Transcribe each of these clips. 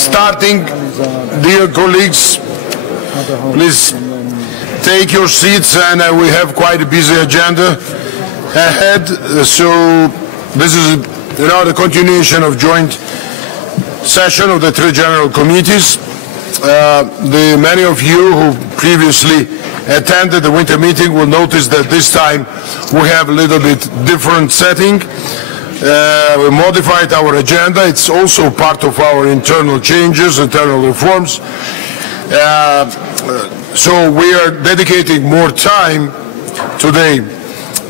Starting, dear colleagues, please take your seats, and we have quite a busy agenda ahead. So this is, the continuation of joint session of the three general committees. Many of you who previously attended the winter meeting will notice that this time we have a little bit different setting. We modified our agenda. It's also part of our internal changes, internal reforms. So we are dedicating more time today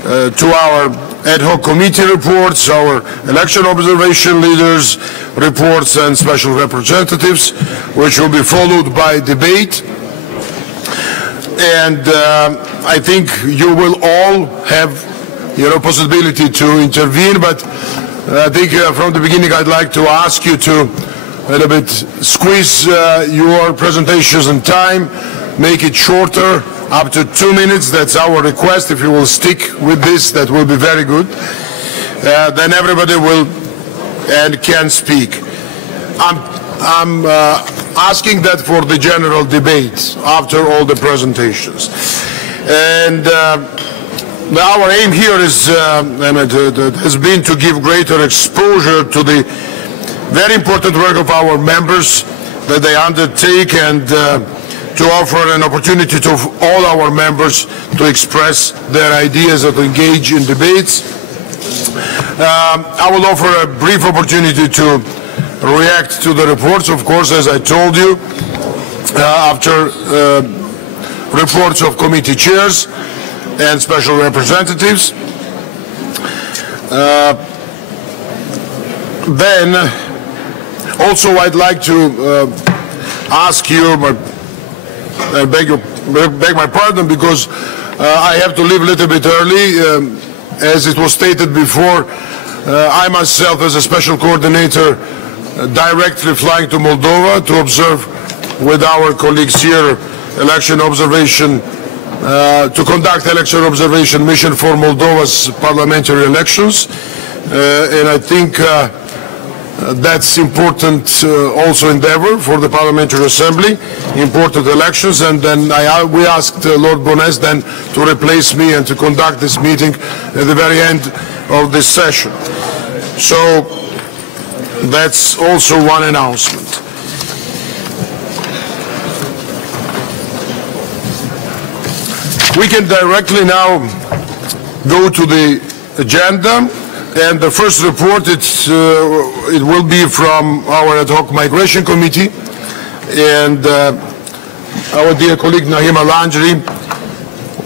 to our ad hoc committee reports, our election observation leaders reports and special representatives, which will be followed by debate. And I think you will all have possibility to intervene, but I think from the beginning I'd like to ask you to a little bit squeeze your presentations in time, make it shorter, up to 2 minutes. That's our request. If you will stick with this, that will be very good. Then everybody will and can speak. I'm asking that for the general debate after all the presentations. And our aim here is, has been to give greater exposure to the very important work of our members that they undertake, and to offer an opportunity to all our members to express their ideas and to engage in debates. I will offer a brief opportunity to react to the reports, of course, as I told you, after reports of committee chairs and special representatives. Then also I'd like to ask you, I beg my pardon, because I have to leave a little bit early. As it was stated before, I myself, as a special coordinator, directly flying to Moldova to observe with our colleagues here election observation, to conduct election observation mission for Moldova's parliamentary elections. And I think that's important also endeavor for the Parliamentary Assembly, important elections. And then we asked Lord Bones then to replace me and to conduct this meeting at the very end of this session. So that's also one announcement. We can directly now go to the agenda, and the first report, it will be from our ad hoc migration committee, and our dear colleague Nahima Landry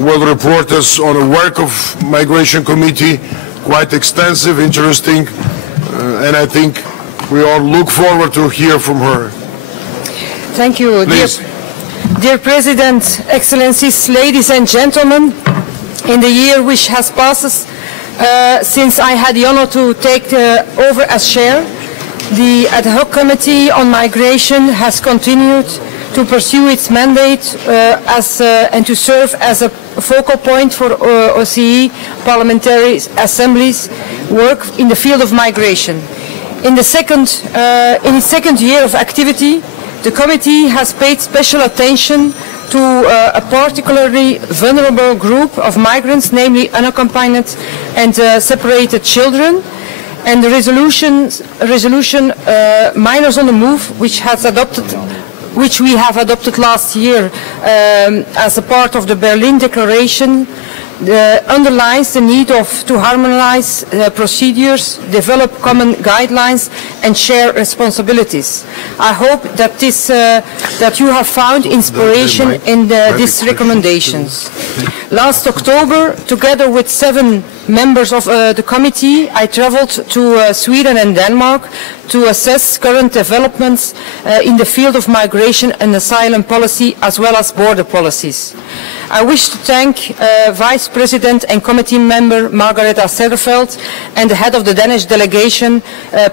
will report us on the work of migration committee, quite extensive, interesting, and I think we all look forward to hear from her. Thank you. Dear President, Excellencies, ladies and gentlemen, in the year which has passed since I had the honor to take over as chair, the ad hoc committee on migration has continued to pursue its mandate and to serve as a focal point for OSCE Parliamentary Assembly's work in the field of migration. In its second year of activity, the committee has paid special attention to a particularly vulnerable group of migrants, namely unaccompanied and separated children, and the resolution Minors on the Move, which we have adopted last year as a part of the Berlin Declaration, underlines the need to harmonize procedures, develop common guidelines, and share responsibilities. I hope that that you have found inspiration in these recommendations. Last October, together with 7 members of the committee, I traveled to Sweden and Denmark to assess current developments in the field of migration and asylum policy, as well as border policies. I wish to thank Vice President and Committee Member Margareta Sederveld and the head of the Danish delegation,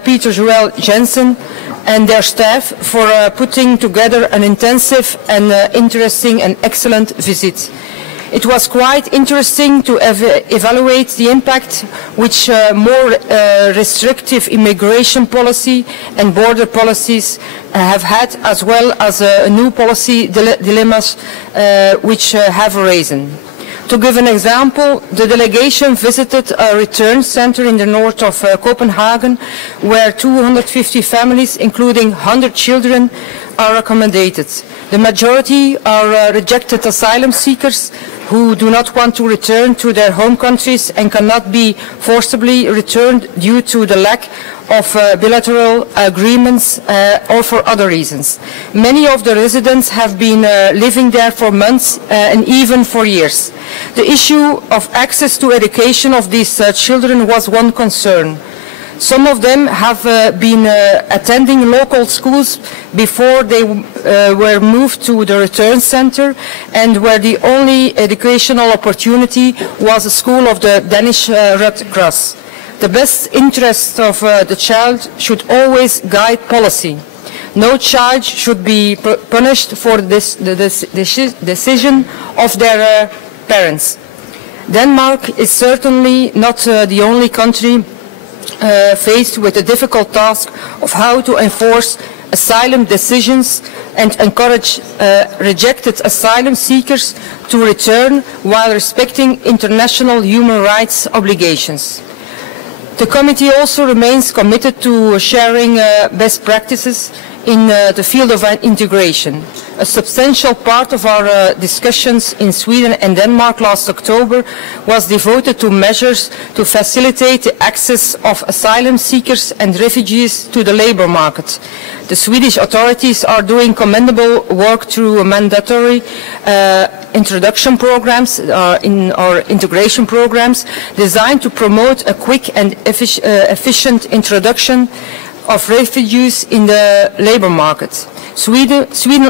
Peter Joel Jensen, and their staff for putting together an intensive and interesting and excellent visit. It was quite interesting to evaluate the impact which more restrictive immigration policy and border policies have had, as well as new policy dilemmas which have arisen. To give an example, the delegation visited a return center in the north of Copenhagen, where 250 families, including 100 children, are accommodated. The majority are rejected asylum seekers who do not want to return to their home countries and cannot be forcibly returned due to the lack of bilateral agreements or for other reasons. Many of the residents have been living there for months and even for years. The issue of access to education of these children was one concern. Some of them have been attending local schools before they were moved to the return center, and where the only educational opportunity was a school of the Danish Red Cross. The best interest of the child should always guide policy. No child should be punished for the decision of their parents. Denmark is certainly not the only country faced with the difficult task of how to enforce asylum decisions and encourage rejected asylum seekers to return while respecting international human rights obligations. The committee also remains committed to sharing best practices in the field of integration. A substantial part of our discussions in Sweden and Denmark last October was devoted to measures to facilitate the access of asylum seekers and refugees to the labor market. The Swedish authorities are doing commendable work through mandatory introduction programs, integration programs, designed to promote a quick and efficient introduction of refugees in the labor market. Sweden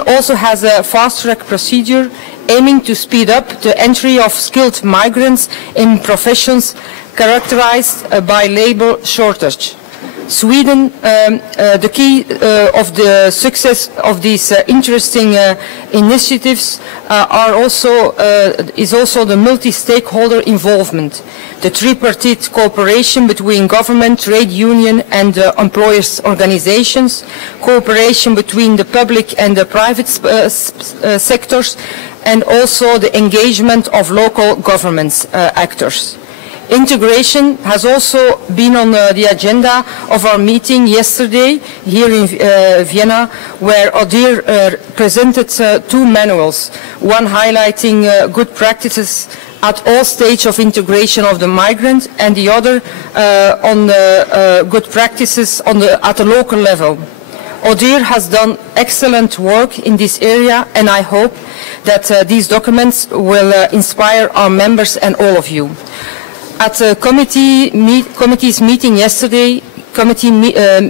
also has a fast-track procedure aiming to speed up the entry of skilled migrants in professions characterized by labor shortage. Sweden, the key of the success of these interesting initiatives is also the multi-stakeholder involvement, the tripartite cooperation between government, trade union and employers' organizations, cooperation between the public and the private sectors, and also the engagement of local government actors. Integration has also been on the agenda of our meeting yesterday here in Vienna, where ODIHR presented two manuals, one highlighting good practices at all stages of integration of the migrant, and the other on good practices at a local level. ODIHR has done excellent work in this area, and I hope that these documents will inspire our members and all of you. At the committee's meeting yesterday, committee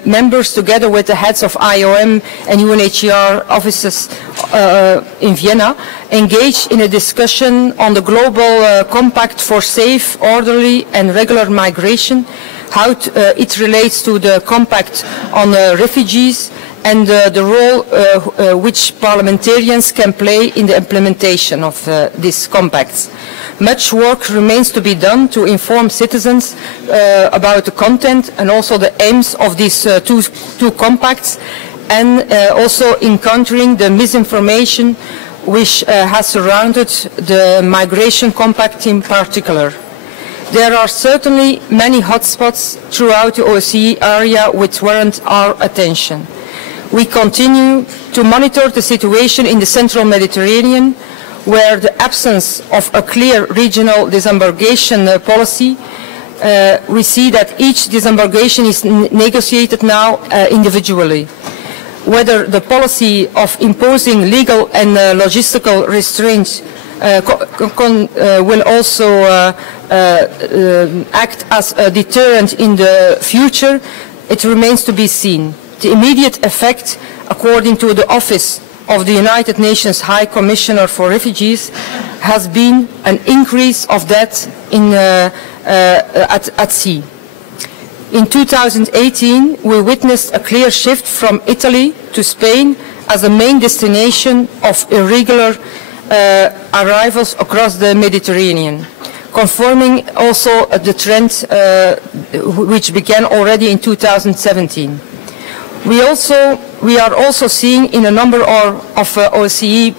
members, together with the heads of IOM and UNHCR offices in Vienna, engaged in a discussion on the global compact for safe, orderly and regular migration, how it relates to the compact on refugees, and the role which parliamentarians can play in the implementation of these compacts. Much work remains to be done to inform citizens about the content and also the aims of these two compacts, and also in countering the misinformation which has surrounded the migration compact in particular. There are certainly many hotspots throughout the OSCE area which warrant our attention. We continue to monitor the situation in the central Mediterranean, where the absence of a clear regional disembarkation policy, we see that each disembarkation is negotiated now individually. Whether the policy of imposing legal and logistical restraints will also act as a deterrent in the future, it remains to be seen. The immediate effect, according to the Office of the United Nations High Commissioner for Refugees, has been an increase of deaths at sea. In 2018, we witnessed a clear shift from Italy to Spain as a main destination of irregular arrivals across the Mediterranean, confirming also the trend which began already in 2017. We are also seeing in a number of OSCE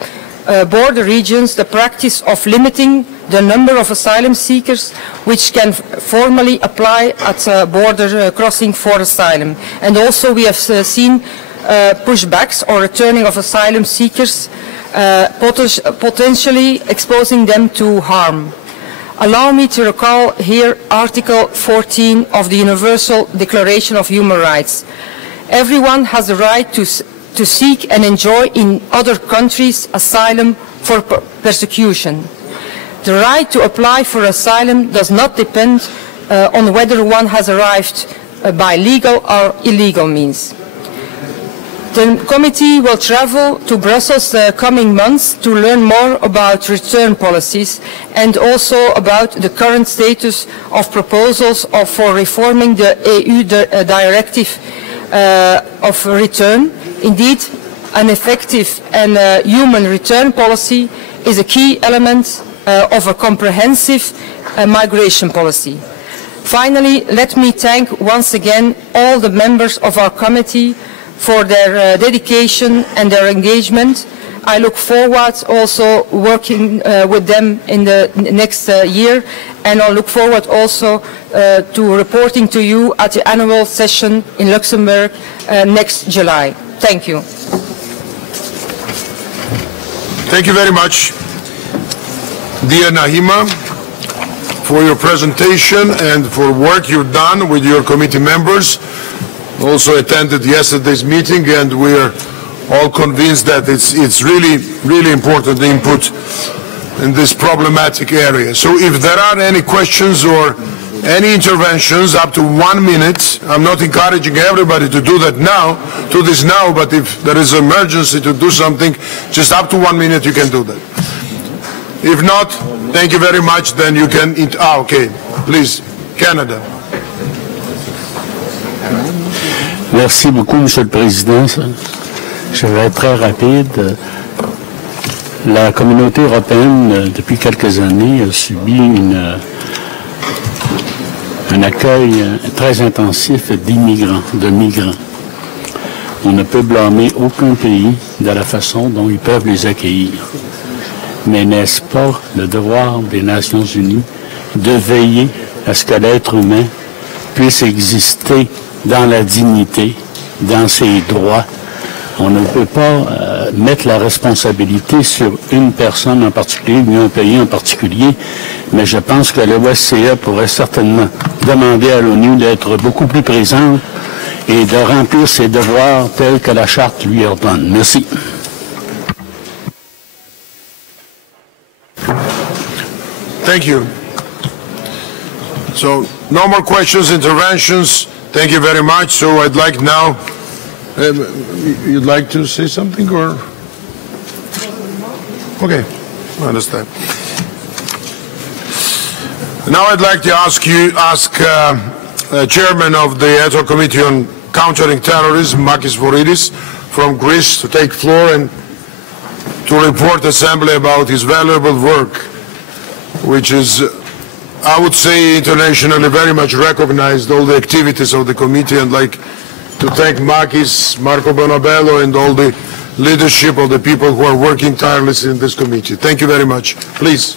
border regions the practice of limiting the number of asylum seekers which can formally apply at border crossing for asylum. And also we have seen pushbacks or returning of asylum seekers, potentially exposing them to harm. Allow me to recall here Article 14 of the Universal Declaration of Human Rights. Everyone has the right to seek and enjoy in other countries asylum for persecution. The right to apply for asylum does not depend on whether one has arrived by legal or illegal means. The committee will travel to Brussels the coming months to learn more about return policies and also about the current status of proposals for reforming the EU directive of return. Indeed, an effective and human return policy is a key element of a comprehensive migration policy. Finally, let me thank once again all the members of our committee for their dedication and their engagement. I look forward also working with them in the next year, and I look forward also to reporting to you at the annual session in Luxembourg next July. Thank you. Thank you very much, dear Nahima, for your presentation and for work you've done with your committee members. Also attended yesterday's meeting, and we are all convinced that it's really important input in this problematic area. So if there are any questions or any interventions, up to 1 minute. I'm not encouraging everybody to do that now, but if there is an emergency to do something, just up to 1 minute you can do that. If not, thank you very much, then you can, okay, please, Canada. Merci beaucoup, Monsieur le Président. Je vais être très rapide. La communauté européenne, depuis quelques années, a subi un accueil très intensif d'immigrants, de migrants. On ne peut blâmer aucun pays de la façon dont ils peuvent les accueillir. Mais n'est-ce pas le devoir des Nations Unies de veiller à ce que l'être humain puisse exister dans la dignité, dans ses droits? On ne peut pas mettre la responsabilité sur une personne en particulier ou un pays en particulier, mais je pense que l'OSCE pourrait certainement demander à l'ONU d'être beaucoup plus présente et de remplir ses devoirs tels que la Charte lui ordonne. Merci. Thank you. So, no more questions, interventions. Thank you very much. So I'd like now, you'd like to say something or? Okay, I understand. Now I'd like to ask Chairman of the ad hoc Committee on Countering Terrorism, Makis Voridis, from Greece, to take floor and to report Assembly about his valuable work, which is, I would say, internationally very much recognized, all the activities of the committee, and like to thank Makis, Marco Bonabello, and all the leadership of the people who are working tirelessly in this committee. Thank you very much. Please.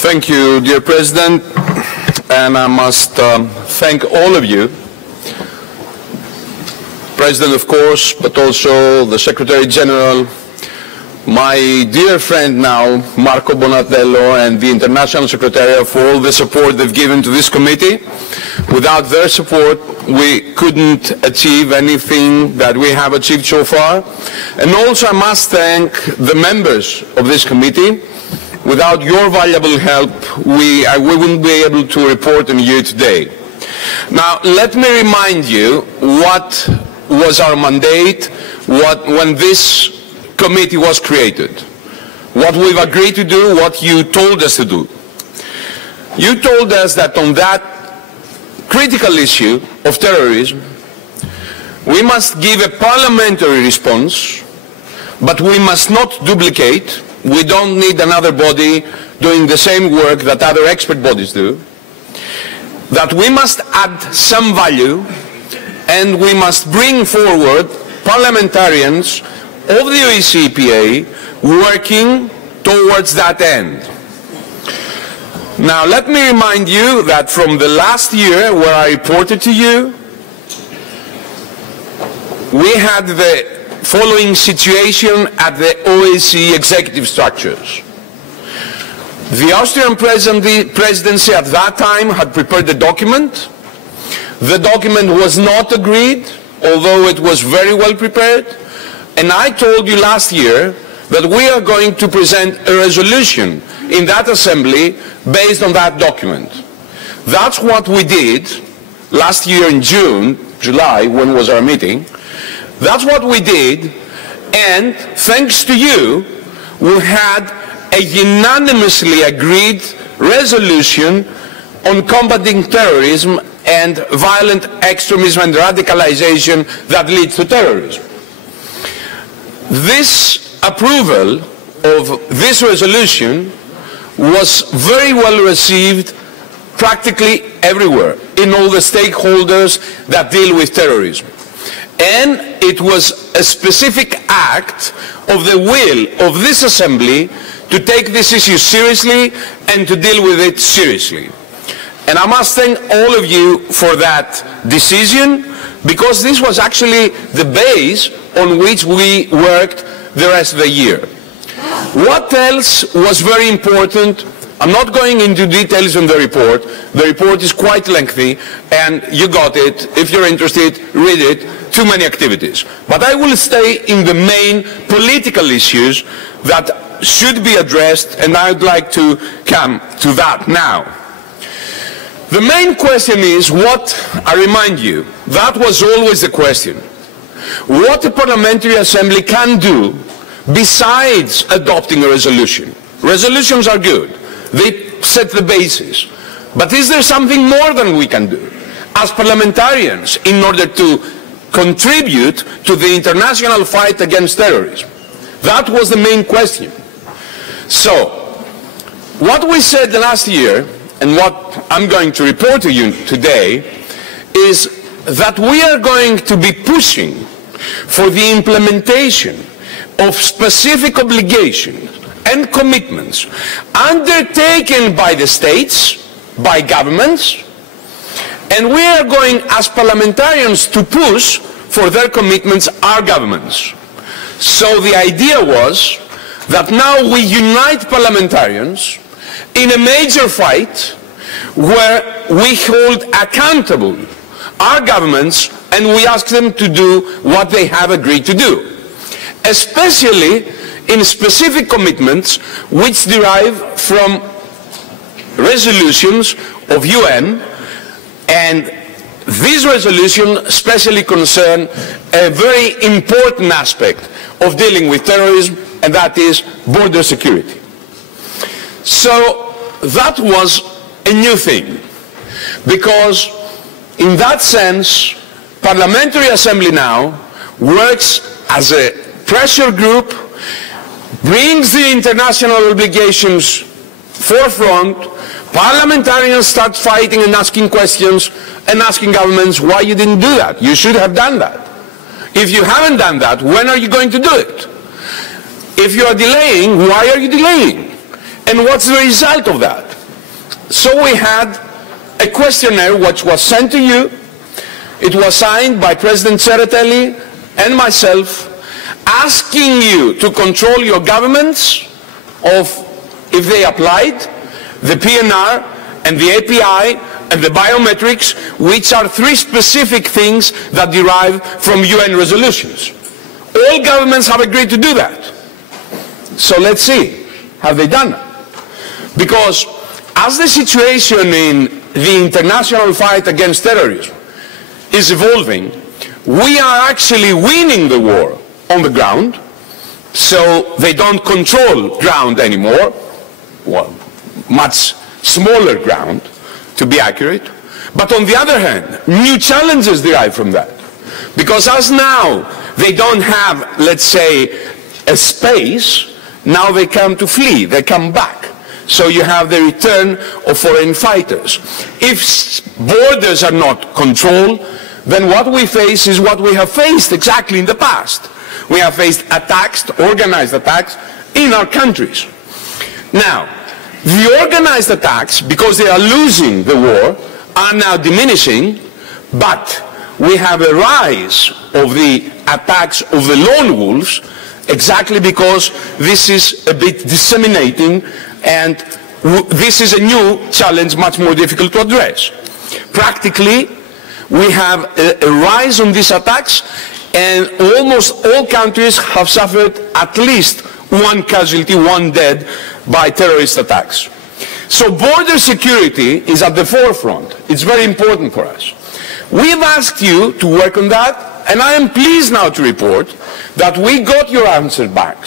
Thank you, dear President, and I must thank all of you, President, of course, but also the Secretary General, my dear friend now, Marco Bonatello, and the International Secretariat for all the support they've given to this committee. Without their support, we couldn't achieve anything that we have achieved so far. And also I must thank the members of this committee. Without your valuable help, we wouldn't be able to report on you today. Now, let me remind you what was our mandate when this committee was created, what we've agreed to do, what you told us to do. You told us that on that critical issue of terrorism, we must give a parliamentary response but we must not duplicate. We don't need another body doing the same work that other expert bodies do. That we must add some value, and we must bring forward parliamentarians of the OSCE EPA working towards that end. Now let me remind you that from the last year where I reported to you, we had the following situation at the OSCE executive structures. The Austrian presidency at that time had prepared the document. The document was not agreed, although it was very well prepared. And I told you last year that we are going to present a resolution in that assembly based on that document. That's what we did last year in July, when was our meeting. That's what we did, and thanks to you, we had a unanimously agreed resolution on combating terrorism and violent extremism and radicalization that leads to terrorism. This approval of this resolution was very well received practically everywhere, in all the stakeholders that deal with terrorism. And it was a specific act of the will of this assembly to take this issue seriously and to deal with it seriously. And I must thank all of you for that decision, because this was actually the base on which we worked the rest of the year. What else was very important? I'm not going into details on the report. The report is quite lengthy, and you got it. If you're interested, read it. Too many activities. But I will stay in the main political issues that should be addressed, and I would like to come to that now. The main question is what, I remind you, that was always the question. What a parliamentary assembly can do besides adopting a resolution. Resolutions are good. They set the basis. But is there something more than we can do as parliamentarians in order to contribute to the international fight against terrorism? That was the main question. So, what we said last year, and what I'm going to report to you today, is that we are going to be pushing for the implementation of specific obligations and commitments undertaken by the states, by governments, and we are going as parliamentarians to push for their commitments our governments. So the idea was that now we unite parliamentarians in a major fight where we hold accountable our governments and we ask them to do what they have agreed to do, especially in specific commitments which derive from resolutions of UN, and these resolutions especially concern a very important aspect of dealing with terrorism, and that is border security. So that was a new thing, because in that sense, Parliamentary Assembly now works as a pressure group, brings the international obligations forefront, parliamentarians start fighting and asking questions and asking governments why you didn't do that. You should have done that. If you haven't done that, when are you going to do it? If you are delaying, why are you delaying? And what's the result of that? So we had a questionnaire which was sent to you. It was signed by President Tsereteli and myself, asking you to control your governments of, if they applied, the PNR and the API and the biometrics, which are three specific things that derive from UN resolutions. All governments have agreed to do that. So let's see, have they done it? Because as the situation in the international fight against terrorism is evolving, we are actually winning the war on the ground, so they don't control ground anymore, well, much smaller ground, to be accurate. But on the other hand, new challenges derive from that. Because as now they don't have, let's say, a space, now they come to flee, they come back. So you have the return of foreign fighters. If borders are not controlled, then what we face is what we have faced exactly in the past. We have faced attacks, organized attacks, in our countries. Now, the organized attacks, because they are losing the war, are now diminishing, but we have a rise of the attacks of the lone wolves, exactly because this is a bit disseminating, and this is a new challenge, much more difficult to address. Practically, we have a rise on these attacks, and almost all countries have suffered at least one casualty, one dead by terrorist attacks. So border security is at the forefront. It's very important for us. We've asked you to work on that, and I am pleased now to report that we got your answer back.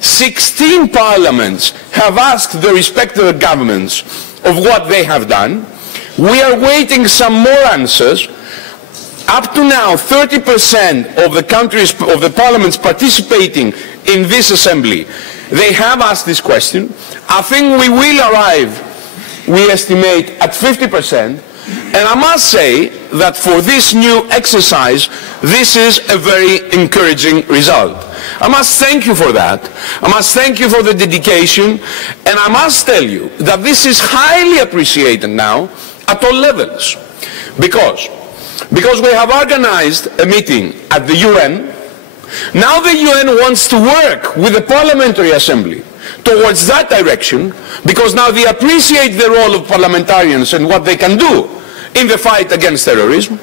16 parliaments have asked the respective governments of what they have done. We are waiting some more answers. Up to now, 30% of the countries, of the parliaments participating in this assembly, they have asked this question. I think we will arrive, we estimate, at 50%. And I must say that for this new exercise, this is a very encouraging result. I must thank you for that. I must thank you for the dedication. And I must tell you that this is highly appreciated now at all levels. Because we have organized a meeting at the UN. Now the UN wants to work with the Parliamentary Assembly towards that direction, because now they appreciate the role of parliamentarians and what they can do in the fight against terrorism.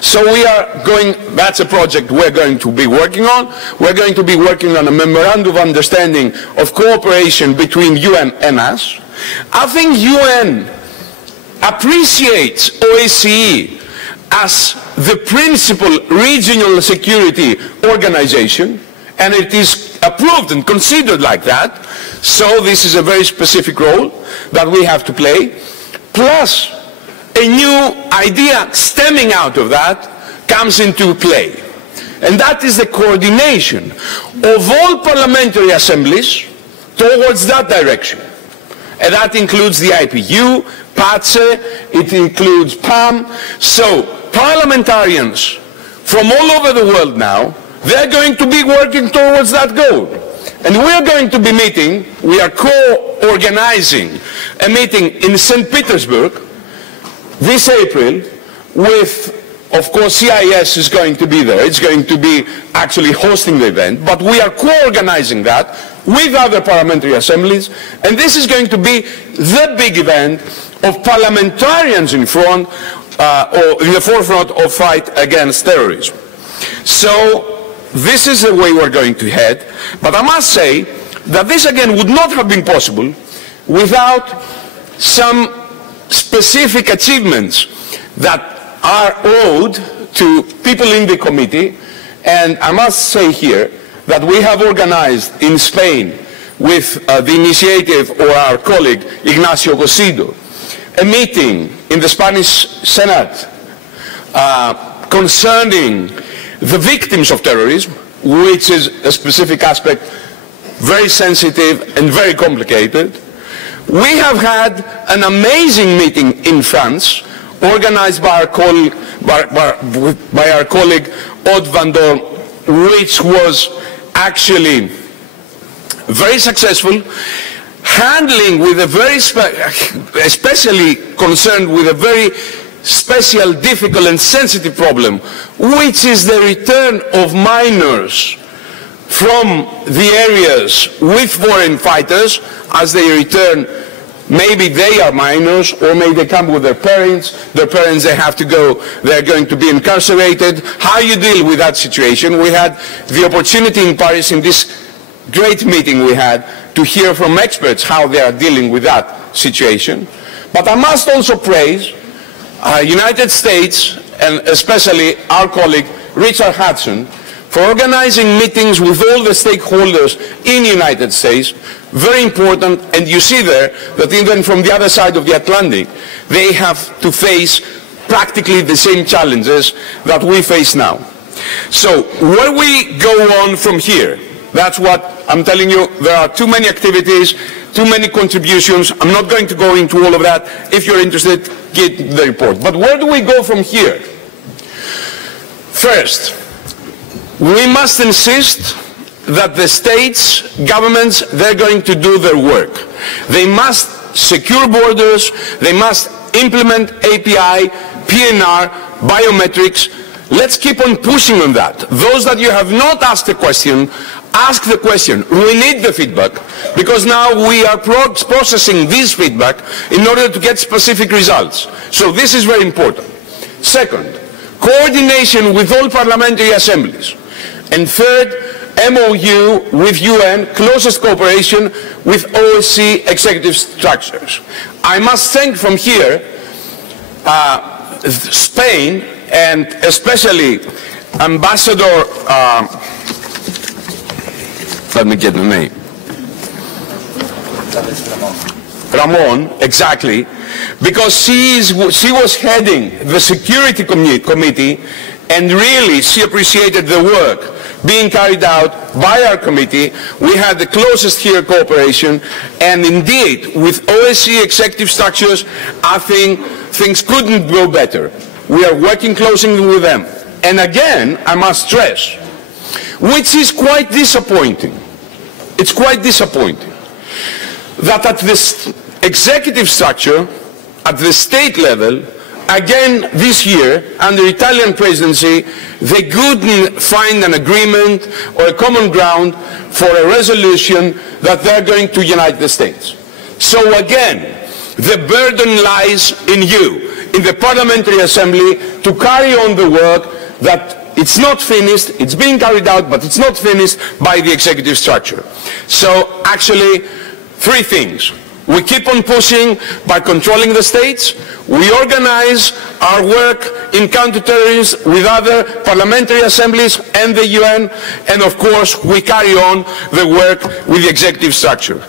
So we are going, that's a project we're going to be working on. We're going to be working on a memorandum of understanding of cooperation between UN and us. I think UN appreciates OSCE as the principal regional security organization, and it is approved and considered like that. So this is a very specific role that we have to play. Plus, a new idea stemming out of that comes into play. And that is the coordination of all parliamentary assemblies towards that direction. And that includes the IPU, PATSE, it includes PAM. So parliamentarians from all over the world now, they're going to be working towards that goal. And we're going to be meeting, we are co-organizing a meeting in St. Petersburg this April with, of course, CIS is going to be there. It's going to be actually hosting the event, but we are co-organizing that with other parliamentary assemblies, and this is going to be the big event of parliamentarians in front, or in the forefront of fight against terrorism. So this is the way we're going to head, but I must say that this again would not have been possible without some specific achievements that are owed to people in the committee. And I must say here that we have organized in Spain with the initiative of our colleague Ignacio Cosido a meeting in the Spanish Senate concerning the victims of terrorism, which is a specific aspect, very sensitive and very complicated. We have had an amazing meeting in France, organized by our colleague, Aude Van Dorn, which was actually very successful, handling with a very, especially concerned with a very special, difficult and sensitive problem, which is the return of minors from the areas with foreign fighters as they return. Maybe they are minors, or maybe they come with their parents, they have to go, they're going to be incarcerated. How you deal with that situation? We had the opportunity in Paris, in this great meeting we had, to hear from experts how they are dealing with that situation. But I must also praise United States, and especially our colleague Richard Hudson, for organizing meetings with all the stakeholders in the United States. Very important, and you see there that even from the other side of the Atlantic, they have to face practically the same challenges that we face now. So where we go on from here, that's what I'm telling you, there are too many activities, too many contributions. I'm not going to go into all of that. If you're interested, get the report. But where do we go from here? First, we must insist that the states, governments, they're going to do their work. They must secure borders, they must implement API, PNR, biometrics. Let's keep on pushing on that. Those that you have not asked a question, ask the question. We need the feedback, because now we are processing this feedback in order to get specific results. So this is very important. Second, coordination with all parliamentary assemblies. And third, MOU with UN, closest cooperation with OSCE executive structures. I must thank from here Spain, and especially Ambassador, let me get the name, Ramon, exactly, because she was heading the Security Committee, and really she appreciated the work being carried out by our committee. We had the closest here cooperation, and indeed with OSCE executive structures, I think things couldn't go better. We are working closely with them. And again, I must stress, which is quite disappointing, it's quite disappointing, that at this executive structure, at the state level, again this year, under Italian presidency, they couldn't find an agreement or a common ground for a resolution that they're going to unite the states. So again, the burden lies in you, in the Parliamentary Assembly, to carry on the work that it's not finished, it's being carried out, but it's not finished by the executive structure. So actually, three things. We keep on pushing by controlling the states. We organize our work in counterterrorism with other parliamentary assemblies and the UN. And of course, we carry on the work with the executive structure.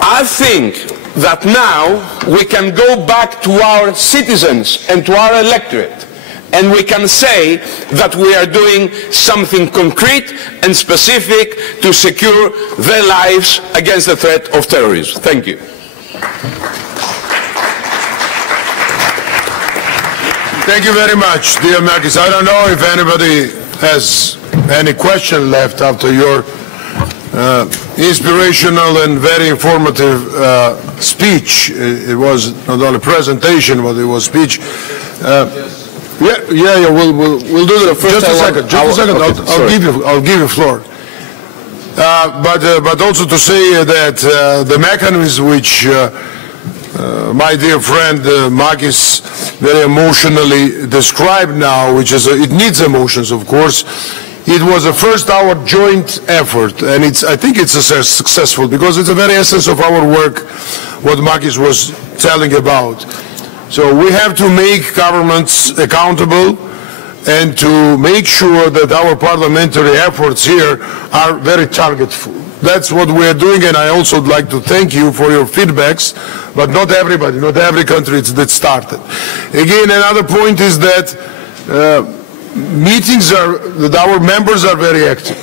I think that now we can go back to our citizens and to our electorate, and we can say that we are doing something concrete and specific to secure their lives against the threat of terrorism. Thank you. Thank you very much, dear Makis. I don't know if anybody has any question left after your inspirational and very informative speech. It was not only presentation, but it was speech. Yeah. We'll do that. Just a second. I'll give you floor. But also to say that the mechanism which my dear friend Makis very emotionally described now, which is it needs emotions, of course. It was a first-hour joint effort, and I think it's successful because it's the very essence of our work, what Makis was telling about. So we have to make governments accountable and to make sure that our parliamentary efforts here are very targetful. That's what we are doing, and I also would like to thank you for your feedbacks, but not everybody, not every country that started. Again, another point is that that our members are very active.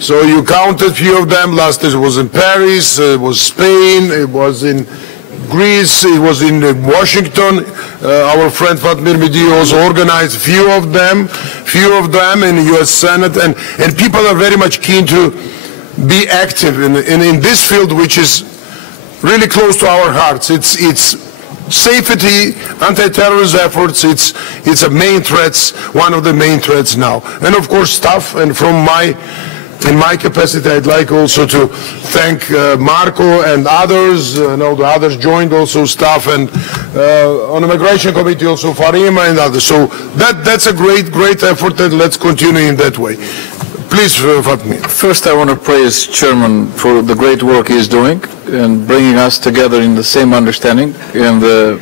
So you counted a few of them. Last year it was in Paris, it was Spain, it was in Greece, it was in Washington. Our friend Fatmir Midi also organized a few of them in the U.S. Senate, and people are very much keen to be active in this field, which is really close to our hearts. It's safety, anti-terrorism efforts, it's a main threats, one of the main threats now. And of course staff, and in my capacity I'd like also to thank Marco and others, the others joined also staff, and on the Migration Committee also Farima and others. So that's a great effort, and let's continue in that way. Please, Fatmir. First, I want to praise Chairman for the great work he is doing and bringing us together in the same understanding, and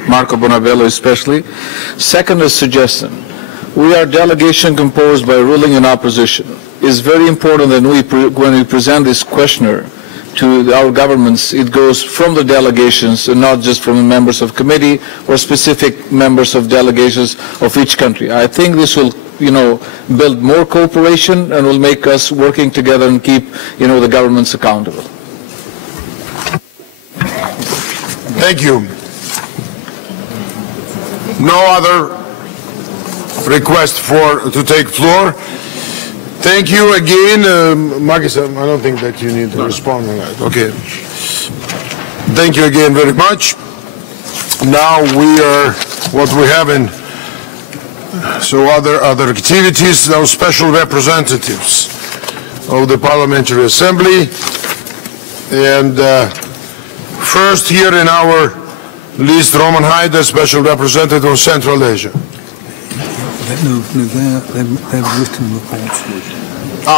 Marco Bonabello especially. Second, a suggestion. We are a delegation composed by ruling and opposition. It's very important that when we present this questionnaire to our governments, it goes from the delegations and not just from the members of committee or specific members of delegations of each country. I think this will build more cooperation and will make us working together and keep, the governments accountable. Thank you. No other request to take floor. Thank you again. Marcus, I don't think that you need to respond on that. Okay. Thank you again very much. Now what we have in, so other activities, those special representatives of the Parliamentary Assembly. And first here in our list, Roman Haider, Special Representative of Central Asia.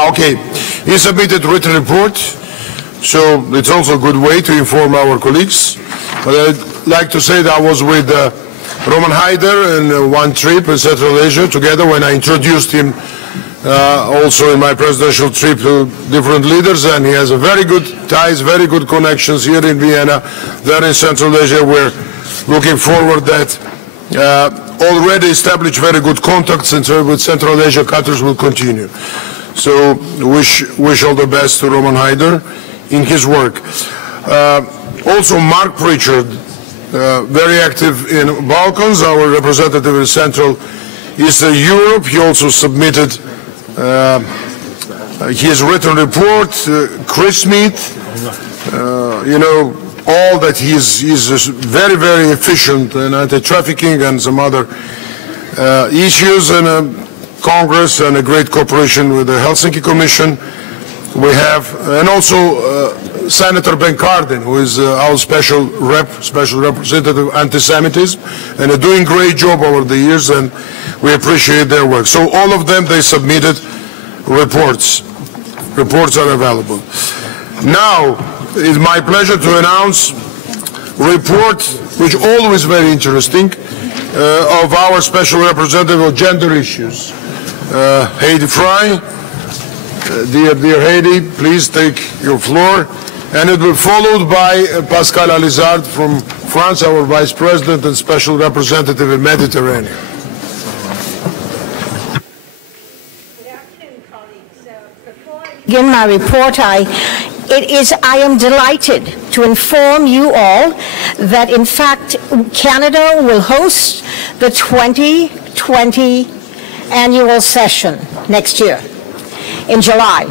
Okay. He submitted written report, so it's also a good way to inform our colleagues. But I'd like to say that I was with Roman Haider in one trip in Central Asia together when I introduced him also in my presidential trip to different leaders, and he has a very good ties, very good connections here in Vienna, there in Central Asia. We're looking forward that already established very good contacts with Central Asia countries will continue. So wish all the best to Roman Haider in his work. Also Mark Pritchard, very active in Balkans, our representative in Central Eastern Europe. He also submitted his written report. Chris Smith, all that he's very, very efficient in anti-trafficking and some other issues, and Congress, and a great cooperation with the Helsinki Commission. We have, and also Senator Ben Cardin, who is our special representative of anti-Semitism, and are doing a great job over the years, and we appreciate their work. So all of them, they submitted reports. Reports are available. Now, it's my pleasure to announce report, which always very interesting, of our special representative of gender issues, Heidi Fry. Dear Heidi, please take your floor. And it will be followed by Pascal Alizard from France, our Vice President and Special Representative in Mediterranean. Good afternoon, colleagues. Before I begin my report, I am delighted to inform you all that, in fact, Canada will host the 2020 annual session next year in July.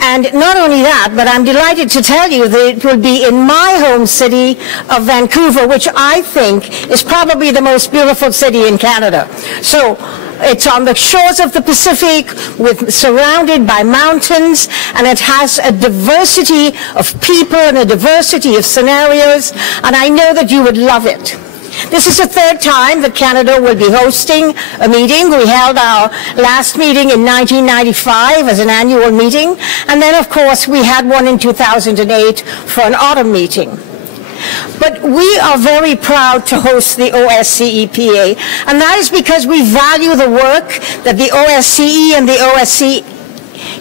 And not only that, but I'm delighted to tell you that it will be in my home city of Vancouver, which I think is probably the most beautiful city in Canada. So it's on the shores of the Pacific, surrounded by mountains, and it has a diversity of people and a diversity of scenarios, and I know that you would love it. This is the third time that Canada will be hosting a meeting. We held our last meeting in 1995 as an annual meeting, and then, of course, we had one in 2008 for an autumn meeting. But we are very proud to host the OSCE PA, and that is because we value the work that the OSCE and the OSCE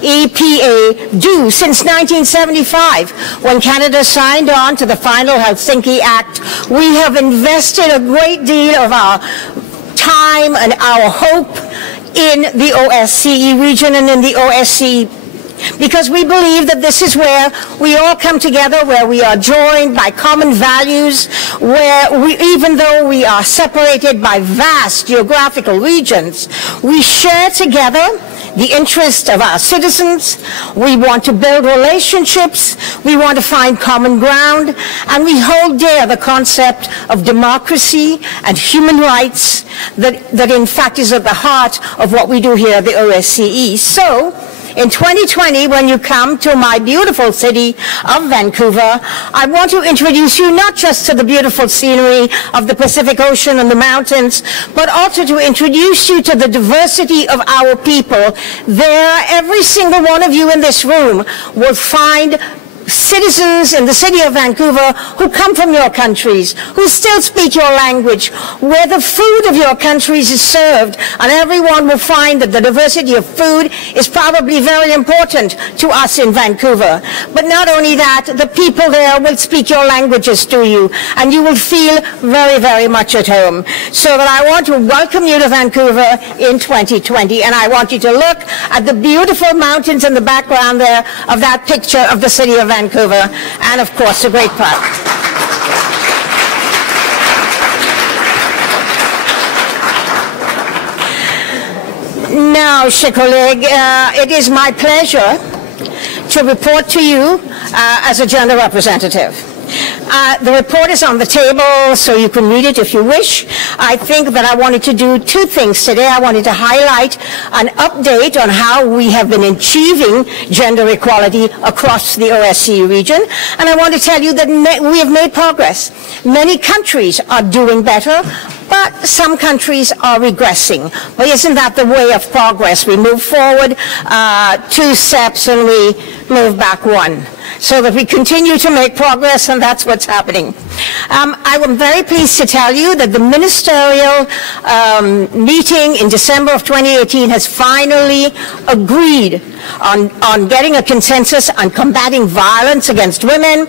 EPA do since 1975, when Canada signed on to the final Helsinki Act. We have invested a great deal of our time and our hope in the OSCE region and in the OSCE, because we believe that this is where we all come together, where we are joined by common values, where even though we are separated by vast geographical regions, we share together the interest of our citizens. We want to build relationships, we want to find common ground, and we hold dear the concept of democracy and human rights that in fact is at the heart of what we do here at the OSCE. So, in 2020, when you come to my beautiful city of Vancouver, I want to introduce you not just to the beautiful scenery of the Pacific Ocean and the mountains, but also to introduce you to the diversity of our people. There, every single one of you in this room will find citizens in the city of Vancouver who come from your countries, who still speak your language, where the food of your countries is served, and everyone will find that the diversity of food is probably very important to us in Vancouver. But not only that, the people there will speak your languages to you, and you will feel very, very much at home. So that I want to welcome you to Vancouver in 2020, and I want you to look at the beautiful mountains in the background there of that picture of the city of Vancouver, and of course the Great Park. Now, chers collègues, it is my pleasure to report to you as a gender representative. The report is on the table, so you can read it if you wish. I think that I wanted to do two things today. I wanted to highlight an update on how we have been achieving gender equality across the OSCE region, and I want to tell you that we have made progress. Many countries are doing better, but some countries are regressing. But isn't that the way of progress? We move forward 2 steps and we move back 1. So that we continue to make progress, and that's what's happening. I am very pleased to tell you that the ministerial meeting in December of 2018 has finally agreed on getting a consensus on combating violence against women,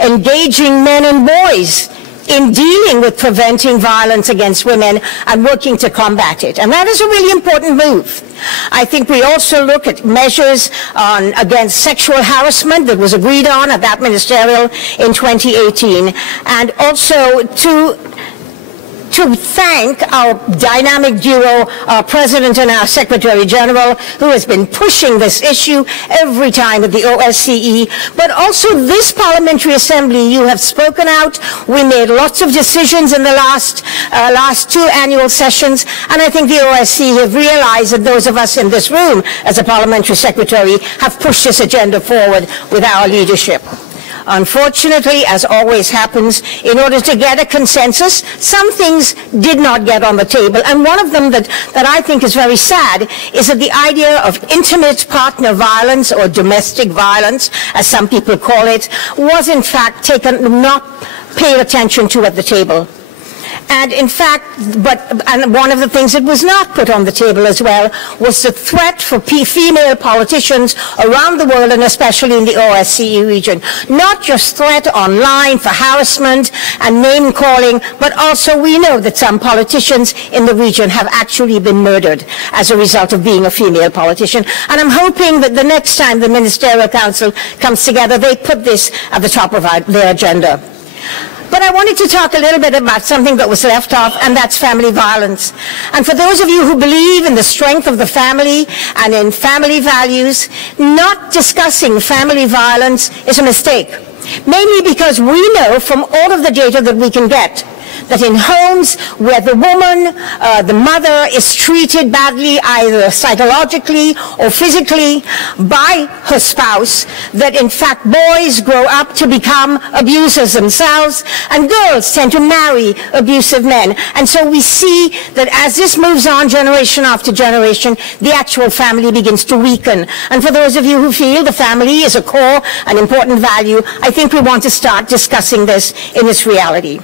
engaging men and boys in dealing with preventing violence against women and working to combat it. And that is a really important move. I think we also look at measures against sexual harassment that was agreed on at that ministerial in 2018, and also to thank our dynamic duo, our President and our Secretary General, who has been pushing this issue every time at the OSCE, but also this Parliamentary Assembly. You have spoken out. We made lots of decisions in the last 2 annual sessions, and I think the OSCE have realized that those of us in this room as a Parliamentary Secretary have pushed this agenda forward with our leadership. Unfortunately, as always happens, in order to get a consensus, some things did not get on the table. And one of them that I think is very sad is that the idea of intimate partner violence, or domestic violence, as some people call it, was in fact not paid attention to at the table. And in fact, and one of the things that was not put on the table as well was the threat for female politicians around the world, and especially in the OSCE region. Not just threat online for harassment and name-calling, but also we know that some politicians in the region have actually been murdered as a result of being a female politician. And I'm hoping that the next time the Ministerial Council comes together, they put this at the top of their agenda. But I wanted to talk a little bit about something that was left off, and that's family violence. And for those of you who believe in the strength of the family and in family values, not discussing family violence is a mistake. Mainly because we know from all of the data that we can get that in homes where the woman, the mother, is treated badly, either psychologically or physically by her spouse, that in fact boys grow up to become abusers themselves, and girls tend to marry abusive men. And so we see that as this moves on generation after generation, the actual family begins to weaken. And for those of you who feel the family is a core and important value, I think we want to start discussing this in its reality.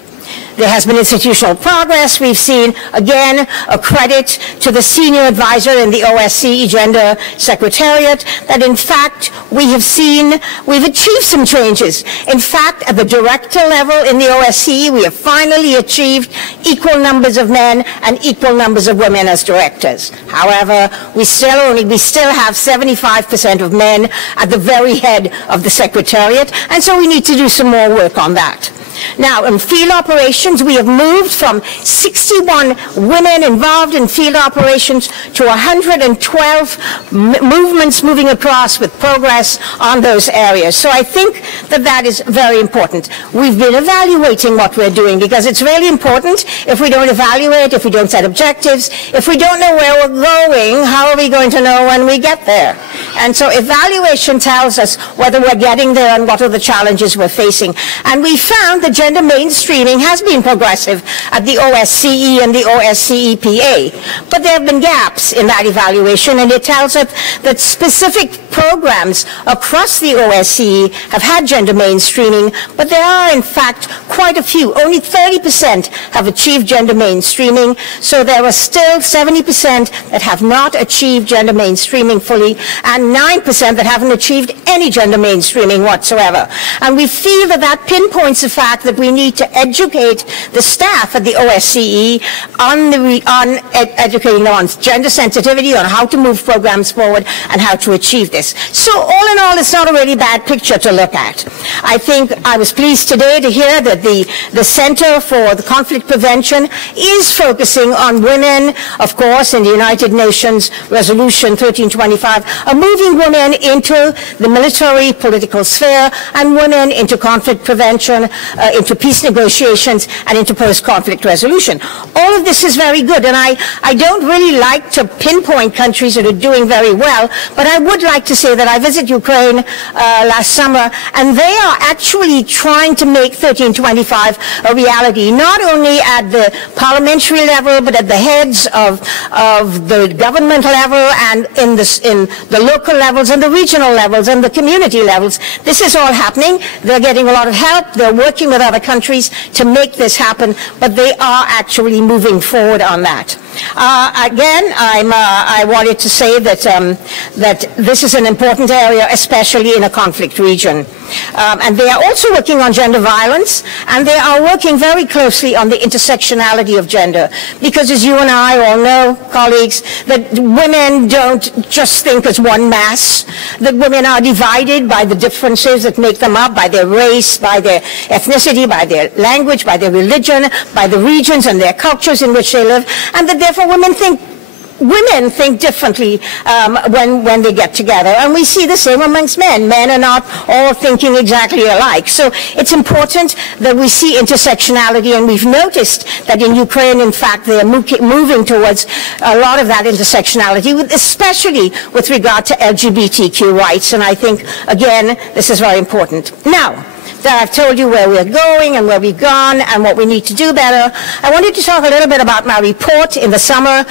There has been institutional progress. We've seen, again, a credit to the senior advisor in the OSCE Gender Secretariat, that in fact we've achieved some changes. In fact, at the director level in the OSCE, we have finally achieved equal numbers of men and equal numbers of women as directors. However, we still have 75% of men at the very head of the Secretariat, and so we need to do some more work on that. Now, in field operations, we have moved from 61 women involved in field operations to 112 movements moving across with progress on those areas. So I think that that is very important. We've been evaluating what we're doing, because it's really important. If we don't evaluate, if we don't set objectives, if we don't know where we're going, how are we going to know when we get there? And so evaluation tells us whether we're getting there and what are the challenges we're facing. And we found that gender mainstreaming has been progressive at the OSCE and the OSCE-PA. But there have been gaps in that evaluation, and it tells us that specific programs across the OSCE have had gender mainstreaming, but there are, in fact, quite a few. Only 30% have achieved gender mainstreaming, so there are still 70% that have not achieved gender mainstreaming fully, and 9% that haven't achieved any gender mainstreaming whatsoever. And we feel that that pinpoints the fact that we need to educate the staff at the OSCE on educating them on gender sensitivity, on how to move programs forward, and how to achieve this. So all in all, it's not a really bad picture to look at. I think I was pleased today to hear that the Center for the Conflict Prevention is focusing on women, of course, in the United Nations Resolution 1325, moving women into the military political sphere and women into conflict prevention, into peace negotiations, and into post-conflict resolution. All of this is very good, and I don't really like to pinpoint countries that are doing very well, but I would like to say that I visited Ukraine last summer, and they are actually trying to make 1325 a reality, not only at the parliamentary level, but at the heads of the government level and in the local levels and the regional levels and the community levels. This is all happening. They're getting a lot of help. They're working with other countries to make this happen, but they are actually moving forward on that. Again, I wanted to say that this is an important area, especially in a conflict region. And they are also working on gender violence, and they are working very closely on the intersectionality of gender. Because as you and I all know, colleagues, that women don't just think as one mass, that women are divided by the differences that make them up, by their race, by their ethnicity, by their language, by their religion, by the regions and their cultures in which they live, and that therefore women think differently when they get together. And we see the same amongst men. Men are not all thinking exactly alike. So it's important that we see intersectionality, and we've noticed that in Ukraine, in fact, they are moving towards a lot of that intersectionality, especially with regard to LGBTQ rights. And I think, again, this is very important. Now, that I've told you where we're going and where we've gone and what we need to do better, I wanted to talk a little bit about my report in the summer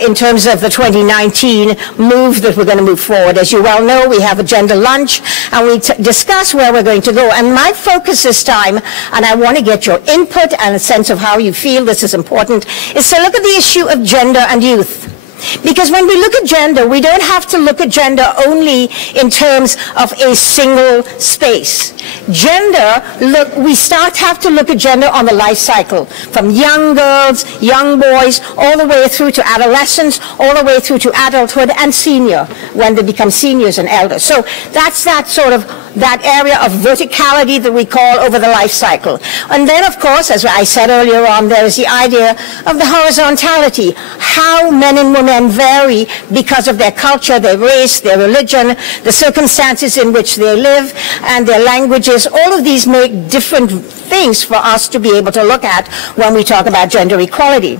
in terms of the 2019 move that we're going to move forward. As you well know, we have a gender lunch, and we discuss where we're going to go. And my focus this time, and I want to get your input and a sense of how you feel this is important, is to look at the issue of gender and youth. Because when we look at gender, we don't have to look at gender only in terms of a single space. Gender, we have to look at gender on the life cycle, from young girls, young boys, all the way through to adolescence, all the way through to adulthood and senior, when they become seniors and elders. So that's that area of verticality that we call over the life cycle. And then, of course, as I said earlier on, there is the idea of the horizontality, how men and women vary because of their culture, their race, their religion, the circumstances in which they live, and their languages. All of these make different things for us to be able to look at when we talk about gender equality.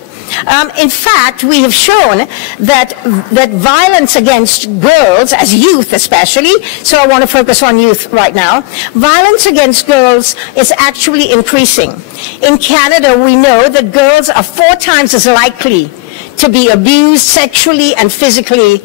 In fact, we have shown that violence against girls, as youth especially, so I want to focus on youth right now, violence against girls is actually increasing. In Canada, we know that girls are 4 times as likely to be abused sexually and physically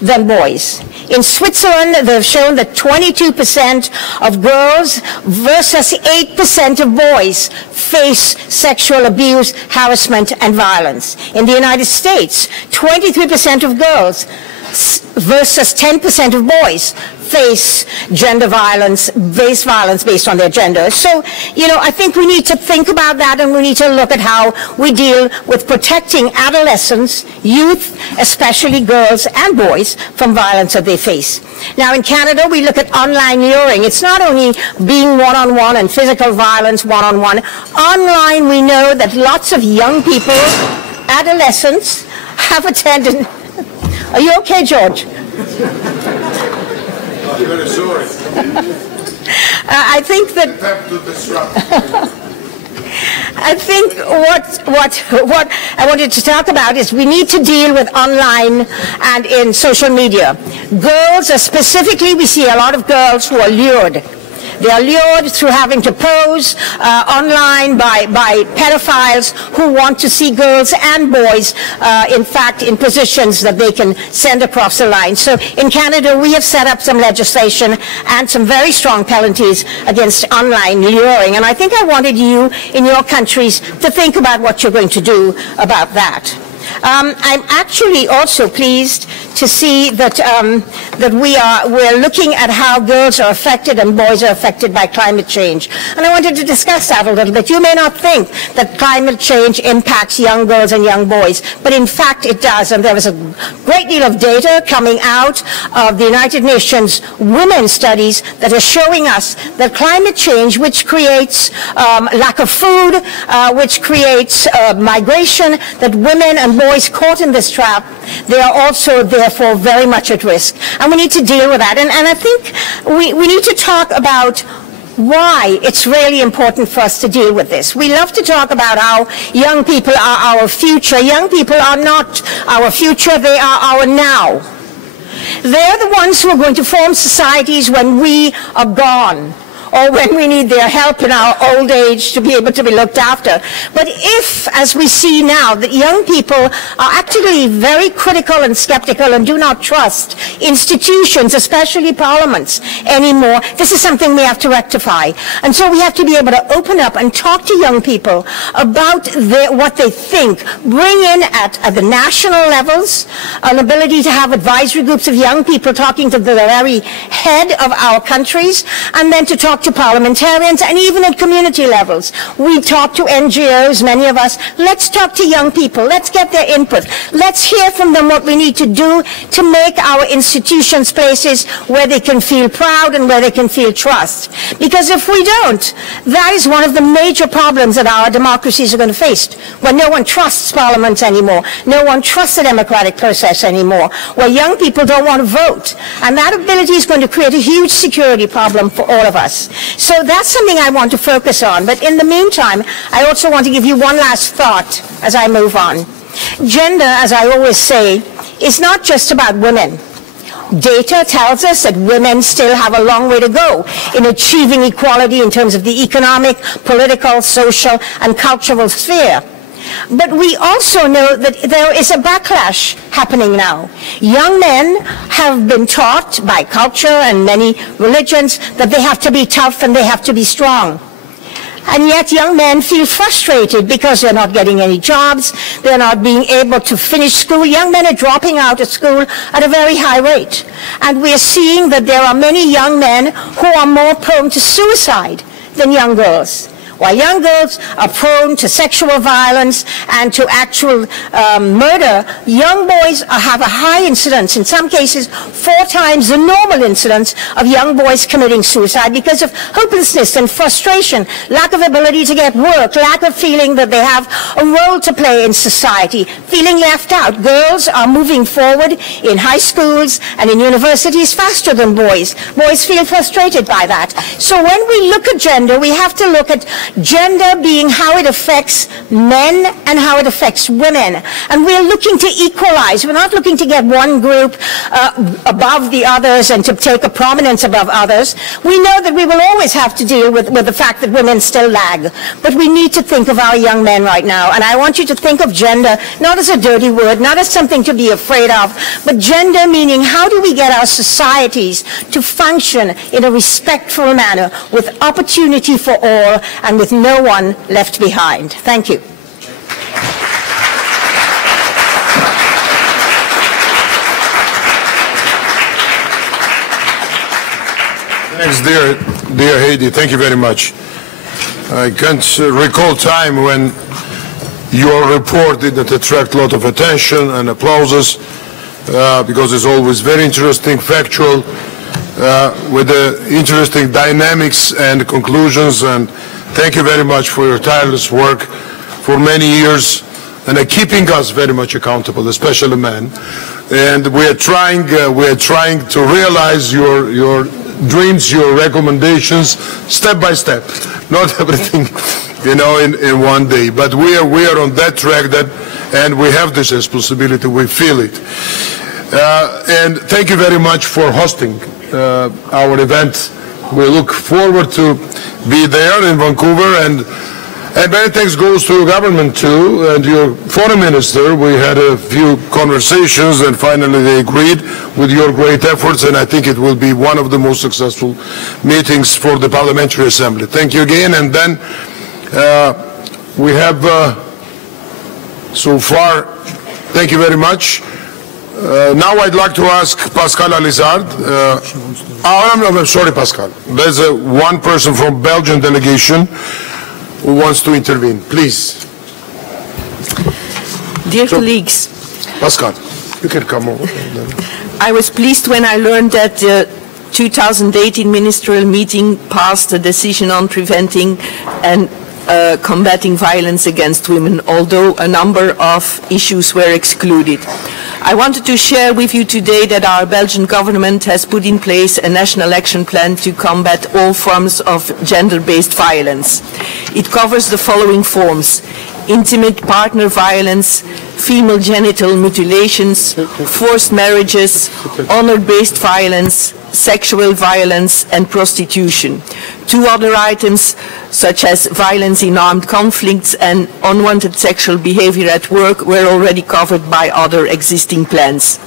than boys. In Switzerland, they've shown that 22% of girls versus 8% of boys face sexual abuse, harassment, and violence. In the United States, 23% of girls versus 10% of boys face gender violence, based on their gender. So, I think we need to think about that, and we need to look at how we deal with protecting adolescents, youth, especially girls and boys, from violence that they face. Now, in Canada, we look at online luring. It's not only being one-on-one and physical violence one-on-one. Online, we know that lots of young people, adolescents, have attended. Are you okay, George? I'm very sorry. I think that I think what I wanted to talk about is we need to deal with online and in social media. Girls, specifically, we see a lot of girls who are lured. They are lured through having to pose online by pedophiles who want to see girls and boys, in fact, in positions that they can send across the line. So in Canada, we have set up some legislation and some very strong penalties against online luring. And I think I wanted you in your countries to think about what you're going to do about that. I'm actually also pleased to see that we're looking at how girls are affected and boys are affected by climate change. And I wanted to discuss that a little bit. You may not think that climate change impacts young girls and young boys, but in fact it does. And there was a great deal of data coming out of the United Nations women's studies that are showing us that climate change, which creates lack of food, which creates migration, that women and boys caught in this trap, they are also therefore very much at risk. And we need to deal with that. And I think we need to talk about why it's really important for us to deal with this. We love to talk about how young people are our future. Young people are not our future, they are our now. They're the ones who are going to form societies when we are gone, or when we need their help in our old age to be able to be looked after. But if, as we see now, that young people are actually very critical and skeptical and do not trust institutions, especially parliaments, anymore, this is something we have to rectify. And so we have to be able to open up and talk to young people about what they think, bring in at the national levels an ability to have advisory groups of young people talking to the very head of our countries, and then to talk to parliamentarians, and even at community levels. We talk to NGOs, many of us. Let's talk to young people. Let's get their input. Let's hear from them what we need to do to make our institutions places where they can feel proud and where they can feel trust. Because if we don't, that is one of the major problems that our democracies are going to face, when no one trusts parliaments anymore, no one trusts the democratic process anymore, where young people don't want to vote. And that ability is going to create a huge security problem for all of us. So that's something I want to focus on. But in the meantime, I also want to give you one last thought as I move on. Gender, as I always say, is not just about women. Data tells us that women still have a long way to go in achieving equality in terms of the economic, political, social, and cultural sphere. But we also know that there is a backlash happening now. Young men have been taught by culture and many religions that they have to be tough and they have to be strong. And yet young men feel frustrated because they're not getting any jobs, they're not being able to finish school. Young men are dropping out of school at a very high rate. And we're seeing that there are many young men who are more prone to suicide than young girls. While young girls are prone to sexual violence and to actual murder, young boys have a high incidence, in some cases 4 times the normal incidence of young boys committing suicide because of hopelessness and frustration, lack of ability to get work, lack of feeling that they have a role to play in society, feeling left out. Girls are moving forward in high schools and in universities faster than boys. Boys feel frustrated by that. So when we look at gender, we have to look at gender being how it affects men and how it affects women. And we're looking to equalize. We're not looking to get one group above the others and to take a prominence above others. We know that we will always have to deal with the fact that women still lag. But we need to think of our young men right now. And I want you to think of gender not as a dirty word, not as something to be afraid of, but gender meaning how do we get our societies to function in a respectful manner with opportunity for all and with no one left behind. Thank you. Thanks, dear Heidi. Thank you very much. I can't recall time when your report didn't attract a lot of attention and applauses because it's always very interesting, factual, with the interesting dynamics and conclusions. And thank you very much for your tireless work for many years and keeping us very much accountable, especially men. And we are trying to realize your dreams, your recommendations, step by step. Not everything in one day. But we are on that track, and we have this responsibility. We feel it. And thank you very much for hosting our event. We look forward to be there in Vancouver, and many thanks goes to your government too, and your foreign minister. We had a few conversations, and finally they agreed with your great efforts, and I think it will be one of the most successful meetings for the Parliamentary Assembly. Thank you again, and then we have so far, thank you very much. Now I'd like to ask Pascal Alizard. I'm sorry, Pascal. There's one person from Belgian delegation who wants to intervene. Please. Dear colleagues. Pascal, you can come over. I was pleased when I learned that the 2018 ministerial meeting passed a decision on preventing and combating violence against women, although a number of issues were excluded. I wanted to share with you today that our Belgian government has put in place a national action plan to combat all forms of gender-based violence. It covers the following forms: intimate partner violence, female genital mutilations, forced marriages, honor-based violence, sexual violence and prostitution. Two other items, such as violence in armed conflicts and unwanted sexual behavior at work, were already covered by other existing plans.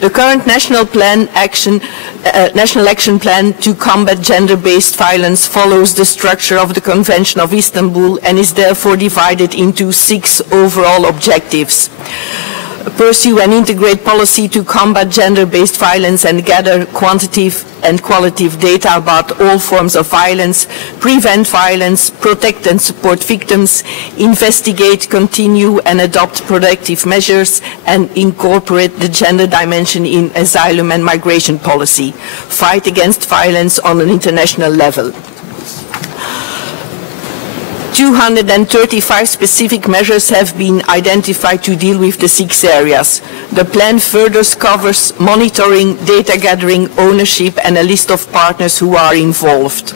The current national action plan to combat gender-based violence follows the structure of the Convention of Istanbul and is therefore divided into 6 overall objectives. Pursue and integrate policy to combat gender-based violence and gather quantitative and qualitative data about all forms of violence, prevent violence, protect and support victims, investigate, continue and adopt protective measures, and incorporate the gender dimension in asylum and migration policy, fight against violence on an international level. 235 specific measures have been identified to deal with the 6 areas. The plan further covers monitoring, data gathering, ownership, and a list of partners who are involved.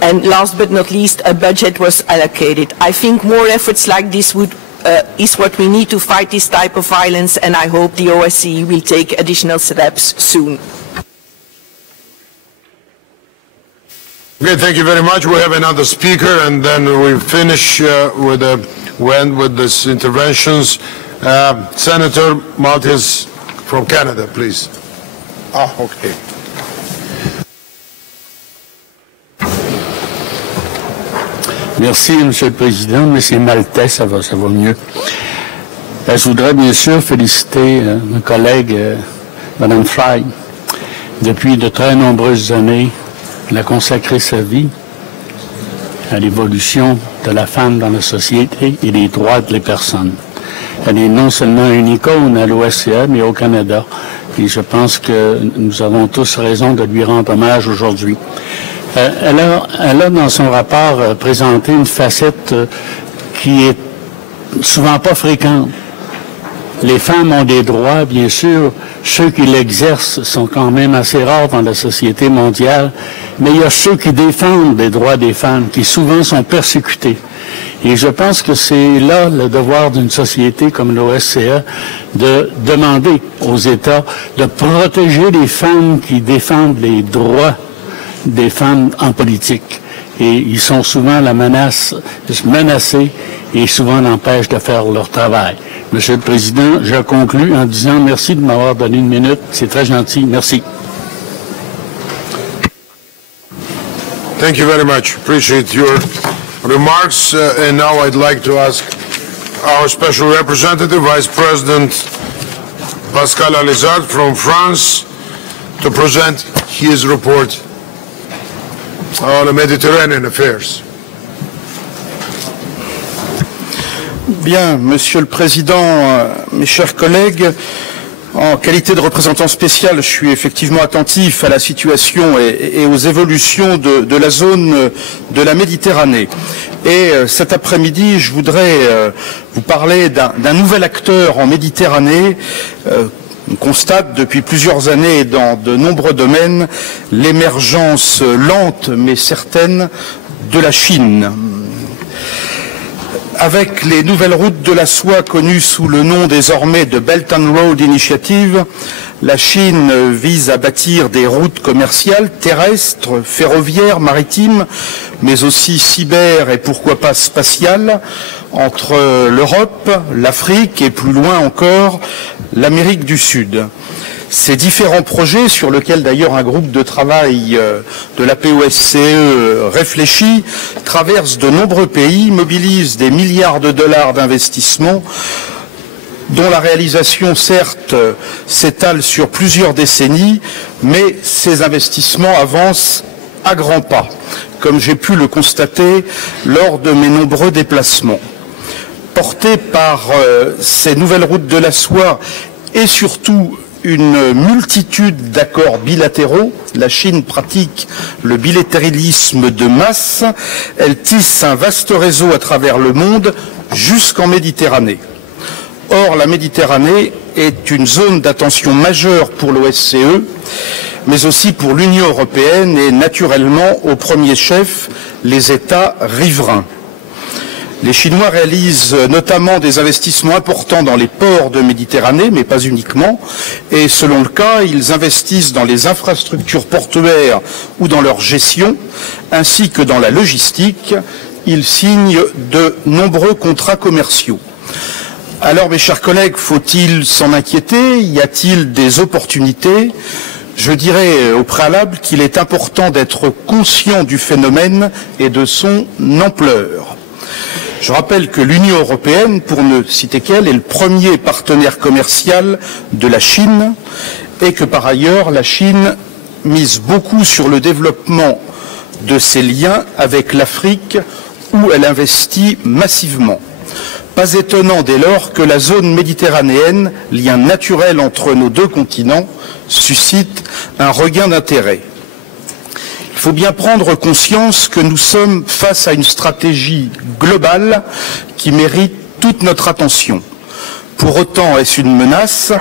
And last but not least, a budget was allocated. I think more efforts like this is what we need to fight this type of violence, and I hope the OSCE will take additional steps soon. Okay, thank you very much. We have another speaker, and then we finish with these interventions. Senator Maltese from Canada, please. Okay. Merci, Monsieur le Président, mais c'est maltais, ça va mieux. Je voudrais bien sûr féliciter ma collègue, Madame Frey. Depuis de très nombreuses années, elle a consacré sa vie à l'évolution de la femme dans la société et des droits des personnes. Elle est non seulement une icône à l'OSCE, mais au Canada. Et je pense que nous avons tous raison de lui rendre hommage aujourd'hui. Elle a dans son rapport présenté une facette qui est souvent pas fréquente. Les femmes ont des droits, bien sûr. Ceux qui l'exercent sont quand même assez rares dans la société mondiale. Mais il y a ceux qui défendent les droits des femmes, qui souvent sont persécutés. Et je pense que c'est là le devoir d'une société comme l'OSCE de demander aux États de protéger les femmes qui défendent les droits des femmes en politique. Et ils sont souvent menacés et souvent l'empêchent de faire leur travail. Monsieur le Président, je conclus en disant merci de m'avoir donné une minute. C'est très gentil. Merci. Thank you very much. Appreciate your remarks. And now I'd like to ask our special representative, Vice President Pascal Alizard from France, to present his report on the Mediterranean affairs. Bien, Monsieur le Président, mes chers collègues, en qualité de représentant spécial, je suis effectivement attentif à la situation et aux évolutions de la zone de la Méditerranée. Et cet après-midi, je voudrais vous parler d'un nouvel acteur en Méditerranée. On constate depuis plusieurs années dans de nombreux domaines l'émergence lente mais certaine de la Chine. Avec les nouvelles routes de la soie connues sous le nom désormais de Belt and Road Initiative, la Chine vise à bâtir des routes commerciales terrestres, ferroviaires, maritimes, mais aussi cyber et pourquoi pas spatiales, entre l'Europe, l'Afrique et plus loin encore l'Amérique du Sud. Ces différents projets, sur lesquels d'ailleurs un groupe de travail de la POSCE réfléchit, traversent de nombreux pays, mobilisent des milliards de dollars d'investissement, dont la réalisation, certes, s'étale sur plusieurs décennies, mais ces investissements avancent à grands pas, comme j'ai pu le constater lors de mes nombreux déplacements. Portés par ces nouvelles routes de la soie et surtout une multitude d'accords bilatéraux, la Chine pratique le bilatéralisme de masse, elle tisse un vaste réseau à travers le monde jusqu'en Méditerranée. Or, la Méditerranée est une zone d'attention majeure pour l'OSCE, mais aussi pour l'Union européenne et naturellement, au premier chef, les États riverains. Les Chinois réalisent notamment des investissements importants dans les ports de Méditerranée, mais pas uniquement, et selon le cas, ils investissent dans les infrastructures portuaires ou dans leur gestion, ainsi que dans la logistique. Ils signent de nombreux contrats commerciaux. Alors, mes chers collègues, faut-il s'en inquiéter? Y a-t-il des opportunités? Je dirais au préalable qu'il est important d'être conscient du phénomène et de son ampleur. Je rappelle que l'Union européenne, pour ne citer qu'elle, est le premier partenaire commercial de la Chine et que par ailleurs la Chine mise beaucoup sur le développement de ses liens avec l'Afrique où elle investit massivement. Pas étonnant dès lors que la zone méditerranéenne, lien naturel entre nos deux continents, suscite un regain d'intérêt. Il faut bien prendre conscience que nous sommes face à une stratégie globale qui mérite toute notre attention. Pour autant, est-ce une menace?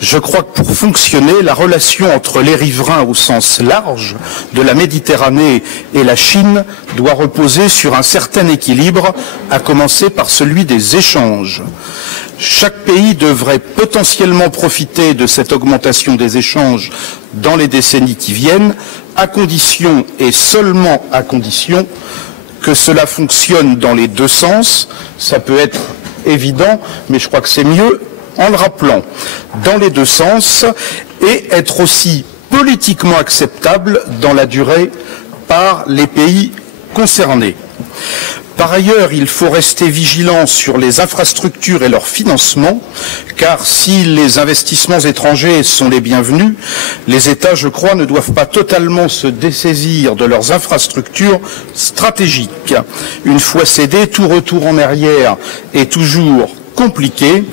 Je crois que pour fonctionner, la relation entre les riverains au sens large de la Méditerranée et la Chine doit reposer sur un certain équilibre, à commencer par celui des échanges. Chaque pays devrait potentiellement profiter de cette augmentation des échanges dans les décennies qui viennent, à condition et seulement à condition que cela fonctionne dans les deux sens. Ça peut être évident, mais je crois que c'est mieux en le rappelant, dans les deux sens, et être aussi politiquement acceptable dans la durée par les pays concernés. Par ailleurs, il faut rester vigilant sur les infrastructures et leur financement, car si les investissements étrangers sont les bienvenus, les États, je crois, ne doivent pas totalement se dessaisir de leurs infrastructures stratégiques. Une fois cédé, tout retour en arrière est toujours compliqué.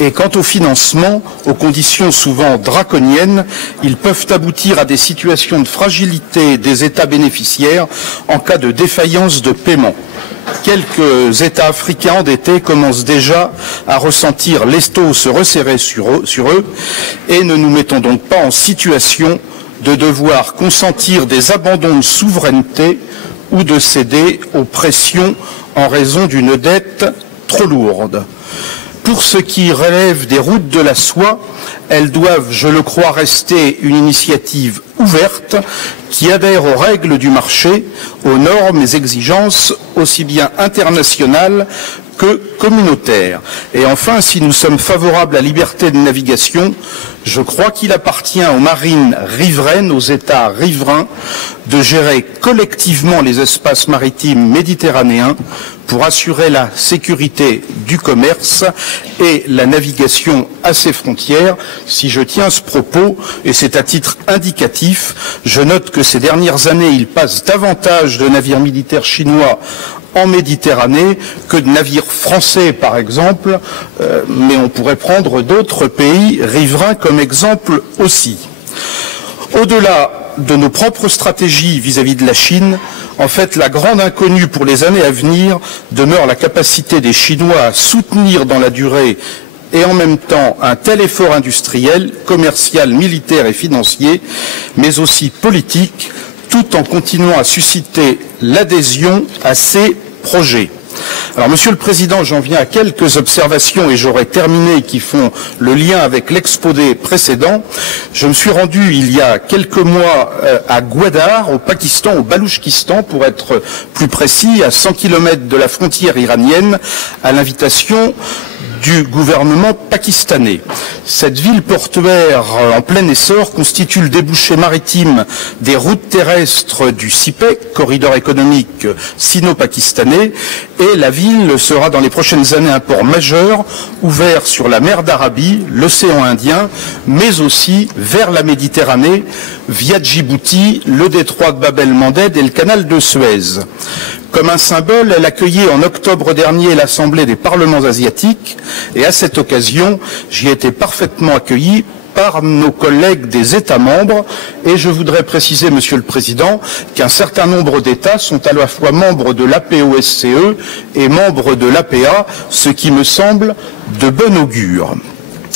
Et quant au financement, aux conditions souvent draconiennes, ils peuvent aboutir à des situations de fragilité des États bénéficiaires en cas de défaillance de paiement. Quelques États africains endettés commencent déjà à ressentir l'estomac se resserrer sur eux et ne nous mettons donc pas en situation de devoir consentir des abandons de souveraineté ou de céder aux pressions en raison d'une dette trop lourde. Pour ce qui relève des routes de la soie, elles doivent, je le crois, rester une initiative ouverte qui adhère aux règles du marché, aux normes et exigences aussi bien internationales que communautaires. Et enfin, si nous sommes favorables à la liberté de navigation, je crois qu'il appartient aux marines riveraines, aux États riverains, de gérer collectivement les espaces maritimes méditerranéens pour assurer la sécurité du commerce et la navigation à ses frontières. Si je tiens ce propos, et c'est à titre indicatif, je note que ces dernières années, il passe davantage de navires militaires chinois en Méditerranée que de navires français, par exemple, mais on pourrait prendre d'autres pays riverains comme exemple aussi. Au-delà de nos propres stratégies vis-à-vis de la Chine, en fait, la grande inconnue pour les années à venir demeure la capacité des Chinois à soutenir dans la durée et en même temps un tel effort industriel, commercial, militaire et financier, mais aussi politique, tout en continuant à susciter l'adhésion à ces projets. Alors, Monsieur le Président, j'en viens à quelques observations et j'aurai terminé qui font le lien avec l'exposé précédent. Je me suis rendu il y a quelques mois à Gwadar, au Pakistan, au Baloutchistan, pour être plus précis, à 100 km de la frontière iranienne, à l'invitation du gouvernement pakistanais. Cette ville portuaire en plein essor constitue le débouché maritime des routes terrestres du CIPEC, corridor économique sino-pakistanais, et la ville sera dans les prochaines années un port majeur ouvert sur la mer d'Arabie, l'océan Indien, mais aussi vers la Méditerranée via Djibouti, le détroit de Bab el-Mandeb et le canal de Suez. Comme un symbole, elle accueillait en octobre dernier l'Assemblée des parlements asiatiques et à cette occasion, j'y ai été parfaitement accueilli par nos collègues des États membres et je voudrais préciser, Monsieur le Président, qu'un certain nombre d'États sont à la fois membres de l'APOSCE et membres de l'APA, ce qui me semble de bon augure.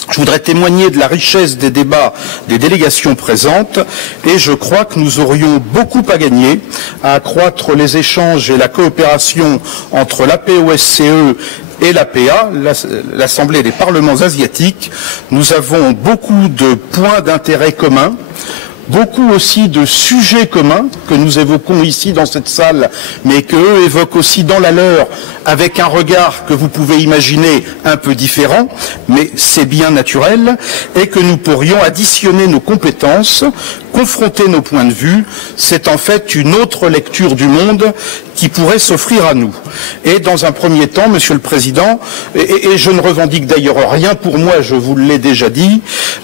Je voudrais témoigner de la richesse des débats des délégations présentes et je crois que nous aurions beaucoup à gagner à accroître les échanges et la coopération entre l'APOSCE et l'APA, l'Assemblée des parlements asiatiques. Nous avons beaucoup de points d'intérêt communs, beaucoup aussi de sujets communs que nous évoquons ici dans cette salle, mais qu'eux évoquent aussi dans la leur, avec un regard que vous pouvez imaginer un peu différent, mais c'est bien naturel, et que nous pourrions additionner nos compétences, confronter nos points de vue. C'est en fait une autre lecture du monde qui pourrait s'offrir à nous. Et dans un premier temps, Monsieur le Président, et je ne revendique d'ailleurs rien pour moi, je vous l'ai déjà dit,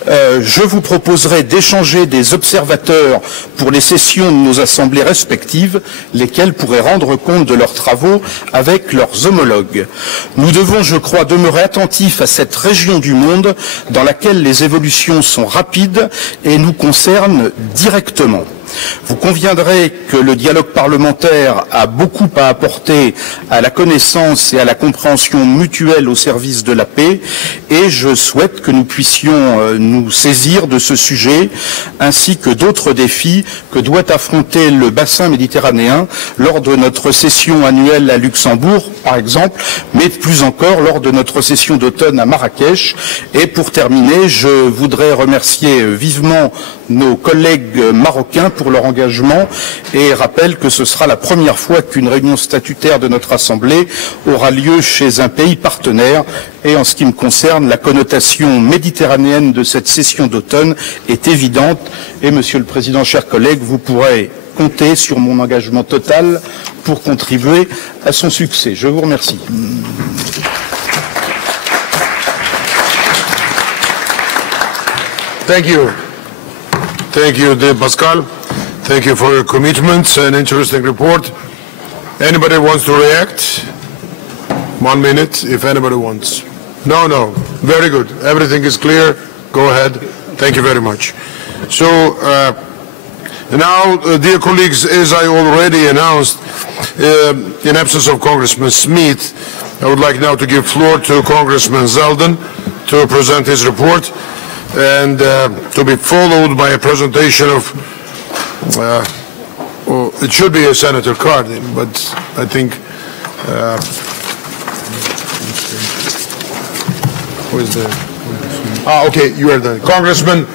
je vous proposerai d'échanger des observateurs pour les sessions de nos assemblées respectives, lesquels pourraient rendre compte de leurs travaux avec leurs homologues. Nous devons, je crois, demeurer attentifs à cette région du monde dans laquelle les évolutions sont rapides et nous concernent directement. Vous conviendrez que le dialogue parlementaire a beaucoup à apporter à la connaissance et à la compréhension mutuelle au service de la paix et je souhaite que nous puissions nous saisir de ce sujet ainsi que d'autres défis que doit affronter le bassin méditerranéen lors de notre session annuelle à Luxembourg, par exemple, mais plus encore lors de notre session d'automne à Marrakech. Et pour terminer, je voudrais remercier vivement nos collègues marocains pour leur engagement et rappelle que ce sera la première fois qu'une réunion statutaire de notre Assemblée aura lieu chez un pays partenaire et en ce qui me concerne, la connotation méditerranéenne de cette session d'automne est évidente et Monsieur le Président, chers collègues, vous pourrez compter sur mon engagement total pour contribuer à son succès. Je vous remercie. Thank you. Thank you, dear Pascal. Thank you for your commitments and interesting report. Anybody wants to react? 1 minute, if anybody wants. No. Very good. Everything is clear. Go ahead. Thank you very much. So, now, dear colleagues, as I already announced, in absence of Congressman Smith, I would like now to give floor to Congressman Zeldin to present his report and to be followed by a presentation of it should be a Senator Cardin, but I think who is there? Okay, you are there. Congressman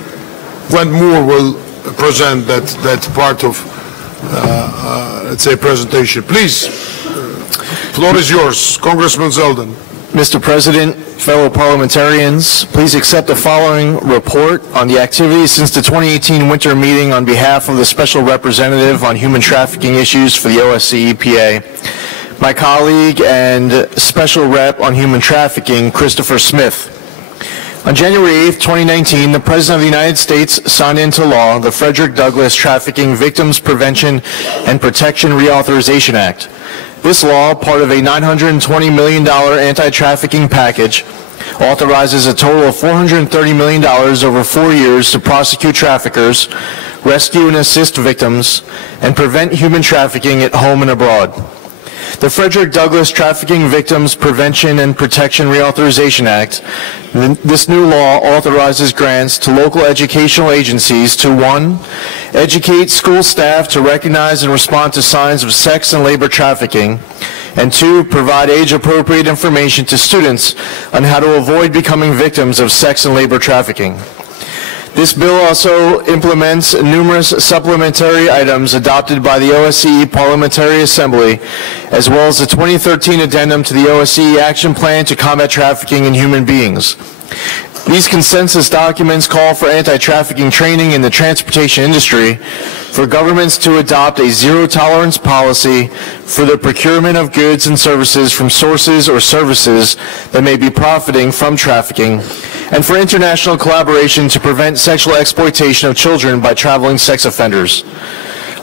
Went Moore will present that part of let's say presentation. Please, floor is yours, Congressman Zeldin. Mr. President, fellow parliamentarians, please accept the following report on the activities since the 2018 winter meeting on behalf of the Special Representative on Human Trafficking Issues for the OSCE EPA, my colleague and Special Rep on Human Trafficking, Christopher Smith. On January 8, 2019, the President of the United States signed into law the Frederick Douglass Trafficking Victims Prevention and Protection Reauthorization Act. This law, part of a $920 million anti-trafficking package, authorizes a total of $430 million over 4 years to prosecute traffickers, rescue and assist victims, and prevent human trafficking at home and abroad. The Frederick Douglass Trafficking Victims Prevention and Protection Reauthorization Act, this new law authorizes grants to local educational agencies to 1, educate school staff to recognize and respond to signs of sex and labor trafficking, and 2, provide age-appropriate information to students on how to avoid becoming victims of sex and labor trafficking. This bill also implements numerous supplementary items adopted by the OSCE Parliamentary Assembly, as well as the 2013 addendum to the OSCE Action Plan to Combat Trafficking in Human Beings. These consensus documents call for anti-trafficking training in the transportation industry, for governments to adopt a zero-tolerance policy for the procurement of goods and services from sources or services that may be profiting from trafficking, and for international collaboration to prevent sexual exploitation of children by traveling sex offenders.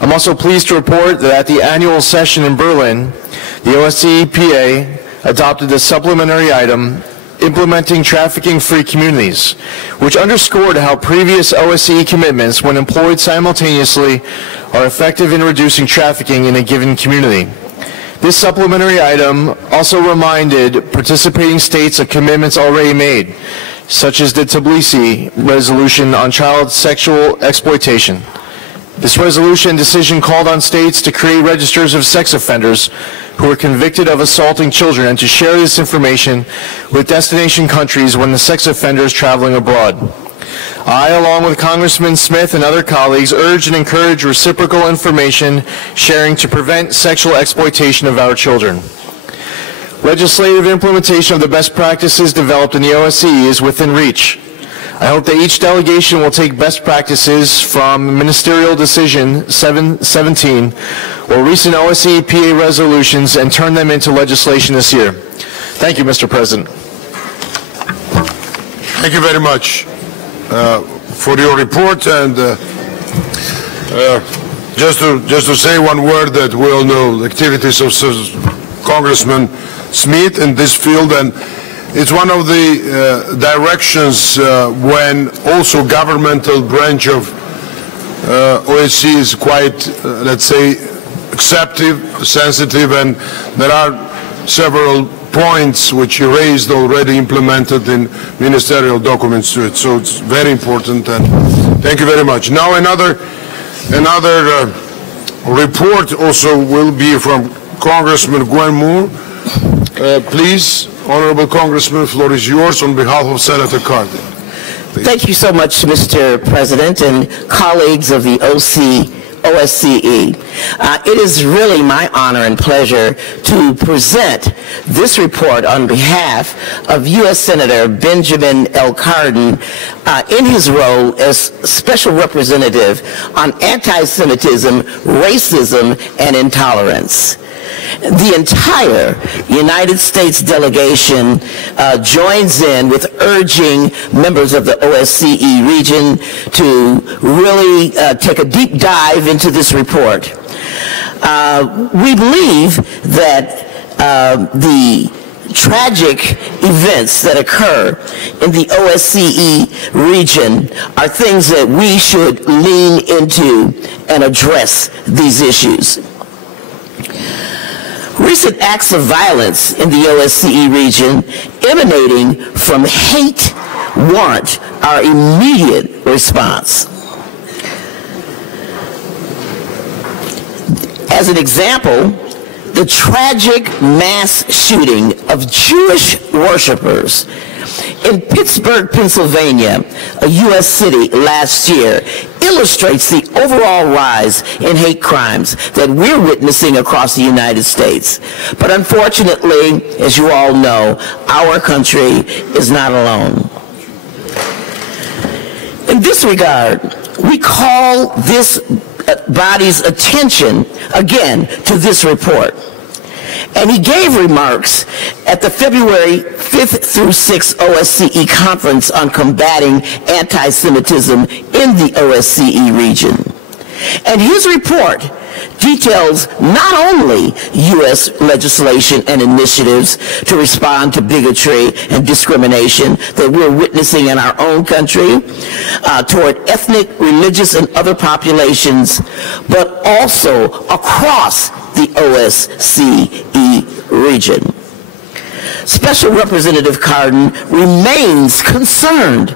I'm also pleased to report that at the annual session in Berlin, the OSCE-PA adopted a supplementary item implementing trafficking-free communities, which underscored how previous OSCE commitments, when employed simultaneously, are effective in reducing trafficking in a given community. This supplementary item also reminded participating states of commitments already made, such as the Tbilisi Resolution on child sexual exploitation. This resolution and decision called on states to create registers of sex offenders who are convicted of assaulting children and to share this information with destination countries when the sex offender is traveling abroad. I, along with Congressman Smith and other colleagues, urge and encourage reciprocal information sharing to prevent sexual exploitation of our children. Legislative implementation of the best practices developed in the OSCE is within reach. I hope that each delegation will take best practices from Ministerial Decision 717 or recent OSCE-PA resolutions and turn them into legislation this year. Thank you, Mr. President. Thank you very much for your report, and just to say one word that we all know the activities of Congressman Smith in this field, and it's one of the directions when also governmental branch of OSCE is quite, let's say, acceptive, sensitive, and there are several points which you raised already implemented in ministerial documents to it. So it's very important, and thank you very much. Now another report also will be from Congressman Gwen Moore. Please, Honorable Congressman, the floor is yours on behalf of Senator Cardin. Please. Thank you so much, Mr. President and colleagues of the OSCE. It is really my honor and pleasure to present this report on behalf of U.S. Senator Benjamin L. Cardin in his role as Special Representative on Anti-Semitism, Racism, and Intolerance. The entire United States delegation joins in with urging members of the OSCE region to really take a deep dive into this report. We believe that the tragic events that occur in the OSCE region are things that we should lean into and address these issues. Recent acts of violence in the OSCE region emanating from hate warrant our immediate response. As an example, the tragic mass shooting of Jewish worshipers in Pittsburgh, Pennsylvania, a U.S. city last year, illustrates the overall rise in hate crimes that we're witnessing across the United States. But unfortunately, as you all know, our country is not alone. In this regard, we call this body's attention again to this report. And he gave remarks at the February 5th through 6th OSCE conference on combating anti-Semitism in the OSCE region. And his report details not only U.S. legislation and initiatives to respond to bigotry and discrimination that we're witnessing in our own country toward ethnic, religious, and other populations, but also across the OSCE region. Special Representative Cardin remains concerned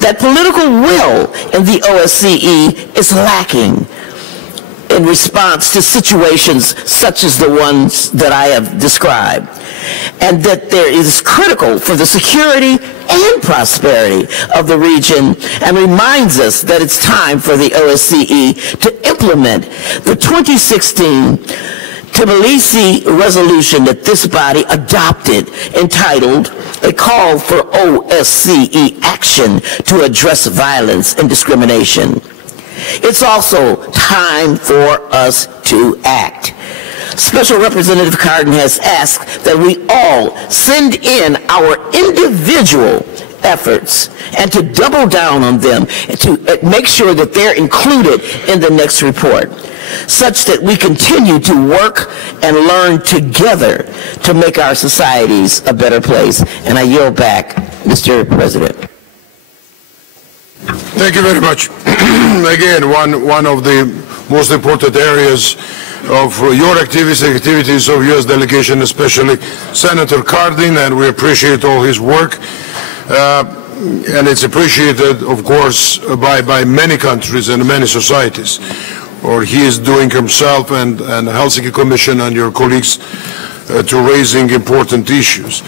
that political will in the OSCE is lacking in response to situations such as the ones that I have described, and that there is critical for the security and prosperity of the region, and reminds us that it's time for the OSCE to implement the 2016 Tbilisi resolution that this body adopted, entitled A Call for OSCE Action to Address Violence and Discrimination. It's also time for us to act. Special Representative Cardin has asked that we all send in our individual efforts and to double down on them and to make sure that they're included in the next report, such that we continue to work and learn together to make our societies a better place. And I yield back, Mr. President. Thank you very much. Again, one of the most important areas of your activities of U.S. delegation, especially Senator Cardin, and we appreciate all his work. And it's appreciated, of course, by many countries and many societies. Or he is doing himself and the Helsinki Commission and your colleagues to raising important issues.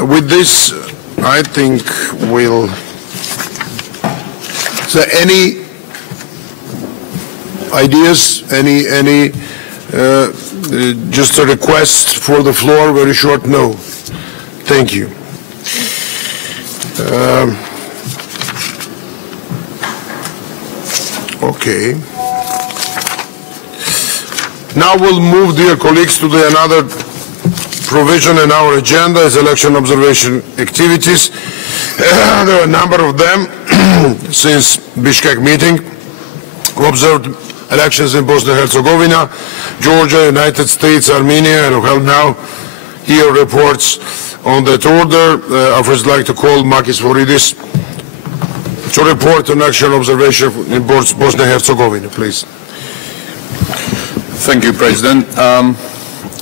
With this, I think we'll... So any ideas, any just a request for the floor, very short? No. Thank you. Okay. Now we'll move, dear colleagues, to another provision in our agenda is election observation activities. There are a number of them since Bishkek meeting. We observed elections in Bosnia and Herzegovina, Georgia, United States, Armenia, and we'll now hear reports on that order. I first like to call Makis Voridis to report on election observation in Bosnia and Herzegovina, please. Thank you, President.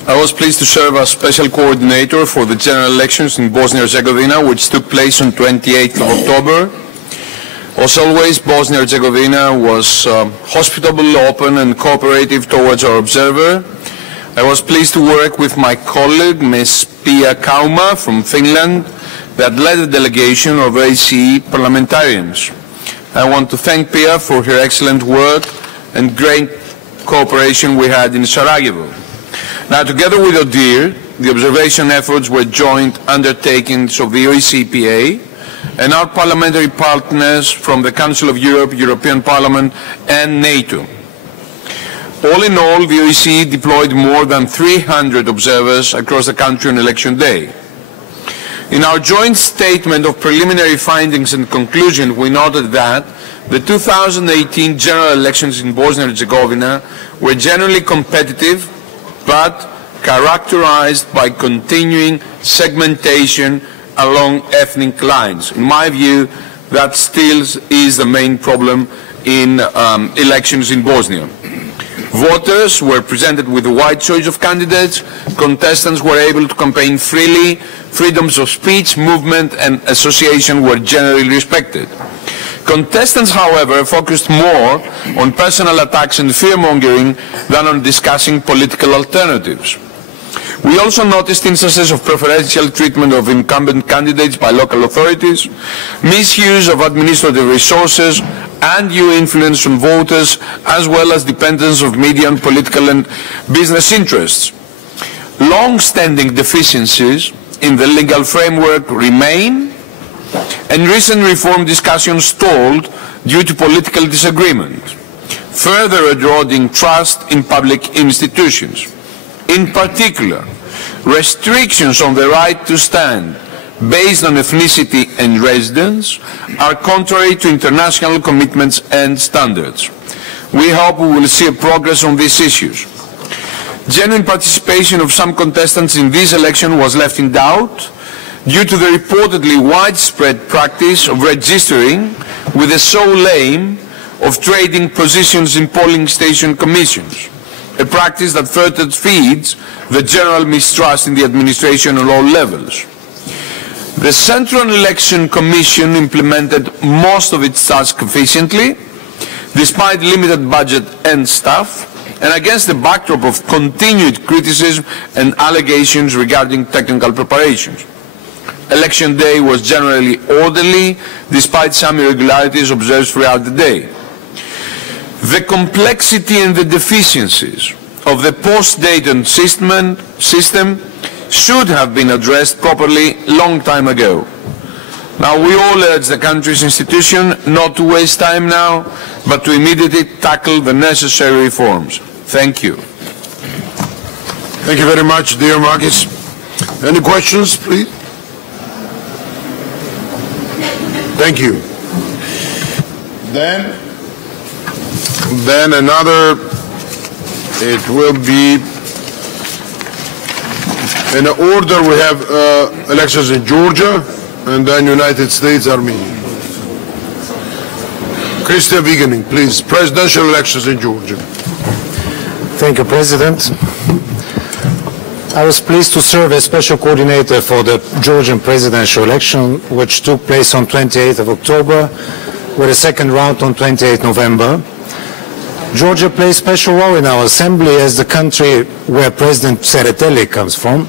I was pleased to serve as special coordinator for the general elections in Bosnia and Herzegovina, which took place on 28th of October. As always, Bosnia and Herzegovina was hospitable, open, and cooperative towards our observer. I was pleased to work with my colleague, Ms. Pia Kauma from Finland, that led the delegation of OSCE parliamentarians. I want to thank Pia for her excellent work and great cooperation we had in Sarajevo. Now, together with ODIHR, the observation efforts were joint undertakings of the OSCE and our parliamentary partners from the Council of Europe, European Parliament, and NATO. All in all, the OSCE deployed more than 300 observers across the country on election day. In our joint statement of preliminary findings and conclusion, we noted that the 2018 general elections in Bosnia and Herzegovina were generally competitive, but characterized by continuing segmentation along ethnic lines. In my view, that still is the main problem in elections in Bosnia. Voters were presented with a wide choice of candidates. Contestants were able to campaign freely. Freedoms of speech, movement, and association were generally respected. Contestants, however, focused more on personal attacks and fear-mongering than on discussing political alternatives. We also noticed instances of preferential treatment of incumbent candidates by local authorities, misuse of administrative resources, undue influence on voters, as well as dependence of media on political and business interests. Long-standing deficiencies in the legal framework remain, and recent reform discussions stalled due to political disagreement, further eroding trust in public institutions. In particular, restrictions on the right to stand based on ethnicity and residence are contrary to international commitments and standards. We hope we will see a progress on these issues. Genuine participation of some contestants in this election was left in doubt due to the reportedly widespread practice of registering with the sole aim of trading positions in polling station commissions. a practice that further feeds the general mistrust in the administration on all levels. The Central Election Commission implemented most of its tasks efficiently, despite limited budget and staff, and against the backdrop of continued criticism and allegations regarding technical preparations. Election day was generally orderly, despite some irregularities observed throughout the day. The complexity and the deficiencies of the post-Dayton system should have been addressed properly long time ago. Now, we all urge the country's institution not to waste time now, but to immediately tackle the necessary reforms. Thank you. Thank you very much, dear Markis. Any questions, please? Thank you. Then another, it will be in order. We have elections in Georgia and then United States, Armenia. Christian Vigening, please. Presidential elections in Georgia. Thank you, President. I was pleased to serve as special coordinator for the Georgian presidential election, which took place on 28th of October, with a second round on 28th November. Georgia plays a special role in our assembly as the country where President Tsereteli comes from.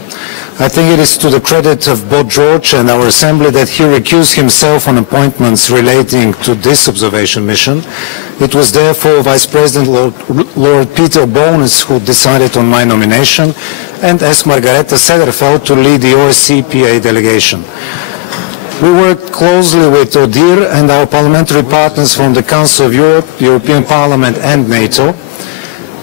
I think it is to the credit of both George and our assembly that he recused himself on appointments relating to this observation mission. It was therefore Vice President Lord Peter Bowness who decided on my nomination, and as Margareta Sederfeld to lead the OSCE-PA delegation. We worked closely with ODIHR and our parliamentary partners from the Council of Europe, the European Parliament and NATO.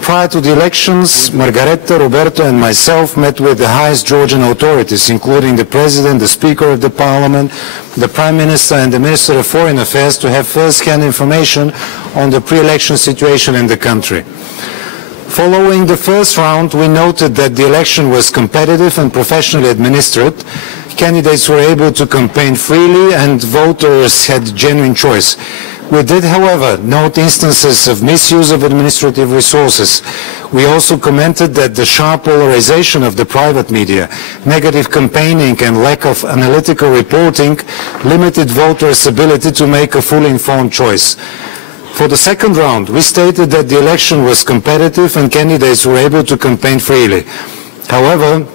Prior to the elections, Margareta, Roberto and myself met with the highest Georgian authorities, including the President, the Speaker of the Parliament, the Prime Minister and the Minister of Foreign Affairs to have first-hand information on the pre-election situation in the country. Following the first round, we noted that the election was competitive and professionally administered. Candidates were able to campaign freely and voters had genuine choice. We did, however, note instances of misuse of administrative resources. We also commented that the sharp polarization of the private media, negative campaigning and lack of analytical reporting limited voters' ability to make a fully informed choice. For the second round, we stated that the election was competitive and candidates were able to campaign freely. However,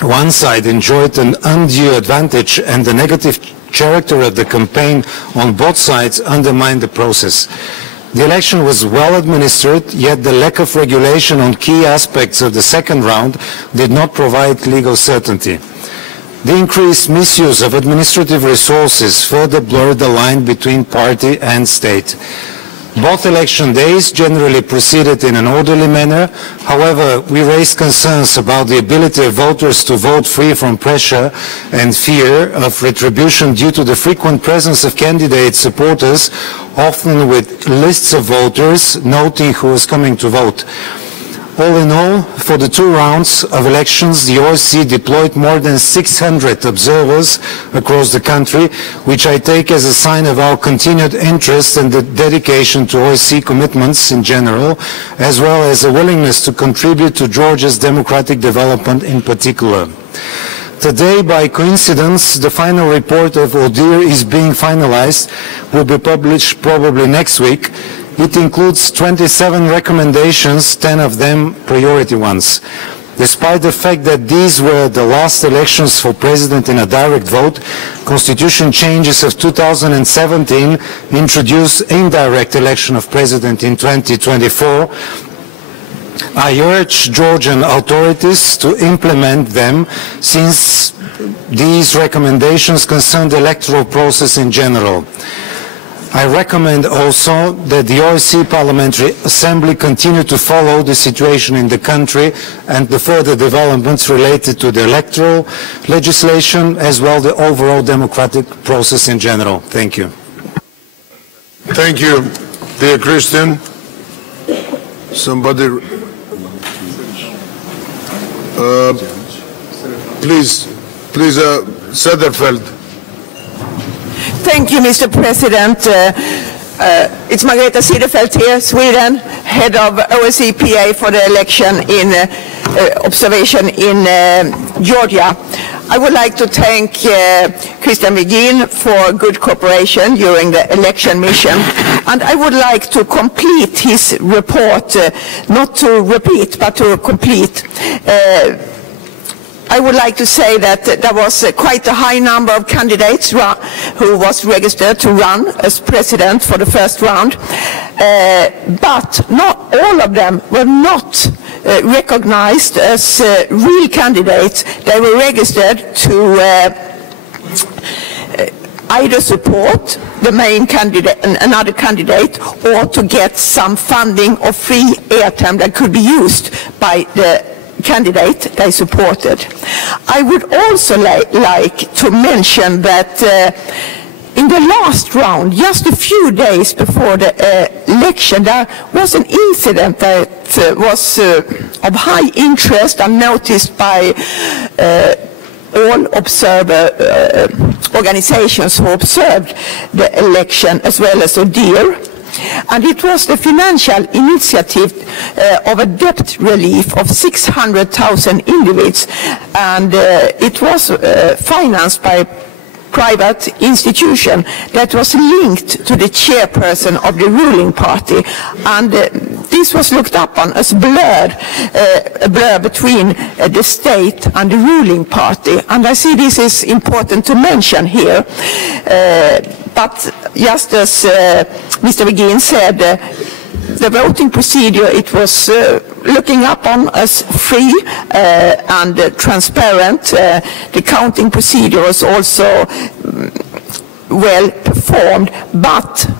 one side enjoyed an undue advantage and the negative character of the campaign on both sides undermined the process. The election was well administered, yet the lack of regulation on key aspects of the second round did not provide legal certainty. The increased misuse of administrative resources further blurred the line between party and state. Both election days generally proceeded in an orderly manner. However, we raised concerns about the ability of voters to vote free from pressure and fear of retribution due to the frequent presence of candidate supporters, often with lists of voters noting who was coming to vote. All in all, for the two rounds of elections, the OSCE deployed more than 600 observers across the country, which I take as a sign of our continued interest and the dedication to OSCE commitments in general, as well as a willingness to contribute to Georgia's democratic development in particular. Today, by coincidence, the final report of ODIHR is being finalized, will be published probably next week. It includes 27 recommendations, 10 of them priority ones. Despite the fact that these were the last elections for president in a direct vote, constitution changes of 2017 introduced indirect election of president in 2024. I urge Georgian authorities to implement them since these recommendations concern the electoral process in general. I recommend also that the OSCE Parliamentary Assembly continue to follow the situation in the country and the further developments related to the electoral legislation as well as the overall democratic process in general. Thank you. Thank you, dear Christian. Somebody, please, Sederfeld. Thank you, Mr. President. It's Margareta Sederfeld here, Sweden. head of OSCE for the election in observation in Georgia. I would like to thank Christian Wigin for good cooperation during the election mission, and I would like to complete his report, not to repeat, but to complete. I would like to say that there was quite a high number of candidates who was registered to run as president for the first round, but not all of them were not recognized as real candidates. They were registered to either support the main candidate, another candidate, or to get some funding or free airtime that could be used by the candidate they supported. I would also like to mention that in the last round, just a few days before the election, there was an incident that was of high interest and noticed by all organizations who observed the election, as well as ODIHR. And it was the financial initiative of a debt relief of 600,000 individuals, and it was financed by private institution that was linked to the chairperson of the ruling party, and this was looked upon as a blur between the state and the ruling party, and I see this is important to mention here. But just as Mr. Wigin said, the voting procedure, it was looking upon as free and transparent. The counting procedure was also well performed, but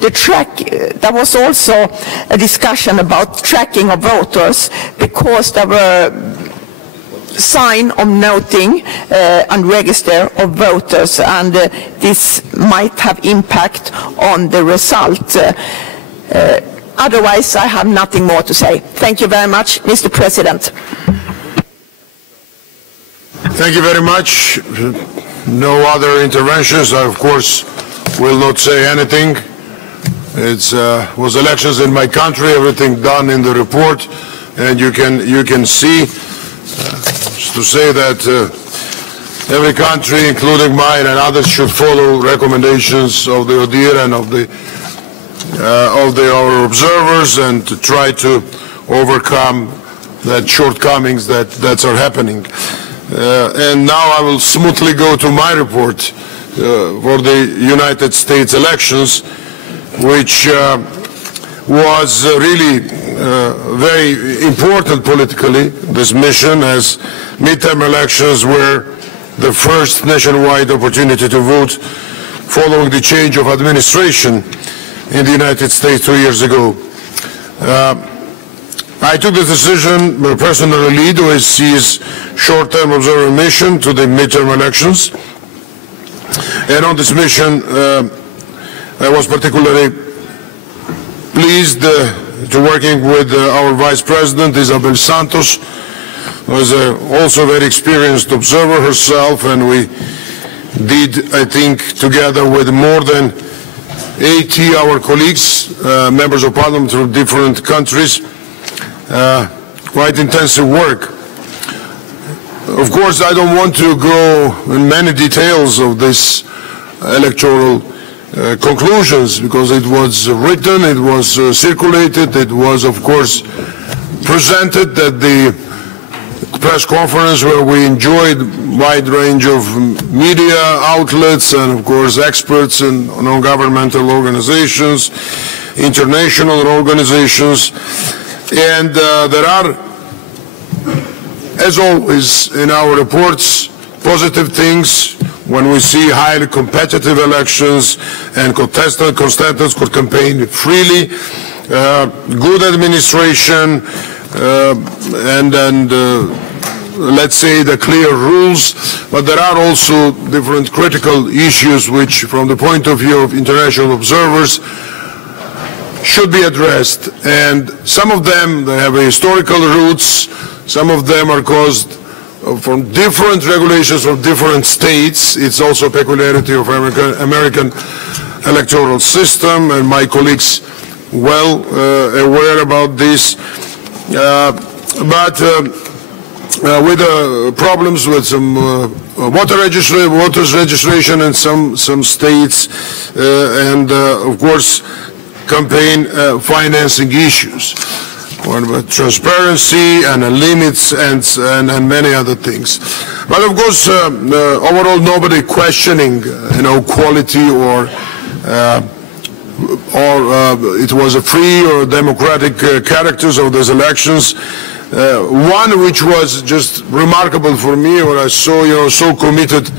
there was also a discussion about tracking of voters, because there were sign of noting and register of voters, and this might have impact on the result. Otherwise, I have nothing more to say. Thank you very much, Mr. President. Thank you very much. No other interventions. I, of course, will not say anything. It was elections in my country, everything done in the report, and you can see, to say that every country, including mine and others, should follow recommendations of the ODIHR and of our observers, and to try to overcome that shortcomings that are happening. And now I will smoothly go to my report for the United States elections, which was really very important politically, this mission, as midterm elections were the first nationwide opportunity to vote following the change of administration in the United States 2 years ago. I took the decision personally to OSCE's short-term observer mission to the midterm elections, and on this mission I was particularly pleased to working with our Vice President Isabel Santos, who is also a very experienced observer herself, and we did, I think, together with more than 80 our colleagues, members of parliament from different countries, quite intensive work. Of course, I don't want to go in many details of this electoral conclusions, because it was written, it was circulated, it was, of course, presented at the press conference, where we enjoyed wide range of media outlets and, of course, experts and non-governmental organizations, international organizations. And there are, as always in our reports, positive things when we see highly competitive elections and contestants could campaign freely, good administration, and let's say the clear rules. But there are also different critical issues which, from the point of view of international observers, should be addressed. And some of them, they have historical roots, some of them are caused from different regulations from different states. It's also a peculiarity of American electoral system, and my colleagues well aware about this. But with problems with some voters registration in some states, and of course campaign financing issues, with transparency and limits and many other things. But of course, overall, nobody questioning, quality or it was a free or democratic characters of those elections. One which was just remarkable for me, when I saw, so committed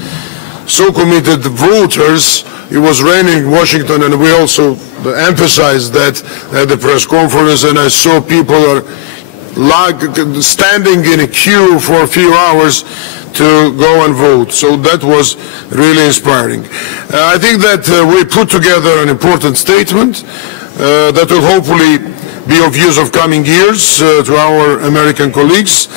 voters. It was raining in Washington, and we also emphasized that at the press conference, and I saw people are standing in a queue for a few hours to go and vote. So that was really inspiring. I think that we put together an important statement that will hopefully be of use of coming years to our American colleagues.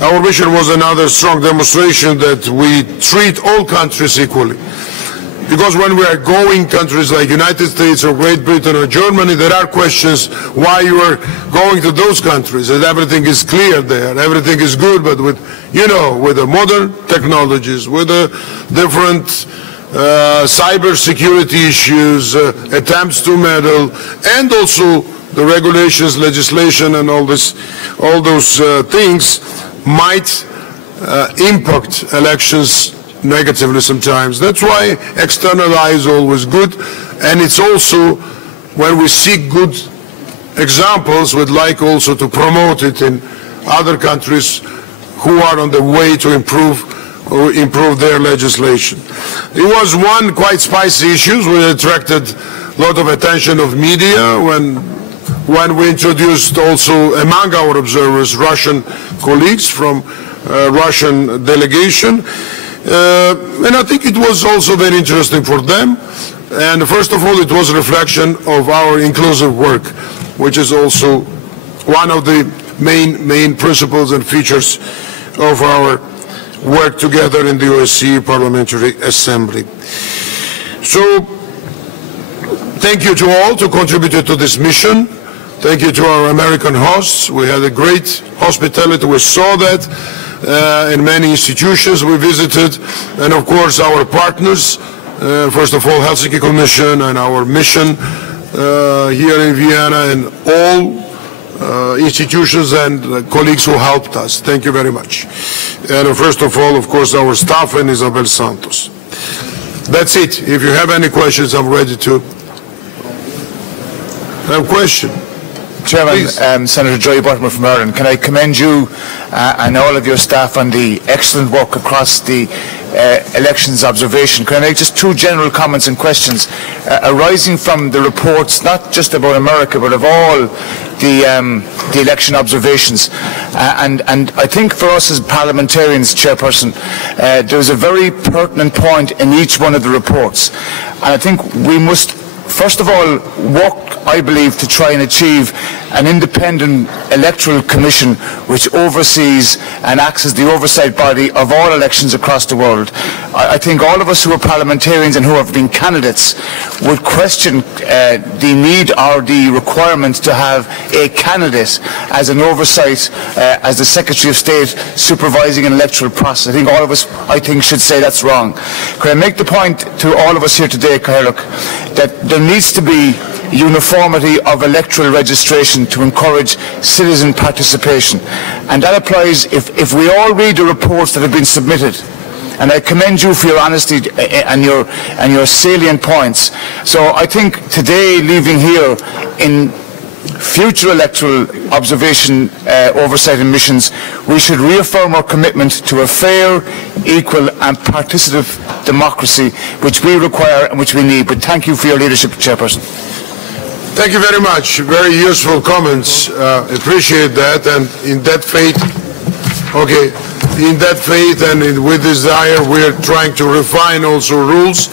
Our mission was another strong demonstration that we treat all countries equally. Because when we are going countries like United States or Great Britain or Germany, there are questions why you are going to those countries, and everything is clear there, everything is good, but with the modern technologies, with the different cyber security issues, attempts to meddle, and also the regulations, legislation, and all those things might impact elections negatively sometimes. That's why external eye is always good, and it's also when we see good examples, we'd like also to promote it in other countries who are on the way to improve their legislation. It was one quite spicy issue. We attracted a lot of attention of media when we introduced also among our observers Russian colleagues from Russian delegation. And I think it was also very interesting for them. And first of all, it was a reflection of our inclusive work, which is also one of the main principles and features of our work together in the OSCE Parliamentary Assembly. So, thank you to all who contributed to this mission. Thank you to our American hosts. We had a great hospitality. We saw that in many institutions we visited, and of course our partners, first of all Helsinki Commission and our mission here in Vienna, and all institutions and colleagues who helped us. Thank you very much. And first of all, of course, our staff and Isabel Santos. That's it. If you have any questions, I'm ready to have a question. Chairman, Senator Joy Buttimer from Ireland, can I commend you and all of your staff on the excellent work across the elections observation. Can I make just two general comments and questions arising from the reports, not just about America, but of all the election observations. And I think for us as parliamentarians, Chairperson, there's a very pertinent point in each one of the reports. And I think we must first of all work, I believe, to try and achieve an independent electoral commission which oversees and acts as the oversight body of all elections across the world. I think all of us who are parliamentarians and who have been candidates would question the need or the requirement to have a candidate as an oversight, as the Secretary of State supervising an electoral process. I think all of us, should say that's wrong. Can I make the point to all of us here today, Kairuk, that there needs to be uniformity of electoral registration to encourage citizen participation, and that applies if we all read the reports that have been submitted, and I commend you for your honesty and your salient points. So I think today, leaving here, in future electoral observation oversight and missions, we should reaffirm our commitment to a fair, equal and participative democracy which we require and which we need. But thank you for your leadership, Chairperson. Thank you very much. Very useful comments. Appreciate that. And in that faith, and with desire, we are trying to refine also rules.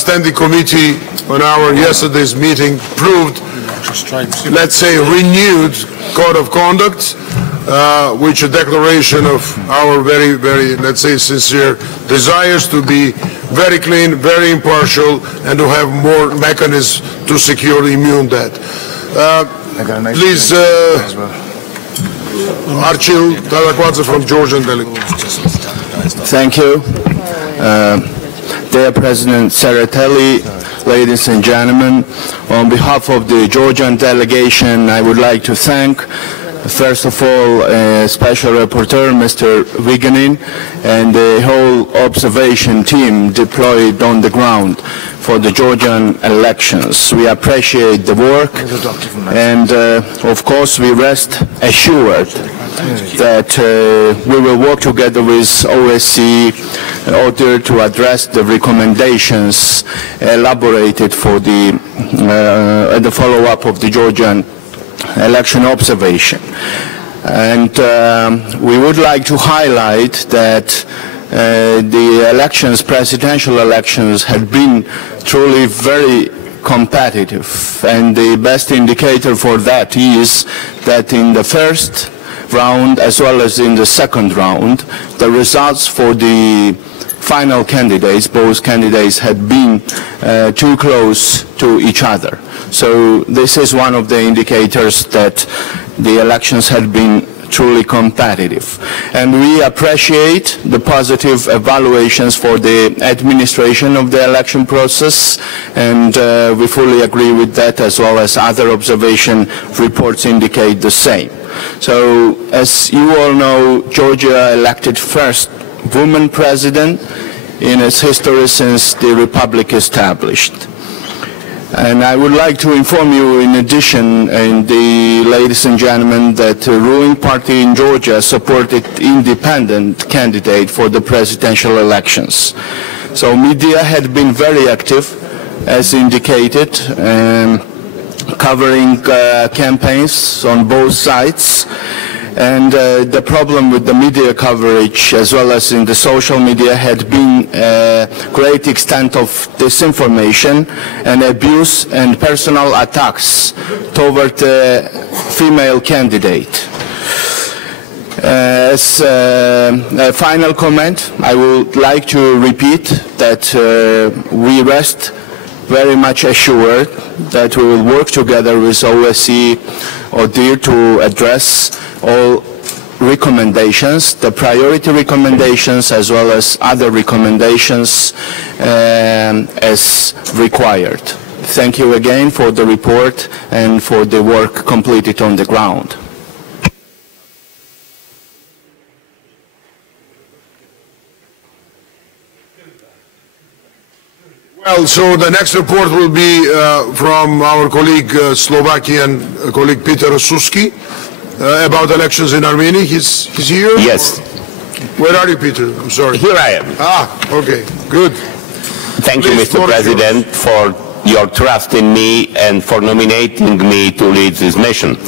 Standing committee on our yesterday's meeting proved, let's say, renewed code of conduct, which a declaration of our very, very, let's say, sincere desires to be very clean, very impartial, and to have more mechanisms to secure immune that. Please, Archil Talakwadze from Georgian delegation. Thank you. Dear President Tsereteli, ladies and gentlemen, on behalf of the Georgian delegation, I would like to thank, first of all, Special Rapporteur Mr. Vigenin and the whole observation team deployed on the ground for the Georgian elections. We appreciate the work, and of course we rest assured that we will work together with OSCE in order to address the recommendations elaborated for the follow-up of the Georgian election observation. And we would like to highlight that the elections, presidential elections, had been truly very competitive, and the best indicator for that is that in the first round as well as in the second round, the results for the final candidates, both candidates had been too close to each other. So this is one of the indicators that the elections had been truly competitive. And we appreciate the positive evaluations for the administration of the election process, and we fully agree with that, as well as other observation reports indicate the same. So, as you all know, Georgia elected first woman president in its history since the republic established. And I would like to inform you, in addition, ladies and gentlemen, that the ruling party in Georgia supported independent candidate for the presidential elections. So media had been very active, as indicated, covering campaigns on both sides. And the problem with the media coverage, as well as in the social media, had been a great extent of disinformation and abuse and personal attacks toward the female candidate. As a final comment, I would like to repeat that we rest very much assured that we will work together with OSCE ODIHR to address all recommendations, the priority recommendations as well as other recommendations as required. Thank you again for the report and for the work completed on the ground. Well, so the next report will be from our colleague, Slovakian colleague Peter Suski, about elections in Armenia. He's here? Yes. Where are you, Peter? I'm sorry. Here I am. Okay, good. Thank you, Mr. President, for your trust in me and for nominating me to lead this mission.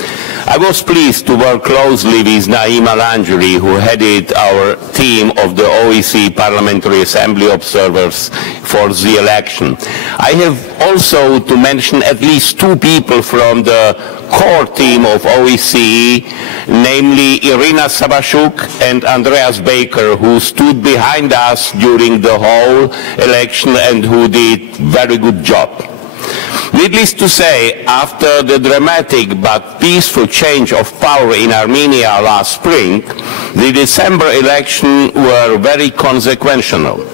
I was pleased to work closely with Naima Lanjuri, who headed our team of the OSCE Parliamentary Assembly observers for the election. I have also to mention at least two people from the core team of OSCE, namely Irina Sabashuk and Andreas Baker, who stood behind us during the whole election and who did a very good job. Needless to say, after the dramatic but peaceful change of power in Armenia last spring, the December elections were very consequential.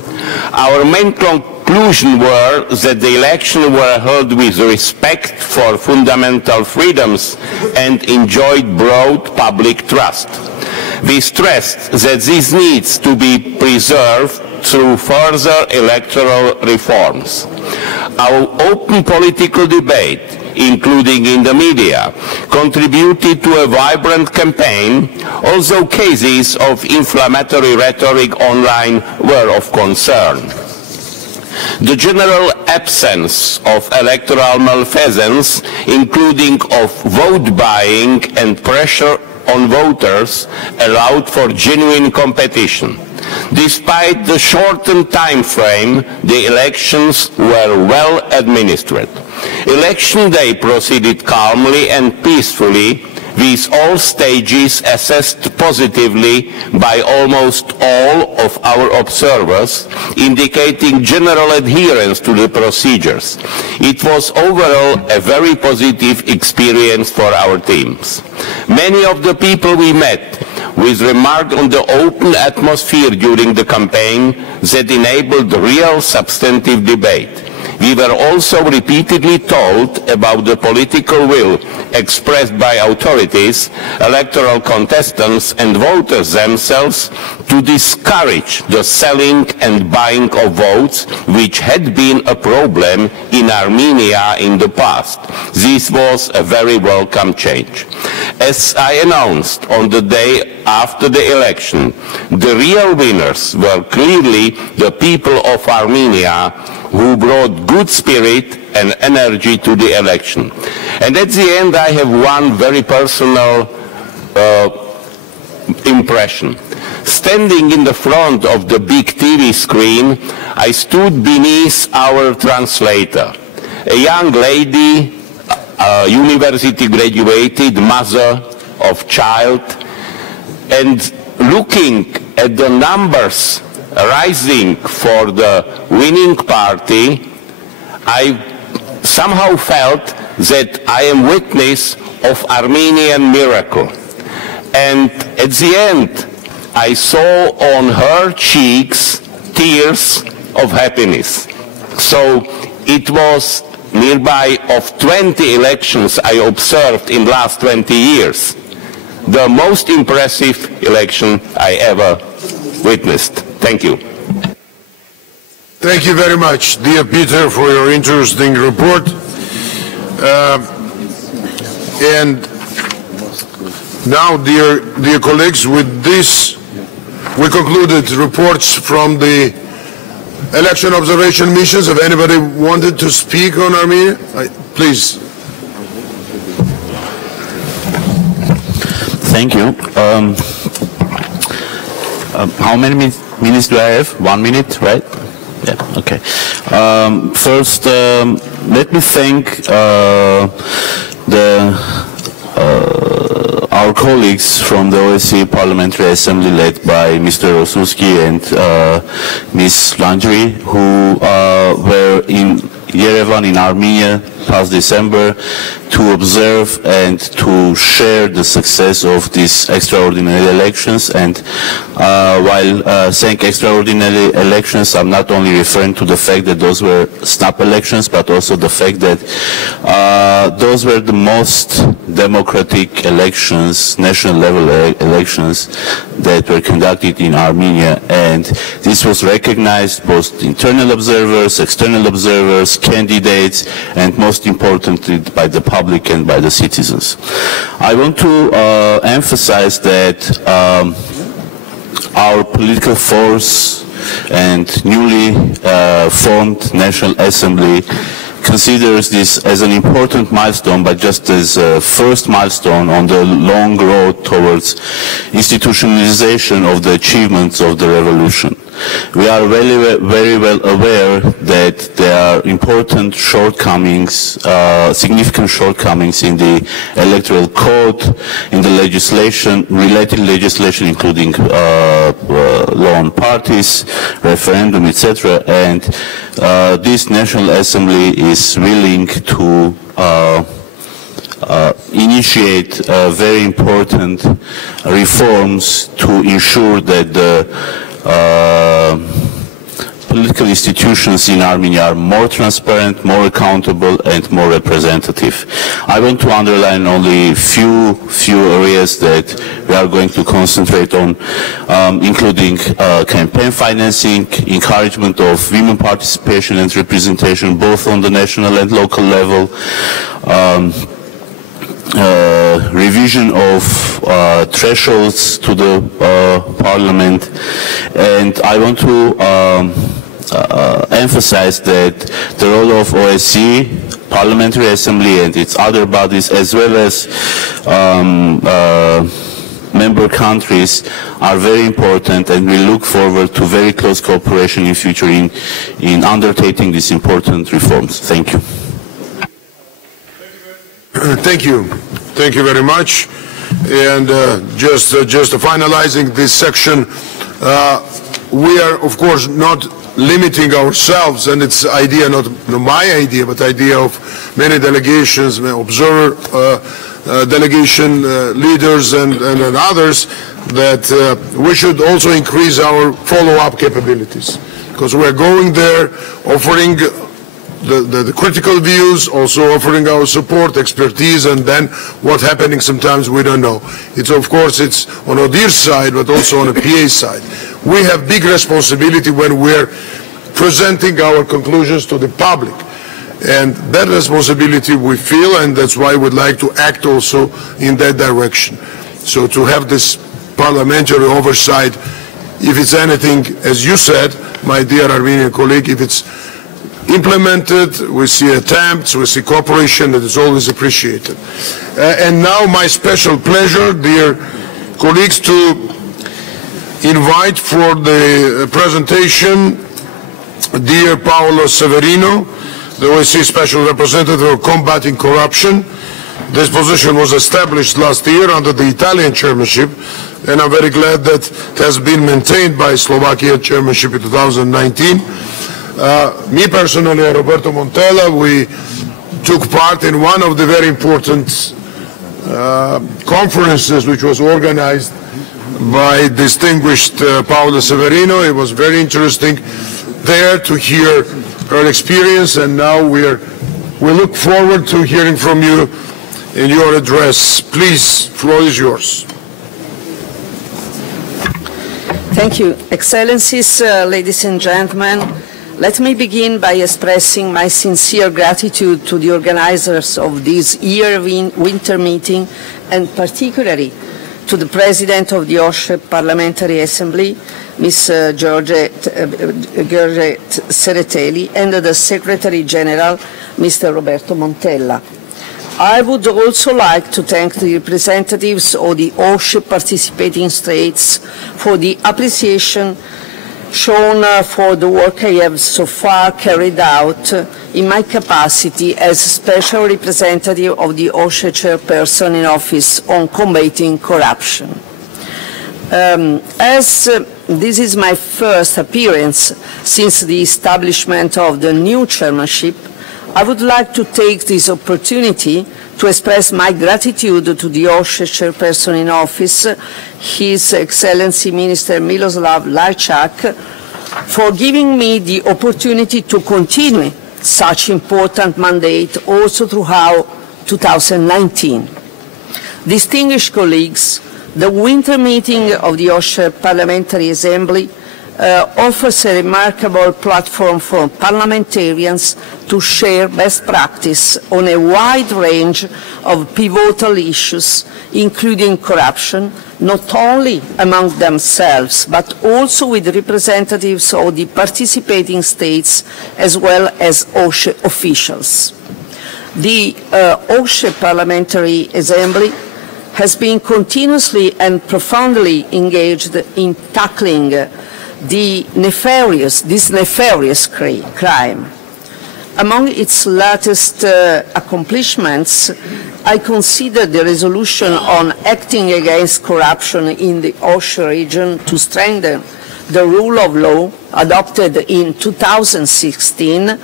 Our main conclusion were that the elections were held with respect for fundamental freedoms and enjoyed broad public trust. We stressed that this needs to be preserved through further electoral reforms. Our open political debate, including in the media, contributed to a vibrant campaign, although cases of inflammatory rhetoric online were of concern. The general absence of electoral malfeasance, including of vote buying and pressure on voters, allowed for genuine competition. Despite the shortened time frame, the elections were well administered. Election day proceeded calmly and peacefully, with all stages assessed positively by almost all of our observers, indicating general adherence to the procedures. It was overall a very positive experience for our teams. Many of the people we met with remarked on the open atmosphere during the campaign that enabled real substantive debate. We were also repeatedly told about the political will expressed by authorities, electoral contestants and voters themselves to discourage the selling and buying of votes, which had been a problem in Armenia in the past. This was a very welcome change. As I announced on the day after the election, the real winners were clearly the people of Armenia, who brought good spirit and energy to the election. And at the end, I have one very personal impression. Standing in the front of the big TV screen, I stood beneath our translator, a young lady, university graduated, mother of child, and looking at the numbers rising for the winning party, I somehow felt that I am witness of Armenian miracle. And at the end, I saw on her cheeks tears of happiness. So it was nearby of 20 elections I observed in the last 20 years, the most impressive election I ever witnessed. Thank you. Thank you very much, dear Peter, for your interesting report. And now, dear colleagues, with this, we concluded reports from the election observation missions. If anybody wanted to speak on Armenia, please. Thank you. How many minutes do I have? 1 minute, right? Yeah, okay. First, let me thank our colleagues from the OSCE Parliamentary Assembly led by Mr. Rosuski and Ms. Landry, who were in Yerevan in Armenia past December to observe and to share the success of these extraordinary elections. And while saying extraordinary elections, I'm not only referring to the fact that those were snap elections, but also the fact that those were the most democratic elections, national level elections that were conducted in Armenia. And this was recognized both internal observers, external observers, candidates, and most importantly by the public and by the citizens. I want to emphasize that our political force and newly formed National Assembly considers this as an important milestone, but just as a first milestone on the long road towards institutionalization of the achievements of the revolution. We are very well aware that there are important shortcomings, significant shortcomings in the electoral code, in the legislation, related legislation, including law on parties, referendum, etc. And this National Assembly is willing to initiate very important reforms to ensure that the political institutions in Armenia are more transparent, more accountable, and more representative. I want to underline only few areas that we are going to concentrate on, including campaign financing, encouragement of women participation and representation both on the national and local level, revision of thresholds to the parliament, and I want to emphasize that the role of OSCE, Parliamentary Assembly, and its other bodies, as well as member countries, are very important, and we look forward to very close cooperation in future in undertaking these important reforms. Thank you. Thank you. Thank you very much. And just finalizing this section, we are, of course, not limiting ourselves, and it's idea, not my idea, but idea of many delegations, observer delegation leaders and others, that we should also increase our follow-up capabilities, because we are going there offering the critical views, also offering our support, expertise, and then what's happening sometimes we don't know. It's, of course, it's on ODIHR's side, but also on the PA side. We have big responsibility when we're presenting our conclusions to the public. And that responsibility we feel, and that's why we'd like to act also in that direction. So to have this parliamentary oversight, if it's anything, as you said, my dear Armenian colleague, if it's implemented, we see attempts, we see cooperation, that is always appreciated. And now my special pleasure, dear colleagues, to invite for the presentation dear Paolo Severino, the OSCE Special Representative for Combating Corruption. This position was established last year under the Italian chairmanship, and I'm very glad that it has been maintained by Slovakia chairmanship in 2019. Me personally and Roberto Montella, we took part in one of the very important conferences which was organized by distinguished Paolo Severino. It was very interesting there to hear her experience, and now we look forward to hearing from you in your address. Please, floor is yours. Thank you. Excellencies, ladies and gentlemen, let me begin by expressing my sincere gratitude to the organizers of this year winter meeting, and particularly to the President of the OSCE Parliamentary Assembly, Ms. Georgette Tsereteli, and the Secretary General, Mr. Roberto Montella. I would also like to thank the representatives of the OSCE participating states for the appreciation shown for the work I have so far carried out in my capacity as Special Representative of the OSCE Chairperson in Office on Combating Corruption. As this is my first appearance since the establishment of the new chairmanship, I would like to take this opportunity to express my gratitude to the OSCE Chairperson in Office, His Excellency Minister Miloslav Lajčák, for giving me the opportunity to continue such important mandate also throughout 2019. Distinguished colleagues, the winter meeting of the OSCE Parliamentary Assembly offers a remarkable platform for parliamentarians to share best practice on a wide range of pivotal issues, including corruption, not only among themselves, but also with representatives of the participating states as well as OSCE officials. The OSCE Parliamentary Assembly has been continuously and profoundly engaged in tackling this nefarious crime. Among its latest accomplishments, I consider the resolution on acting against corruption in the OSCE region to strengthen the rule of law, adopted in 2016,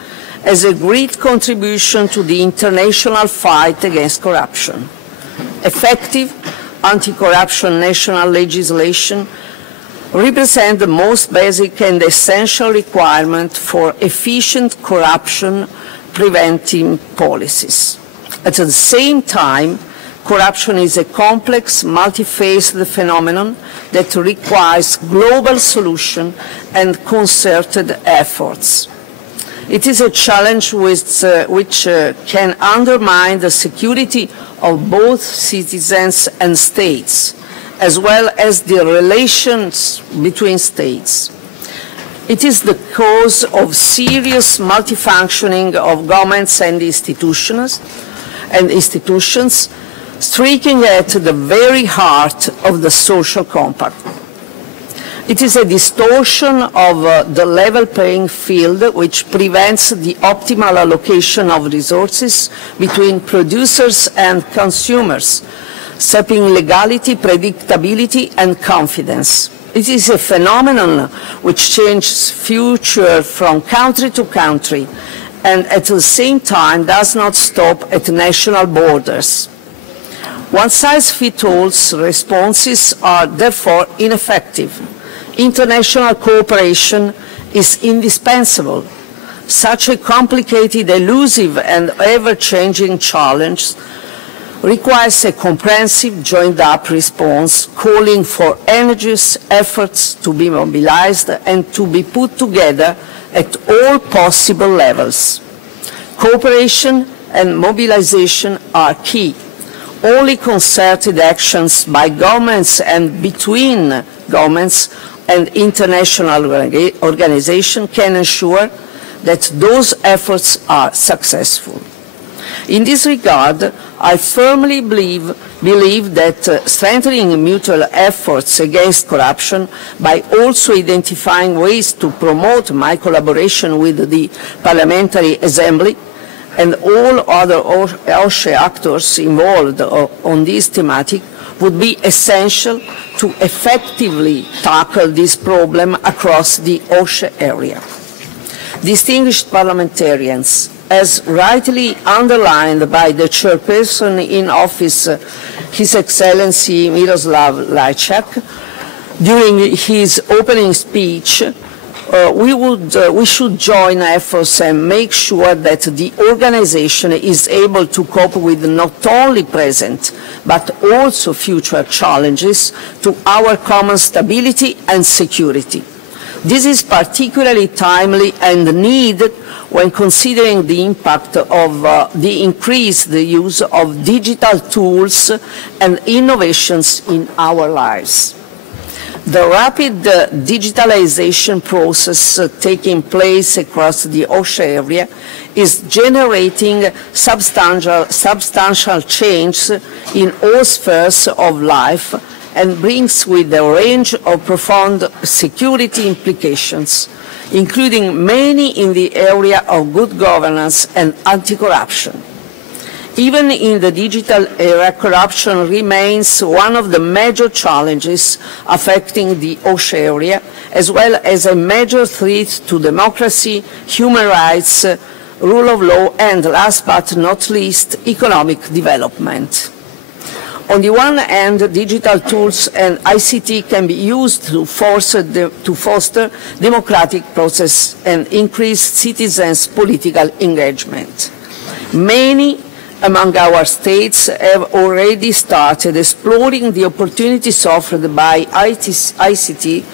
as a great contribution to the international fight against corruption. Effective anti-corruption national legislation represent the most basic and essential requirement for efficient corruption preventing policies. At the same time, corruption is a complex, multifaceted phenomenon that requires global solution and concerted efforts. It is a challenge which can undermine the security of both citizens and states, as well as the relations between states. It is the cause of serious multifunctioning of governments and institutions, striking at the very heart of the social compact. It is a distortion of the level playing field which prevents the optimal allocation of resources between producers and consumers, sapping legality, predictability, and confidence. It is a phenomenon which changes future from country to country and at the same time does not stop at national borders. One-size-fits-all responses are therefore ineffective. International cooperation is indispensable. Such a complicated, elusive, and ever-changing challenge requires a comprehensive, joined-up response calling for energies, efforts to be mobilized and to be put together at all possible levels. Cooperation and mobilization are key. Only concerted actions by governments and between governments and international organizations can ensure that those efforts are successful. In this regard, I firmly believe that strengthening mutual efforts against corruption by also identifying ways to promote my collaboration with the Parliamentary Assembly and all other OSCE actors involved on this thematic would be essential to effectively tackle this problem across the OSCE area. Distinguished parliamentarians, as rightly underlined by the chairperson in office, His Excellency Miroslav Lajčák, during his opening speech, we should join efforts and make sure that the organization is able to cope with not only present but also future challenges to our common stability and security. This is particularly timely and needed when considering the impact of the increased use of digital tools and innovations in our lives. The rapid digitalization process taking place across the OSCE area is generating substantial change in all spheres of life and brings with a range of profound security implications, including many in the area of good governance and anti-corruption. Even in the digital era, corruption remains one of the major challenges affecting the OSCE area, as well as a major threat to democracy, human rights, rule of law, and last but not least, economic development. On the one hand, digital tools and ICT can be used to foster democratic process and increase citizens' political engagement. Many among our states have already started exploring the opportunities offered by ICT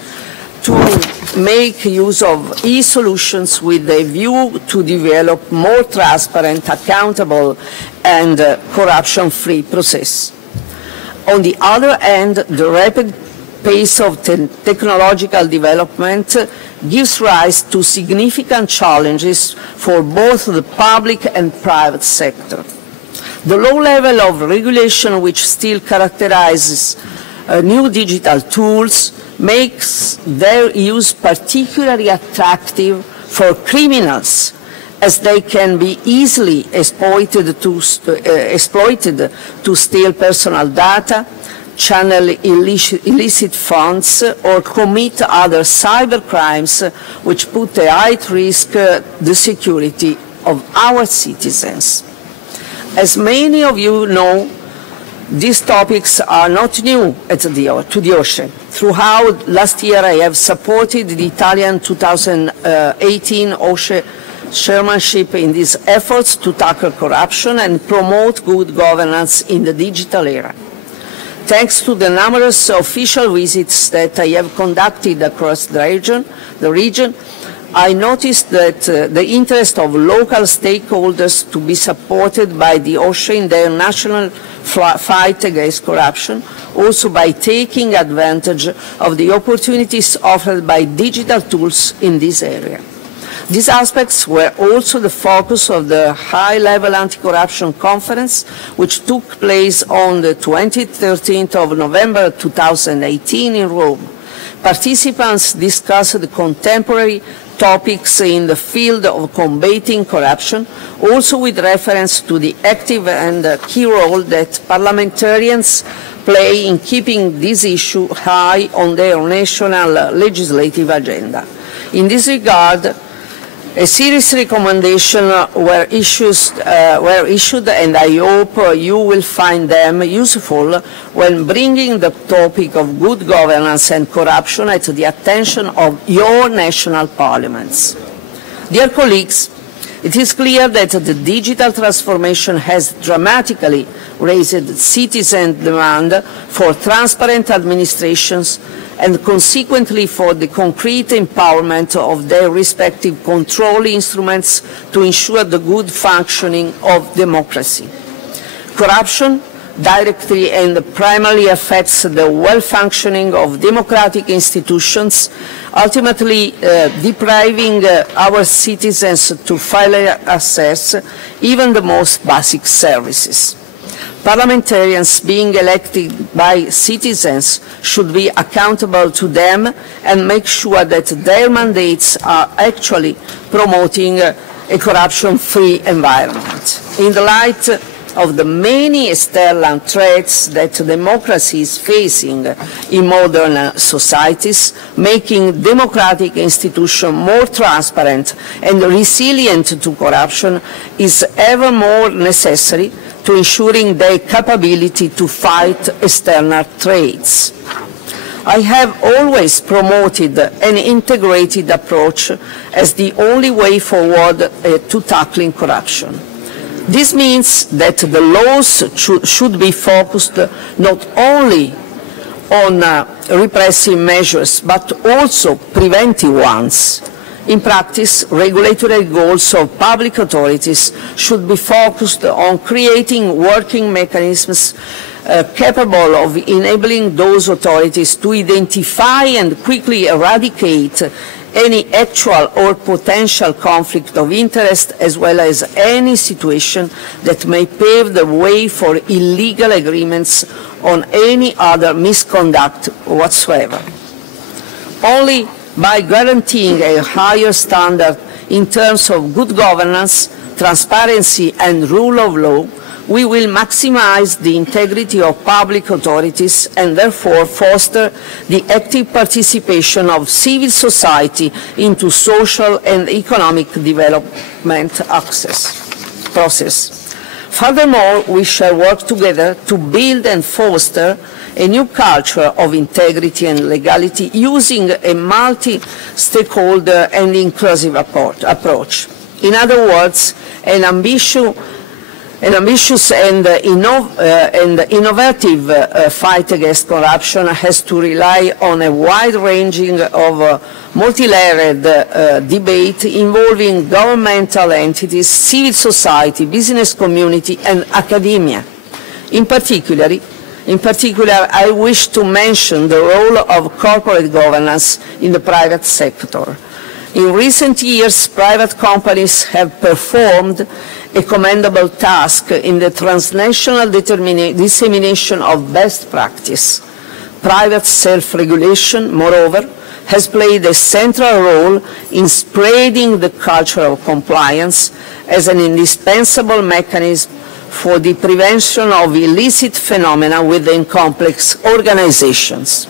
to make use of e-solutions with a view to develop more transparent, accountable, and corruption-free process. On the other hand, the rapid pace of technological development gives rise to significant challenges for both the public and private sector. The low level of regulation which still characterizes new digital tools makes their use particularly attractive for criminals, as they can be easily exploited to steal personal data, channel illicit funds, or commit other cyber crimes which put at risk the security of our citizens. As many of you know, these topics are not new to the OSCE. Throughout last year, I have supported the Italian 2018 OSCE chairmanship in these efforts to tackle corruption and promote good governance in the digital era. Thanks to the numerous official visits that I have conducted across the region, I noticed that the interest of local stakeholders to be supported by the OSCE in their national fight against corruption, also by taking advantage of the opportunities offered by digital tools in this area. These aspects were also the focus of the high-level anti-corruption conference, which took place on the 13th of November 2018 in Rome. Participants discussed the contemporary topics in the field of combating corruption, also with reference to the active and key role that parliamentarians play in keeping this issue high on their national legislative agenda. In this regard, a serious recommendation were issued, and I hope you will find them useful when bringing the topic of good governance and corruption at the attention of your national parliaments. Dear colleagues, it is clear that the digital transformation has dramatically raised citizen demand for transparent administrations and consequently for the concrete empowerment of their respective control instruments to ensure the good functioning of democracy. Corruption directly and primarily affects the well-functioning of democratic institutions, ultimately depriving our citizens to freely access even the most basic services. Parliamentarians being elected by citizens should be accountable to them and make sure that their mandates are actually promoting a corruption-free environment. In the light of the many external threats that democracy is facing in modern societies, making democratic institutions more transparent and resilient to corruption is ever more necessary to ensuring their capability to fight external threats. I have always promoted an integrated approach as the only way forward to tackling corruption. This means that the laws should be focused not only on repressive measures but also preventive ones. In practice, regulatory goals of public authorities should be focused on creating working mechanisms capable of enabling those authorities to identify and quickly eradicate any actual or potential conflict of interest, as well as any situation that may pave the way for illegal agreements on any other misconduct whatsoever. Only by guaranteeing a higher standard in terms of good governance, transparency and rule of law, we will maximize the integrity of public authorities and therefore foster the active participation of civil society into social and economic development process. Furthermore, we shall work together to build and foster a new culture of integrity and legality using a multi-stakeholder and inclusive approach. In other words, an ambitious and innovative fight against corruption has to rely on a wide-ranging of multi-layered debate involving governmental entities, civil society, business community and academia. In particular, I wish to mention the role of corporate governance in the private sector. In recent years, private companies have performed a commendable task in the transnational dissemination of best practice. Private self-regulation, moreover, has played a central role in spreading the culture of compliance as an indispensable mechanism for the prevention of illicit phenomena within complex organizations.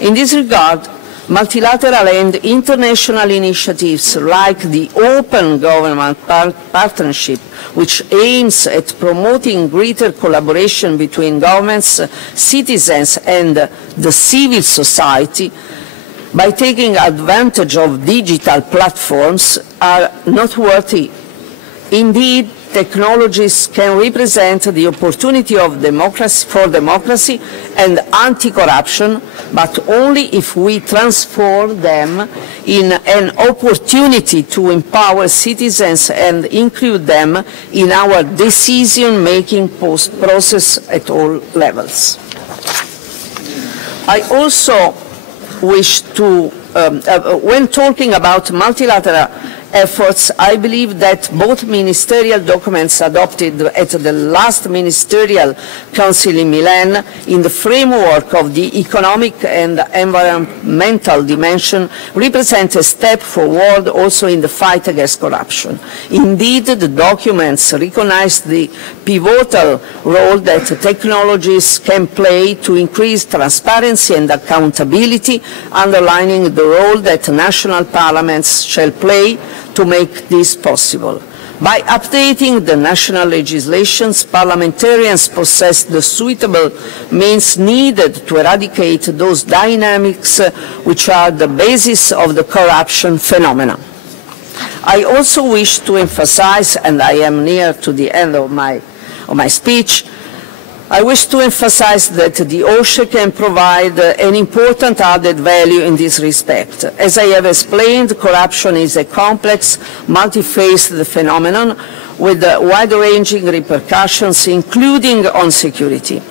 In this regard, multilateral and international initiatives like the Open Government Partnership, which aims at promoting greater collaboration between governments, citizens and the civil society by taking advantage of digital platforms, are noteworthy. Indeed, technologies can represent the opportunity of for democracy and anti-corruption, but only if we transform them in an opportunity to empower citizens and include them in our decision-making process at all levels. I also wish to, when talking about multilateral efforts, I believe that both ministerial documents adopted at the last Ministerial Council in Milan in the framework of the economic and environmental dimension represent a step forward also in the fight against corruption. Indeed, the documents recognize the pivotal role that technologies can play to increase transparency and accountability, underlining the role that national parliaments shall play to make this possible. By updating the national legislations, parliamentarians possess the suitable means needed to eradicate those dynamics which are the basis of the corruption phenomenon. I also wish to emphasize, and I am near to the end of my speech, I wish to emphasize that the OSCE can provide an important added value in this respect. As I have explained, corruption is a complex, multi-faced phenomenon with wide-ranging repercussions, including on security.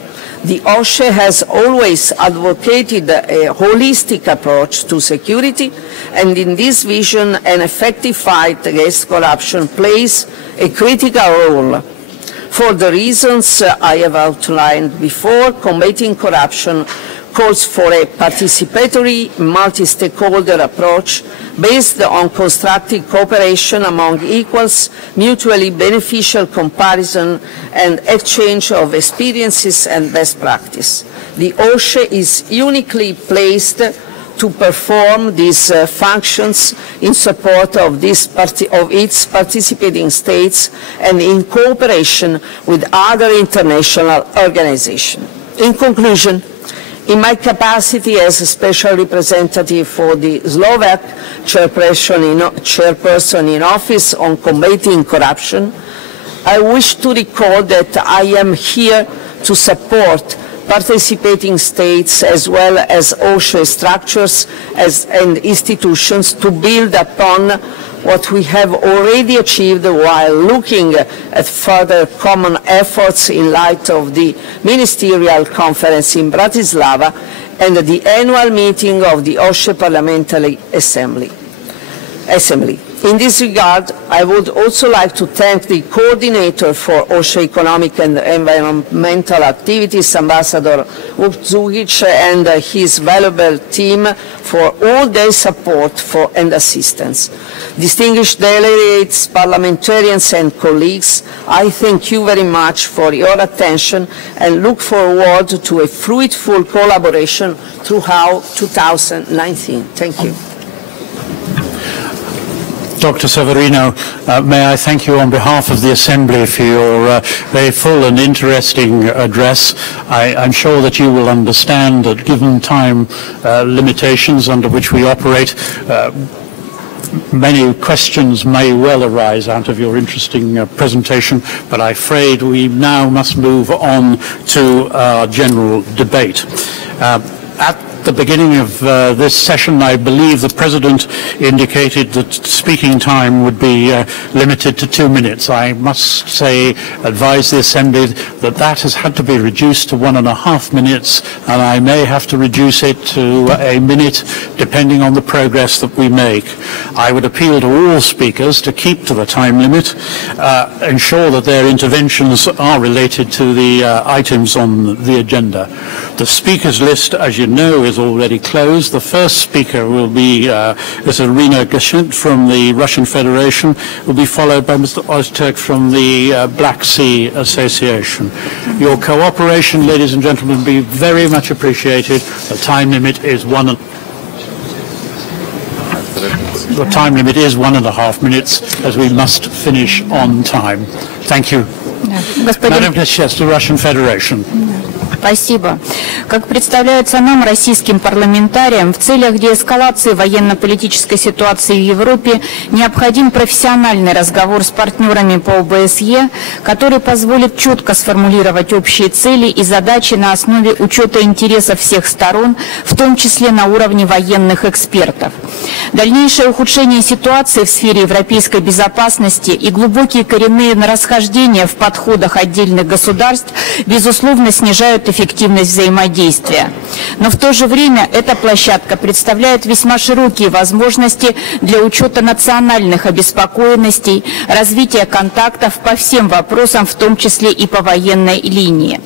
The OSCE has always advocated a holistic approach to security, and in this vision, an effective fight against corruption plays a critical role. For the reasons I have outlined before, combating corruption calls for a participatory, multi-stakeholder approach based on constructive cooperation among equals, mutually beneficial comparison, and exchange of experiences and best practice. The OSCE is uniquely placed to perform these functions in support of its participating states and in cooperation with other international organizations. In conclusion, in my capacity as a special representative for the Slovak chairperson in office on combating corruption, I wish to recall that I am here to support participating states as well as OSCE structures and institutions to build upon what we have already achieved while looking at further common efforts in light of the Ministerial Conference in Bratislava and the annual meeting of the OSCE Parliamentary Assembly. In this regard, I would also like to thank the coordinator for OSCE Economic and Environmental Activities, Ambassador Vuk-Džugić, and his valuable team for all their support and assistance. Distinguished delegates, parliamentarians and colleagues, I thank you very much for your attention and look forward to a fruitful collaboration throughout 2019. Thank you. Dr. Severino, may I thank you on behalf of the Assembly for your very full and interesting address. I'm sure that you will understand that given time limitations under which we operate, many questions may well arise out of your interesting presentation, but I'm afraid we now must move on to our general debate. At the beginning of this session, I believe the President indicated that speaking time would be limited to 2 minutes. I must say, advise the Assembly that that has had to be reduced to 1.5 minutes, and I may have to reduce it to a minute, depending on the progress that we make. I would appeal to all speakers to keep to the time limit, ensure that their interventions are related to the items on the agenda. The speakers list, as you know, is already closed. The first speaker will be Ms. Irina Gashint from the Russian Federation, will be followed by Mr. Ozturk from the Black Sea Association. Your cooperation, ladies and gentlemen, will be very much appreciated. The time limit is 1.5 minutes, as we must finish on time. Thank you. Madam Gashint, the Russian Federation. Спасибо. Как представляется нам, российским парламентариям, в целях деэскалации военно-политической ситуации в Европе необходим профессиональный разговор с партнерами по ОБСЕ, который позволит четко сформулировать общие цели и задачи на основе учета интересов всех сторон, в том числе на уровне военных экспертов. Дальнейшее ухудшение ситуации в сфере европейской безопасности и глубокие коренные расхождения в подходах отдельных государств, безусловно, снижают повышают эффективность взаимодействия. Но в то же время эта площадка представляет весьма широкие возможности для учета национальных обеспокоенностей, развития контактов по всем вопросам, в том числе и по военной линии.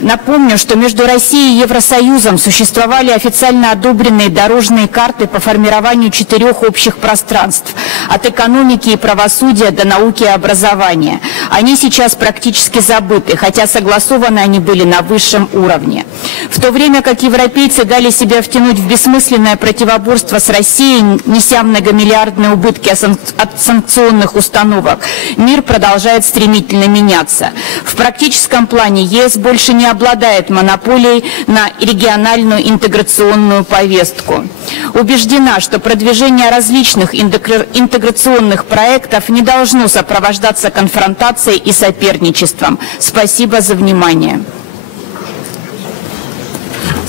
Напомню, что между Россией и Евросоюзом существовали официально одобренные дорожные карты по формированию 4 общих пространств – от экономики и правосудия до науки и образования. Они сейчас практически забыты, хотя согласованы они были на высшем уровне. В то время как европейцы дали себя втянуть в бессмысленное противоборство с Россией, неся многомиллиардные убытки от санкционных установок, мир продолжает стремительно меняться. В практическом плане ЕС больше не обладает монополией на региональную интеграционную повестку. Убеждена, что продвижение различных интеграционных проектов не должно сопровождаться конфронтацией и соперничеством. Спасибо за внимание.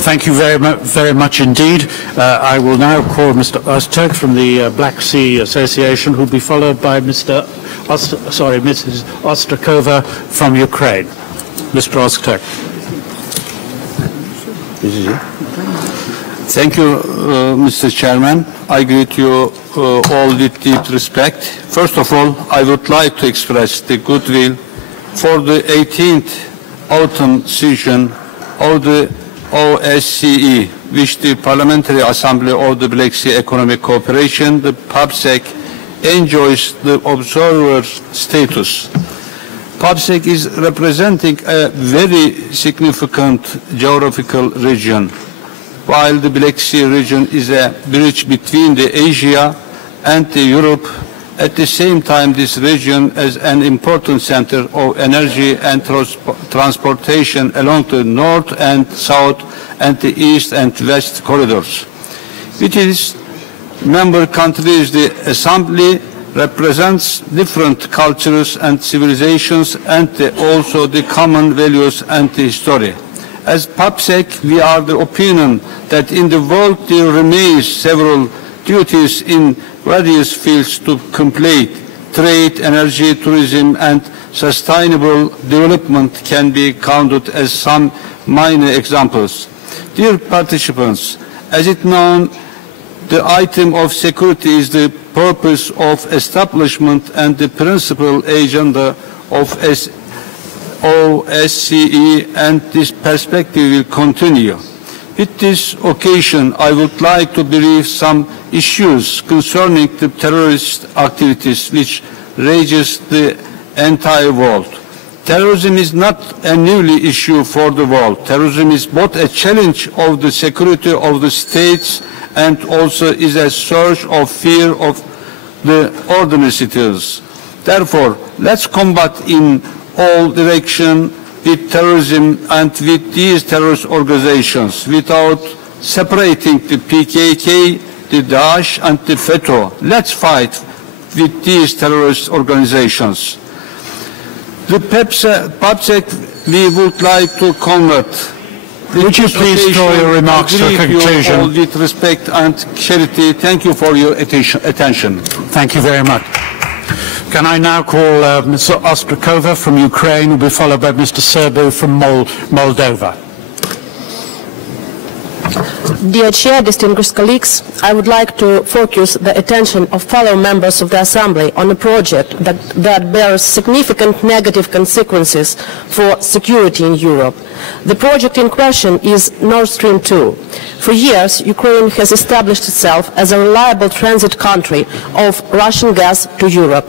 Thank you very much indeed. I will now call Mr. Öztürk from the Black Sea Association, who will be followed by Mrs. Ostrakova from Ukraine. Mr. Öztürk. Thank you, Mr. Chairman. I greet you all with deep respect. First of all, I would like to express the goodwill for the 18th autumn session of the OSCE, which the Parliamentary Assembly of the Black Sea Economic Cooperation, the PABSEC, enjoys the observer status. PABSEC is representing a very significant geographical region, while the Black Sea region is a bridge between the Asia and the Europe. At the same time, this region is an important center of energy and transportation along the north and south and the east and west corridors. With its member countries, the Assembly represents different cultures and civilizations and also the common values and the history. As PABSEC, we are the opinion that in the world there remains several duties in various fields to complete. Trade, energy, tourism, and sustainable development can be counted as some minor examples. Dear participants, as it known, the item of security is the purpose of establishment and the principal agenda of OSCE, and this perspective will continue. With this occasion, I would like to brief some issues concerning the terrorist activities which rages the entire world. Terrorism is not a new issue for the world. Terrorism is both a challenge of the security of the states and also is a source of fear of the ordinary citizens. Therefore, let's combat in all directions with terrorism and with these terrorist organizations without separating the PKK, the Daesh and the FETÖ. Let's fight with these terrorist organizations. The PABSEC, we would like to convert. Would you please draw your remarks to a conclusion? All with respect and charity. Thank you for your attention. Thank you very much. Can I now call Ms. Ostrakova from Ukraine, who will be followed by Mr. Serbu from Moldova. Dear Chair, distinguished colleagues, I would like to focus the attention of fellow members of the Assembly on a project that bears significant negative consequences for security in Europe. The project in question is Nord Stream 2. For years, Ukraine has established itself as a reliable transit country of Russian gas to Europe.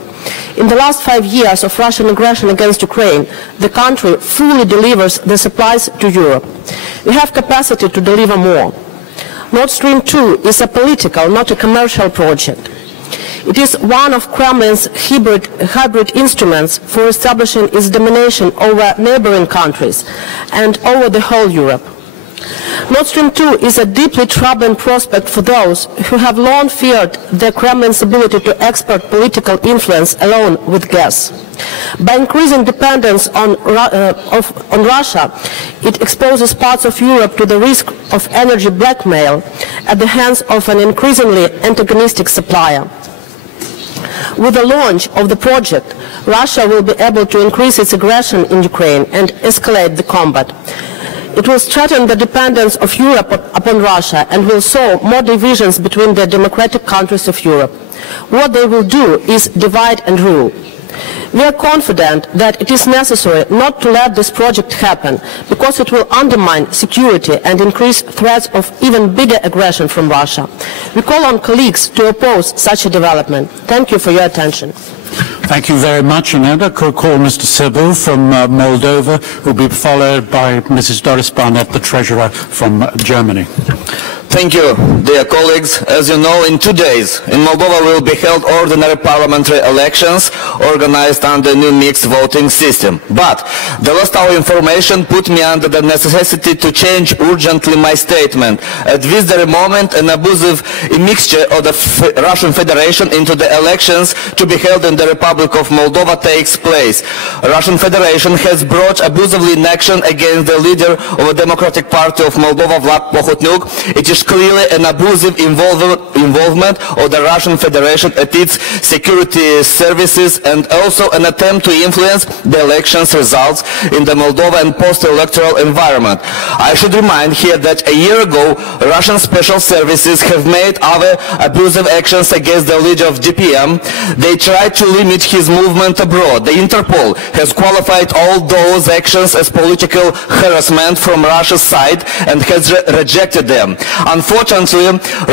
In the last 5 years of Russian aggression against Ukraine, the country fully delivers the supplies to Europe. We have capacity to deliver more. Nord Stream 2 is a political, not a commercial project. It is one of Kremlin's hybrid instruments for establishing its domination over neighboring countries and over the whole Europe. Nord Stream 2 is a deeply troubling prospect for those who have long feared the Kremlin's ability to export political influence alone with gas. By increasing dependence on Russia, it exposes parts of Europe to the risk of energy blackmail at the hands of an increasingly antagonistic supplier. With the launch of the project, Russia will be able to increase its aggression in Ukraine and escalate the combat. It will strengthen the dependence of Europe upon Russia and will sow more divisions between the democratic countries of Europe. What they will do is divide and rule. We are confident that it is necessary not to let this project happen because it will undermine security and increase threats of even bigger aggression from Russia. We call on colleagues to oppose such a development. Thank you for your attention. Thank you very much, Aneta. Could call Mr. Sibu from Moldova, who will be followed by Mrs. Doris Barnett, the Treasurer from Germany. Thank you, dear colleagues. As you know, in 2 days in Moldova will be held ordinary parliamentary elections organized under the new mixed voting system. But the last hour information put me under the necessity to change urgently my statement. At this very moment, an abusive mixture of the Russian Federation into the elections to be held in the Republic of Moldova takes place. Russian Federation has brought abusively in action against the leader of the Democratic Party of Moldova, Vlad Plahotniuc. It is clearly an abusive involvement of the Russian Federation at its security services and also an attempt to influence the elections results in the Moldovan post-electoral environment. I should remind here that a year ago Russian special services have made other abusive actions against the leader of DPM. They tried to limit his movement abroad. The Interpol has qualified all those actions as political harassment from Russia's side and has rejected them. Unfortunately,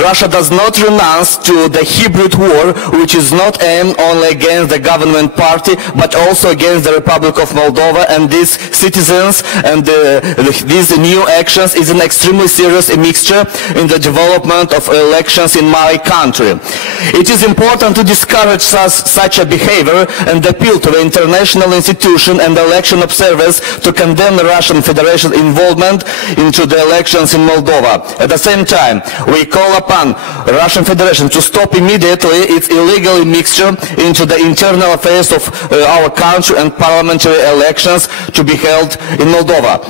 Russia does not renounce to the hybrid war, which is not aimed only against the government party, but also against the Republic of Moldova and these citizens, and these new actions is an extremely serious mixture in the development of elections in my country. It is important to discourage such a behavior and appeal to the international institution and election observers to condemn the Russian Federation involvement into the elections in Moldova. At the same time, we call upon Russian Federation to stop immediately its illegal mixture into the internal affairs of our country and parliamentary elections to be held in Moldova.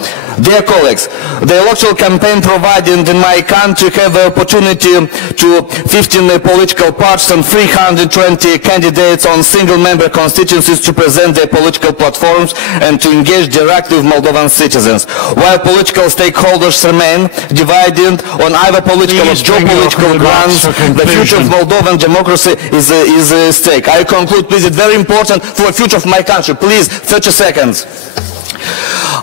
Dear colleagues, the electoral campaign provided in my country have the opportunity to 15 political parties and 320 candidates on single-member constituencies to present their political platforms and to engage directly with Moldovan citizens. While political stakeholders remain divided on either political or geopolitical grounds, the future of Moldovan democracy is at stake. I conclude, please, it's very important for the future of my country. Please, 30 seconds.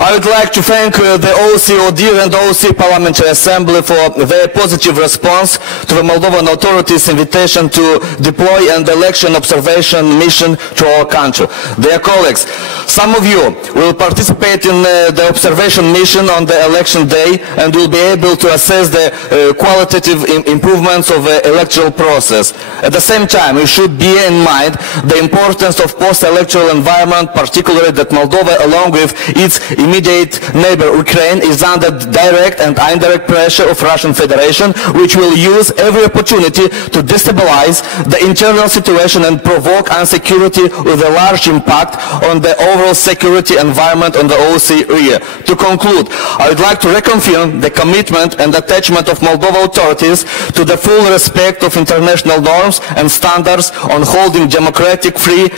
I would like to thank the OSCE and OSCE Parliamentary Assembly for their positive response to the Moldovan authorities' invitation to deploy an election observation mission to our country. Dear colleagues, some of you will participate in the observation mission on the election day and will be able to assess the qualitative improvements of the electoral process. At the same time, we should bear in mind the importance of post-electoral environment, particularly that Moldova, along with its immediate neighbor Ukraine, is under direct and indirect pressure of Russian Federation, which will use every opportunity to destabilize the internal situation and provoke insecurity with a large impact on the overall security environment on the OSCE area. To conclude, I would like to reconfirm the commitment and attachment of Moldova authorities to the full respect of international norms and standards on holding democratic, free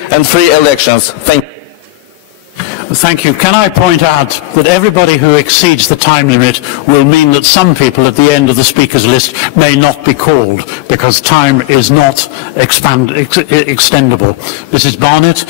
elections. Thank you. Thank you. Can I point out that everybody who exceeds the time limit will mean that some people at the end of the speakers list may not be called because time is not extendable. Mrs. Barnett,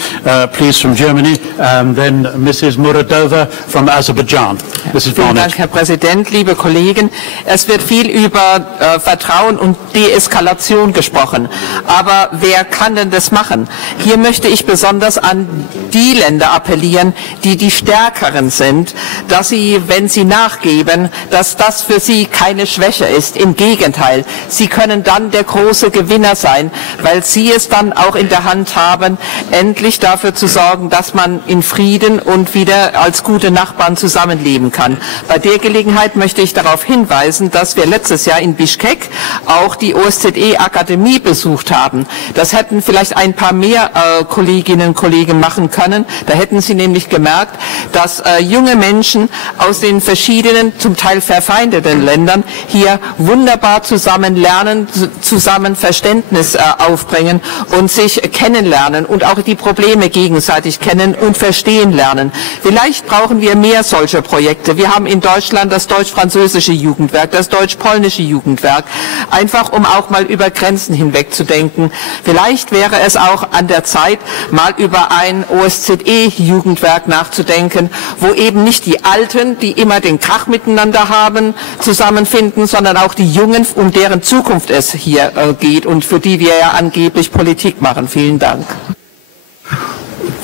please, from Germany, and then Mrs. Muradova from Azerbaijan. Mrs. Vielen Barnett. Dank, Herr Präsident, liebe Kollegen. Es wird viel über Vertrauen und Deeskalation gesprochen. Aber wer kann denn das machen? Hier möchte ich besonders an die Länder appellieren, die Stärkeren sind, dass sie, wenn sie nachgeben, dass das für sie keine Schwäche ist. Im Gegenteil, sie können dann der große Gewinner sein, weil sie es dann auch in der Hand haben, endlich dafür zu sorgen, dass man in Frieden und wieder als gute Nachbarn zusammenleben kann. Bei der Gelegenheit möchte ich darauf hinweisen, dass wir letztes Jahr in Bischkek auch die OSZE-Akademie besucht haben. Das hätten vielleicht ein paar mehr Kolleginnen und Kollegen machen können. Da hätten sie nämlich gemerkt, bemerkt, dass junge Menschen aus den verschiedenen, zum Teil verfeindeten Ländern hier wunderbar zusammen lernen, zusammen Verständnis aufbringen und sich kennenlernen und auch die Probleme gegenseitig kennen und verstehen lernen. Vielleicht brauchen wir mehr solcher Projekte. Wir haben in Deutschland das deutsch-französische Jugendwerk, das deutsch-polnische Jugendwerk, einfach um auch mal über Grenzen hinweg zu denken. Vielleicht wäre es auch an der Zeit, mal über ein OSZE-Jugendwerk nachzudenken, wo eben nicht die Alten, die immer den Krach miteinander haben, zusammenfinden, sondern auch die Jungen, um deren Zukunft es hier geht und für die wir ja angeblich Politik machen. Vielen Dank.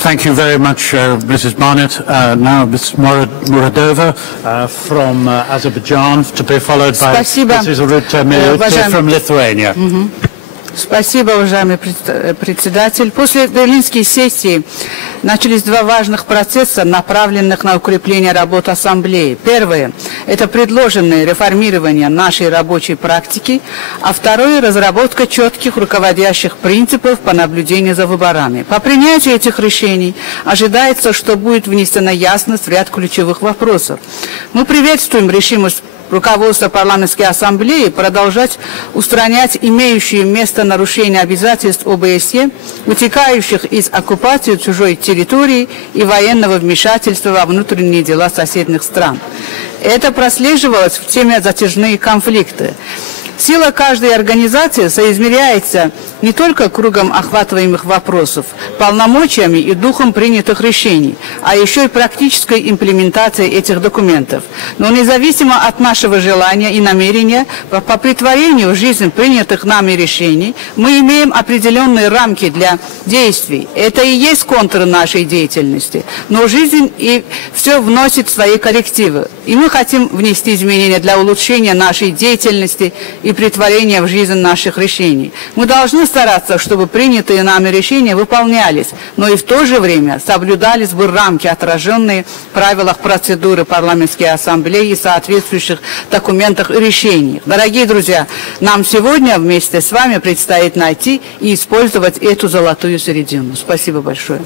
Thank you very much, Mrs. Barnett. Now, Ms. Muradova from Azerbaijan, to be followed by Mrs. Ruta Milioti from Lithuania. Спасибо, уважаемый председатель. После Берлинской сессии начались два важных процесса, направленных на укрепление работы Ассамблеи. Первое – это предложенное реформирование нашей рабочей практики, а второе – разработка четких руководящих принципов по наблюдению за выборами. По принятию этих решений ожидается, что будет внесена ясность в ряд ключевых вопросов. Мы приветствуем решимость руководства парламентской ассамблеи продолжать устранять имеющие место нарушения обязательств ОБСЕ, вытекающих из оккупации чужой территории и военного вмешательства во внутренние дела соседних стран. Это прослеживалось в теме затяжные конфликты. Сила каждой организации соизмеряется не только кругом охватываемых вопросов, полномочиями и духом принятых решений, а еще и практической имплементацией этих документов. Но независимо от нашего желания и намерения по претворению в жизнь принятых нами решений, мы имеем определенные рамки для действий. Это и есть контур нашей деятельности. Но жизнь и все вносит свои коррективы. И мы хотим внести изменения для улучшения нашей деятельности и претворения в жизнь наших решений. Мы должны стараться, чтобы принятые нами решения выполнялись, но и в то же время соблюдались бы рамки, отраженные в правилах процедуры парламентской ассамблеи и соответствующих документах и решениях. Дорогие друзья, нам сегодня вместе с вами предстоит найти и использовать эту золотую середину. Спасибо большое.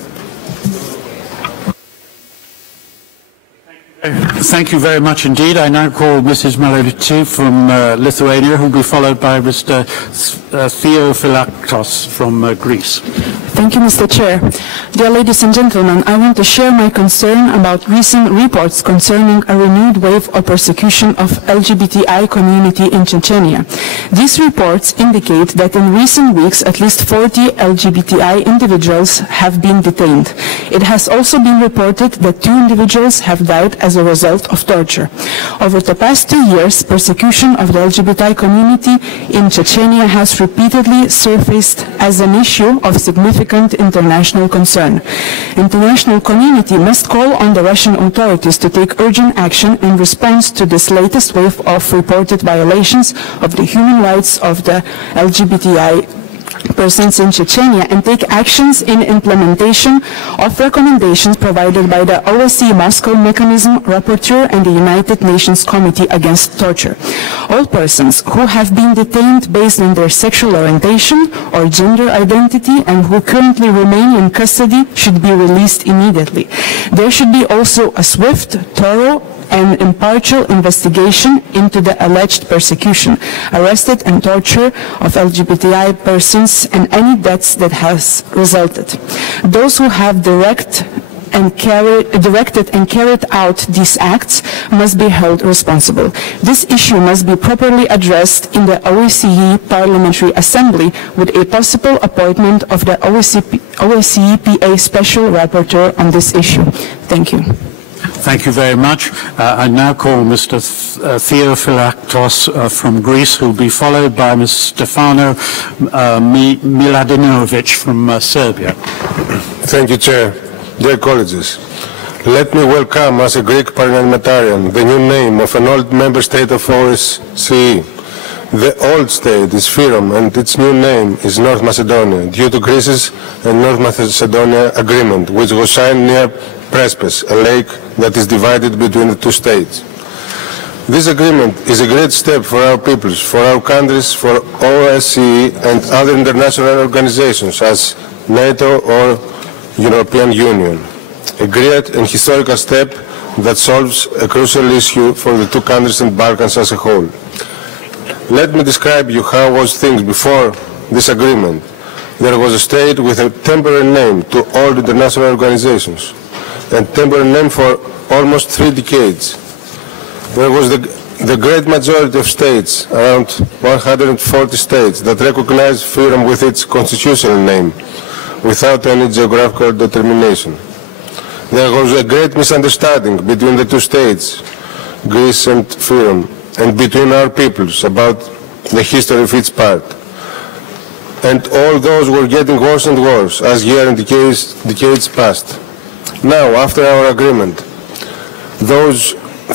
Thank you very much indeed. I now call Mrs. Milioti from Lithuania, who will be followed by Mr. Theophylaktos from Greece. Thank you, Mr. Chair. Dear ladies and gentlemen, I want to share my concern about recent reports concerning a renewed wave of persecution of LGBTI community in Chechnya. These reports indicate that in recent weeks, at least 40 LGBTI individuals have been detained. It has also been reported that 2 individuals have died as a result of torture. Over the past 2 years, persecution of the LGBTI community in Chechnya has repeatedly surfaced as an issue of significant international concern. International community must call on the Russian authorities to take urgent action in response to this latest wave of reported violations of the human rights of the LGBTI persons in Chechnya and take actions in implementation of recommendations provided by the OSCE Moscow Mechanism Rapporteur and the United Nations Committee Against Torture. All persons who have been detained based on their sexual orientation or gender identity and who currently remain in custody should be released immediately. There should be also a swift, thorough, and impartial investigation into the alleged persecution, arrested and torture of LGBTI persons and any deaths that has resulted. Those who have directed and carried out these acts must be held responsible. This issue must be properly addressed in the OSCE Parliamentary Assembly with a possible appointment of the OSCE-PA Special Rapporteur on this issue. Thank you. Thank you very much. I now call Mr. Theophylaktos from Greece, who will be followed by Ms. Stefano Miladinovic from Serbia. Thank you, Chair. Dear colleagues, let me welcome as a Greek parliamentarian the new name of an old member state of OSCE. The old state is Fyrom and its new name is North Macedonia due to Greece's and North Macedonia agreement, which was signed near Prespes, a lake that is divided between the 2 states. This agreement is a great step for our peoples, for our countries, for OSCE and other international organizations as NATO or European Union. a great and historical step that solves a crucial issue for the two countries and Balkans as a whole. Let me describe you how was things before this agreement. There was a state with a temporary name to all international organizations, and temporary name for almost 3 decades. There was the great majority of states, around 140 states, that recognized freedom with its constitutional name, without any geographical determination. There was a great misunderstanding between the two states, Greece and freedom, and between our peoples about the history of each part. And all those were getting worse and worse as years and decades passed. Now, after our agreement, those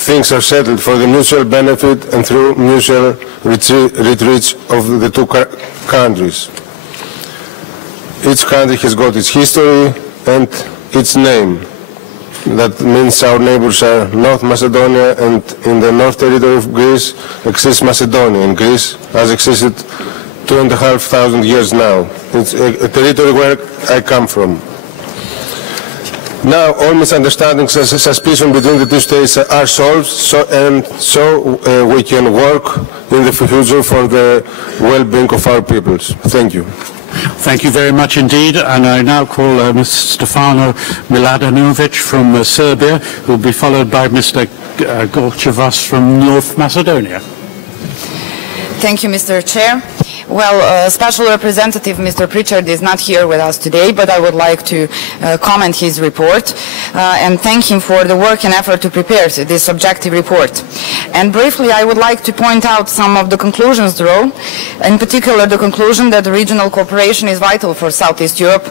things are settled for the mutual benefit and through mutual retreats of the two countries. Each country has got its history and its name. That means our neighbors are North Macedonia, and in the North Territory of Greece exists Macedonia, and Greece has existed 2,500 years now. It's a territory where I come from. Now all misunderstandings and suspicion between the two states are solved, so we can work in the future for the well-being of our peoples. Thank you. Thank you very much indeed, and I now call Mr. Stefano Miladinovic from Serbia, who will be followed by Mr. Gorchevas from North Macedonia. Thank you, Mr. Chair. Well, Special Representative Mr. Pritchard is not here with us today, but I would like to comment his report and thank him for the work and effort to prepare this objective report. And briefly, I would like to point out some of the conclusions drawn, in particular the conclusion that the regional cooperation is vital for Southeast Europe,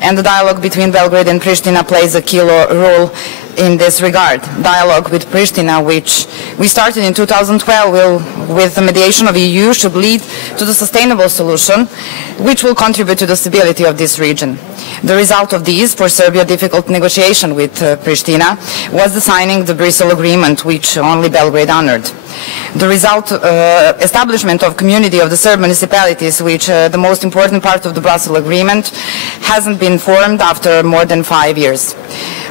and the dialogue between Belgrade and Pristina plays a key role in this regard. Dialogue with Pristina, which we started in 2012 with the mediation of the EU, should lead to the sustainable solution which will contribute to the stability of this region. The result of these, for Serbia, difficult negotiation with Pristina was the signing of the Bristol Agreement, which only Belgrade honored. The result, establishment of community of the Serb municipalities, which the most important part of the Brussels Agreement, hasn't been formed after more than 5 years.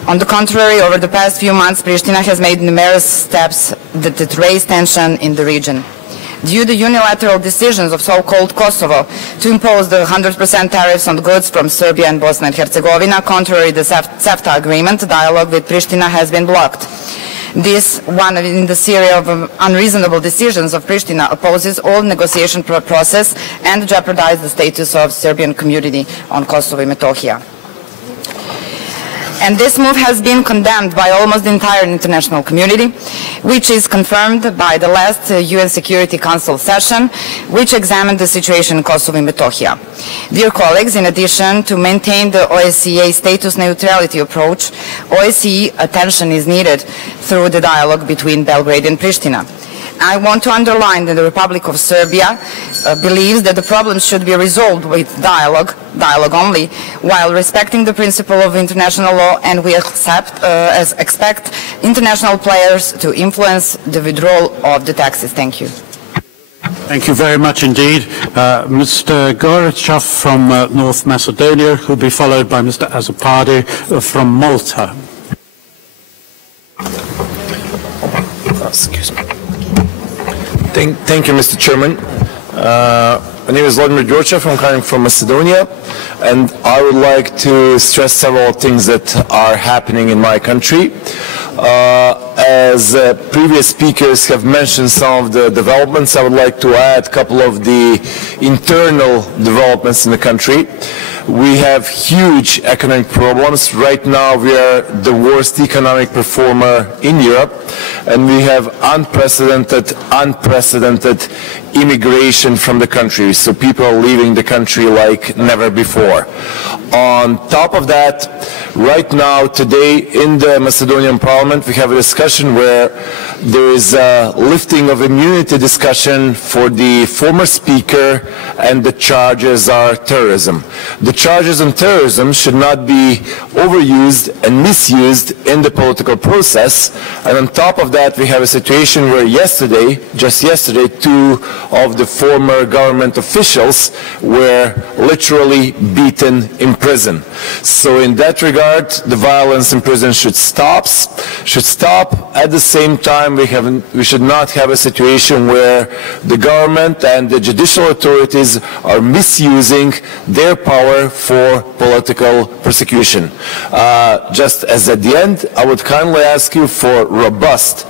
On the contrary, over the past few months, Pristina has made numerous steps that raise tension in the region. Due to unilateral decisions of so-called Kosovo to impose the 100% tariffs on goods from Serbia and Bosnia and Herzegovina, contrary to the CEFTA agreement, dialogue with Pristina has been blocked. This, one in the series of unreasonable decisions of Pristina, opposes all negotiation process and jeopardizes the status of Serbian community on Kosovo and Metohija. And this move has been condemned by almost the entire international community, which is confirmed by the last UN Security Council session, which examined the situation in Kosovo and Metohija. Dear colleagues, in addition to maintain the OSCE status neutrality approach, OSCE attention is needed through the dialogue between Belgrade and Pristina. I want to underline that the Republic of Serbia believes that the problems should be resolved with dialogue only, while respecting the principle of international law, and we expect international players to influence the withdrawal of the taxes. Thank you. Thank you very much indeed. Mr. Gorbachev from North Macedonia, who will be followed by Mr. Azzopardi from Malta. Excuse me. Thank you, Mr. Chairman. My name is Vladimir Gorchev. I'm coming from Macedonia, and I would like to stress several things that are happening in my country. As previous speakers have mentioned some of the developments, I would like to add a couple of the internal developments in the country. We have huge economic problems. Right now we are the worst economic performer in Europe, and we have unprecedented immigration from the country. So people are leaving the country like never before. On top of that, right now, today, in the Macedonian parliament, we have a discussion where there is a lifting of immunity discussion for the former speaker, and the charges are terrorism. The charges on terrorism should not be overused and misused in the political process. And on top of that, we have a situation where just yesterday, two of the former government officials were literally beaten in prison. So in that regard, the violence in prison should stop. At the same time, we should not have a situation where the government and the judicial authorities are misusing their power for political persecution. Just as at the end, I would kindly ask you for robust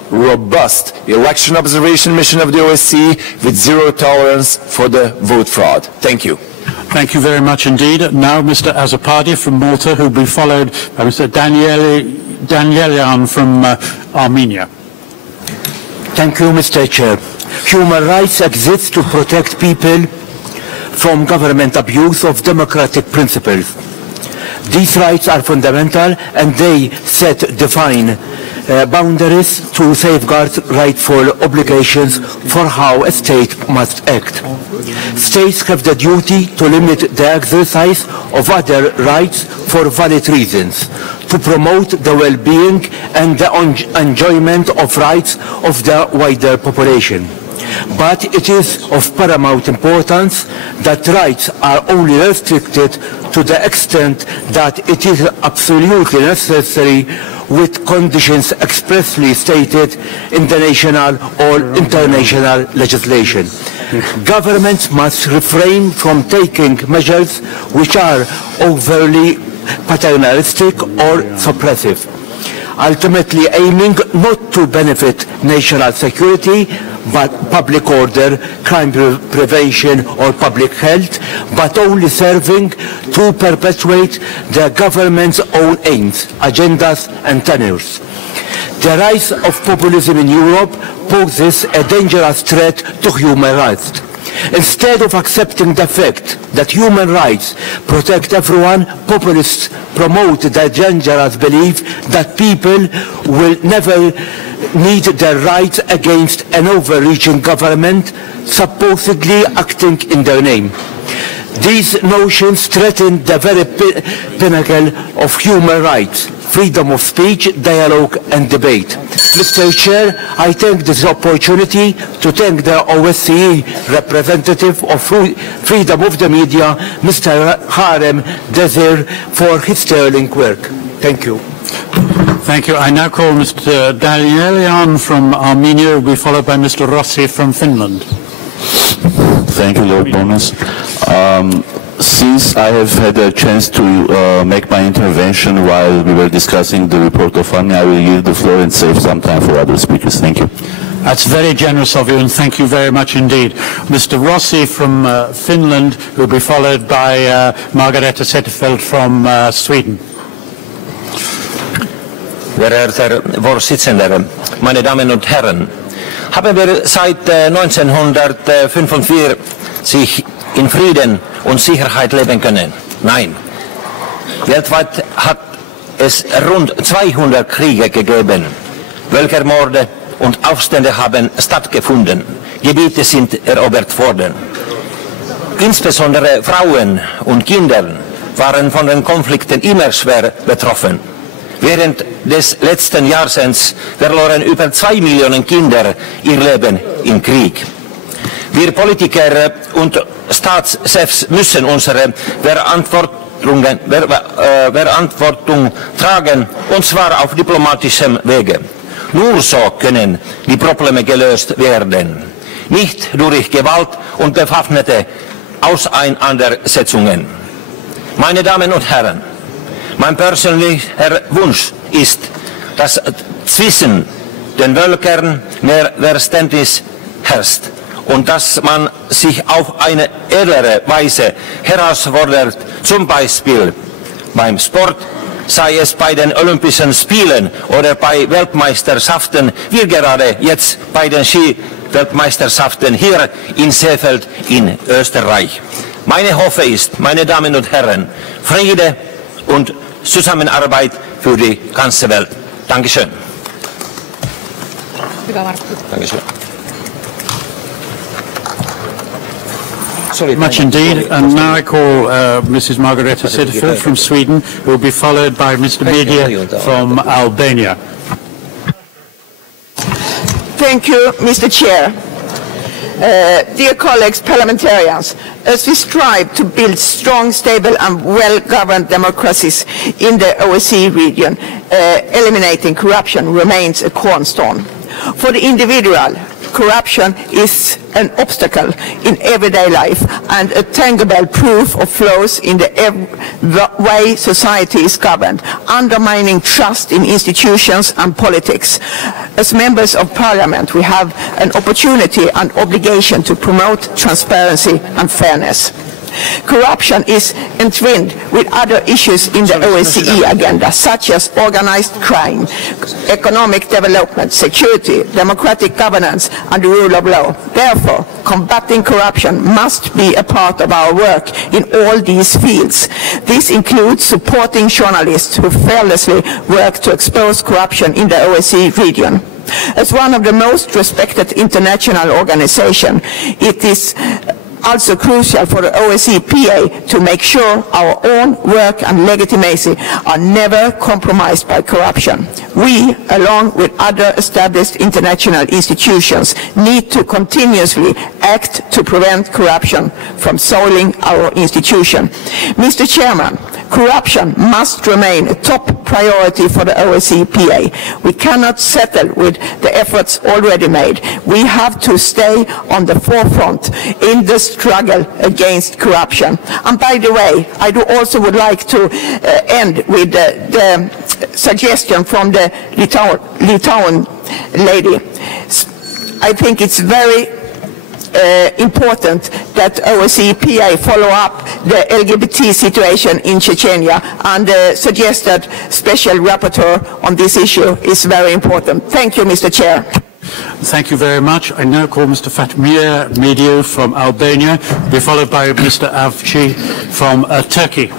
election observation mission of the OSCE with zero tolerance for the vote fraud. Thank you. Thank you very much indeed. Now Mr. Azzopardi from Malta, who will be followed by Mr. Danielian from Armenia. Thank you, Mr. Chair. Human rights exist to protect people from government abuse of democratic principles. These rights are fundamental, and they define boundaries to safeguard rightful obligations for how a state must act. States have the duty to limit the exercise of other rights for valid reasons, to promote the well-being and the enjoyment of rights of the wider population. But it is of paramount importance that rights are only restricted to the extent that it is absolutely necessary, with conditions expressly stated in the national or international legislation. Governments must refrain from taking measures which are overly paternalistic or suppressive, ultimately aiming not to benefit national security, but public order, crime prevention or public health, but only serving to perpetuate the government's own aims, agendas and tenures. The rise of populism in Europe poses a dangerous threat to human rights. Instead of accepting the fact that human rights protect everyone, populists promote the dangerous belief that people will never need their rights against an overreaching government supposedly acting in their name. These notions threaten the very pinnacle of human rights, freedom of speech, dialogue and debate. Mr. Chair, I take this opportunity to thank the OSCE representative of freedom of the media, Mr. Harem Desir, for his sterling work. Thank you. Thank you. I now call Mr. Danielian from Armenia, who will be followed by Mr. Rossi from Finland. Thank you, Lord Bonus. Since I have had a chance to make my intervention while we were discussing the report of Armenia, I will give the floor and save some time for other speakers. Thank you. That's very generous of you, and thank you very much indeed. Mr. Rossi from Finland, who will be followed by Margareta Zetterfeld from Sweden. Verehrter Vorsitzender, meine Damen und Herren, haben wir seit 1945 in Frieden und Sicherheit leben können? Nein. Weltweit hat es rund 200 Kriege gegeben. Völkermorde und Aufstände haben stattgefunden. Gebiete sind erobert worden. Insbesondere Frauen und Kinder waren von den Konflikten immer schwer betroffen. Während des letzten Jahrzehnts verloren über 2 Millionen Kinder ihr Leben im Krieg. Wir Politiker und Staatschefs müssen unsere Verantwortung tragen, und zwar auf diplomatischem Wege. Nur so können die Probleme gelöst werden. Nicht durch Gewalt und bewaffnete Auseinandersetzungen. Meine Damen und Herren, mein persönlicher Wunsch ist, dass zwischen den Völkern mehr Verständnis herrscht und dass man sich auf eine edlere Weise herausfordert, zum Beispiel beim Sport, sei es bei den Olympischen Spielen oder bei Weltmeisterschaften, wie gerade jetzt bei den Ski-Weltmeisterschaften hier in Seefeld in Österreich. Meine Hoffe ist, meine Damen und Herren, Friede und Zusammenarbeit für die ganze Welt. Dankeschön. Much indeed, and now I call Mrs. Margareta Cederfeld from Sweden, who will be followed by Mr. Media from Albania. Thank you, Mr. Chair. Dear colleagues, parliamentarians, as we strive to build strong, stable and well-governed democracies in the OSCE region, eliminating corruption remains a cornerstone. For the individual, corruption is an obstacle in everyday life and a tangible proof of flaws in the way society is governed, undermining trust in institutions and politics. As members of parliament, we have an opportunity and obligation to promote transparency and fairness. Corruption is entwined with other issues in the OSCE agenda, such as organized crime, economic development, security, democratic governance, and the rule of law. Therefore, combating corruption must be a part of our work in all these fields. This includes supporting journalists who fearlessly work to expose corruption in the OSCE region. As one of the most respected international organizations, it is also crucial for the OSCE PA to make sure our own work and legitimacy are never compromised by corruption. We, along with other established international institutions, need to continuously act to prevent corruption from soiling our institution. Mr. Chairman, corruption must remain a top priority for the OSCE PA. We cannot settle with the efforts already made. We have to stay on the forefront in the struggle against corruption. And by the way, I also would like to end with the suggestion from the Lithuanian lady. I think it's very important that OSCE PA follow up the LGBT situation in Chechnya, and the suggested special rapporteur on this issue is very important. Thank you, Mr. Chair. Thank you very much. I now call Mr. Fatmir Mediu from Albania, be followed by Mr. Avci from Turkey.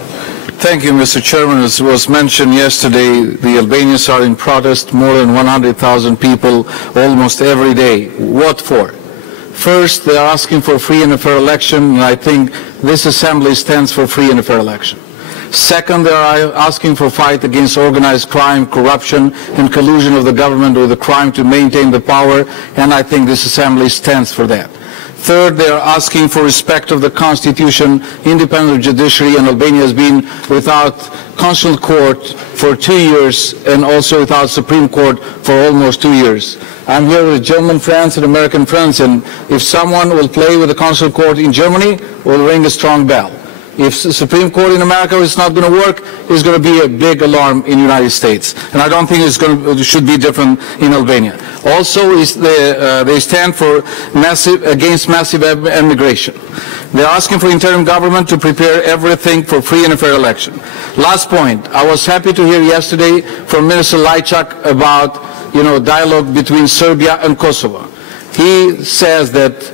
Thank you, Mr. Chairman. As was mentioned yesterday, the Albanians are in protest, more than 100,000 people almost every day. What for? First, they are asking for free and fair election, and I think this assembly stands for free and fair election. Second, they are asking for fight against organized crime, corruption, and collusion of the government with the crime to maintain the power, and I think this assembly stands for that. Third, they are asking for respect of the Constitution, independent judiciary, and Albania has been without constitutional court for 2 years and also without Supreme Court for almost 2 years. I'm here with German friends and American friends, and if someone will play with the constitutional court in Germany, we'll ring a strong bell. If the Supreme Court in America is not going to work, it's going to be a big alarm in the United States. And I don't think it should be different in Albania. Also, they stand for against massive immigration. They're asking for interim government to prepare everything for free and fair election. Last point, I was happy to hear yesterday from Minister Lajčák about dialogue between Serbia and Kosovo. He says that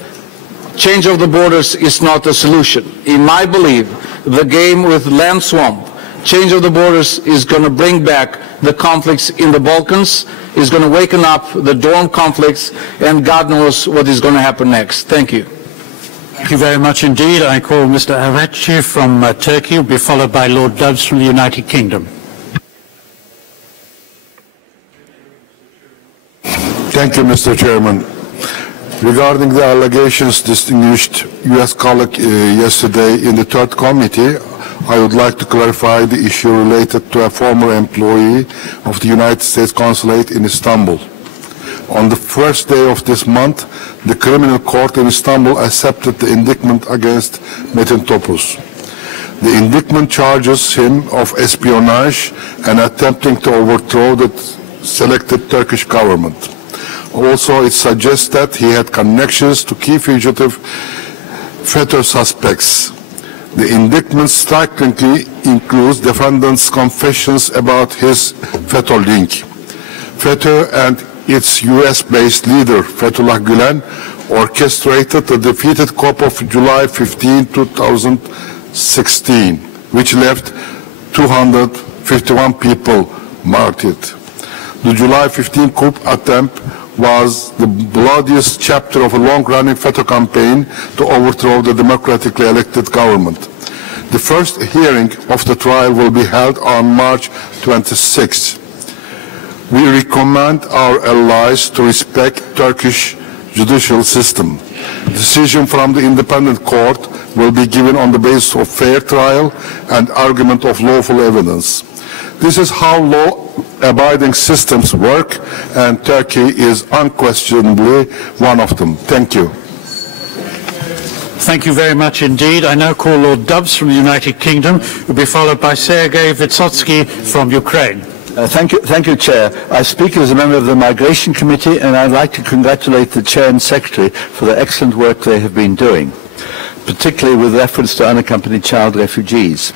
change of the borders is not a solution. In my belief, the game with land swamp, change of the borders is going to bring back the conflicts in the Balkans, is going to waken up the dormant conflicts, and God knows what is going to happen next. Thank you. Thank you very much indeed. I call Mr. Avci from Turkey, will be followed by Lord Doves from the United Kingdom. Thank you, Mr. Chairman. Regarding the allegations distinguished U.S. colleague yesterday in the third committee, I would like to clarify the issue related to a former employee of the United States Consulate in Istanbul. On the first day of this month, the criminal court in Istanbul accepted the indictment against Metin Topuz. The indictment charges him of espionage and attempting to overthrow the selected Turkish government. Also, it suggests that he had connections to key fugitive FETÖ suspects. The indictment strikingly includes defendant's confessions about his FETÖ link. FETÖ and its US-based leader, Fethullah Gülen, orchestrated the defeated coup of July 15, 2016, which left 251 people martyred. The July 15 coup attempt was the bloodiest chapter of a long-running veto campaign to overthrow the democratically elected government. The first hearing of the trial will be held on March 26. We recommend our allies to respect Turkish judicial system. Decision from the independent court will be given on the basis of fair trial and argument of lawful evidence. This is how law-abiding systems work, and Turkey is unquestionably one of them. Thank you. Thank you very much indeed. I now call Lord Dubs from the United Kingdom, who will be followed by Sergei Vysotsky from Ukraine. Thank you, Chair. I speak as a member of the Migration Committee, and I'd like to congratulate the Chair and Secretary for the excellent work they have been doing, particularly with reference to unaccompanied child refugees.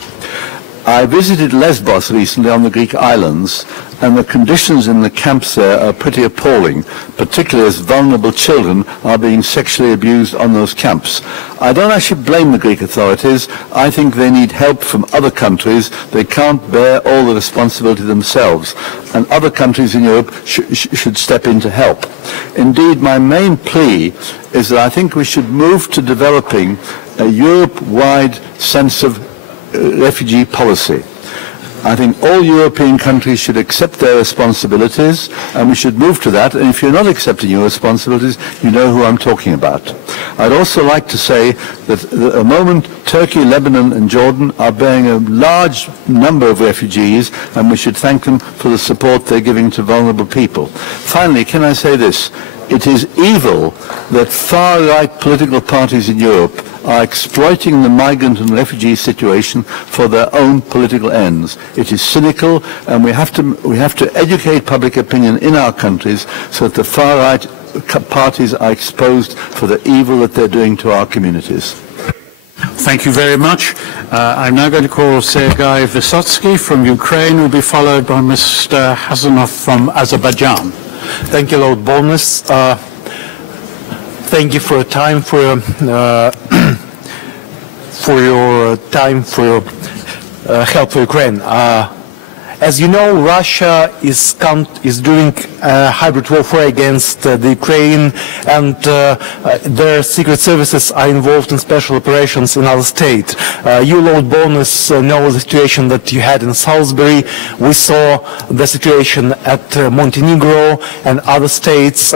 I visited Lesbos recently on the Greek islands, and the conditions in the camps there are pretty appalling, particularly as vulnerable children are being sexually abused on those camps. I don't actually blame the Greek authorities. I think they need help from other countries. They can't bear all the responsibility themselves, and other countries in Europe should step in to help. Indeed, my main plea is that I think we should move to developing a Europe-wide sense of refugee policy. I think all European countries should accept their responsibilities, and we should move to that. And if you're not accepting your responsibilities, you know who I'm talking about. I'd also like to say that at the moment Turkey, Lebanon and Jordan are bearing a large number of refugees, and we should thank them for the support they're giving to vulnerable people. Finally, can I say this? It is evil that far-right political parties in Europe are exploiting the migrant and refugee situation for their own political ends. It is cynical, and we have to educate public opinion in our countries so that the far-right parties are exposed for the evil that they're doing to our communities. Thank you very much. I'm now going to call Sergei Vysotsky from Ukraine, who will be followed by Mr. Hasanov from Azerbaijan. Thank you, Lord Bournemouth. Thank you for your time, for your help for Ukraine. As you know, Russia is doing hybrid warfare against the Ukraine, and their secret services are involved in special operations in other states. You, Lord Bournemouth, know the situation that you had in Salisbury. We saw the situation at Montenegro and other states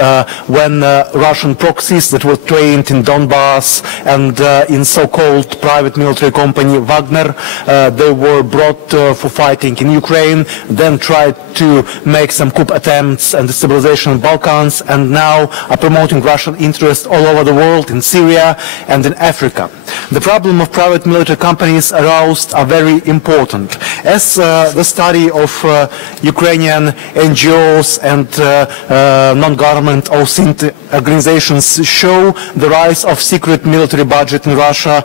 when Russian proxies that were trained in Donbass and in so-called private military company Wagner, they were brought for fighting in Ukraine, then tried to make some coup attempts and destabilization in the Balkans, and now are promoting Russian interests all over the world, in Syria and in Africa. The problem of private military companies aroused are very important. As the study of Ukrainian NGOs and non-government organizations show, the rise of secret military budget in Russia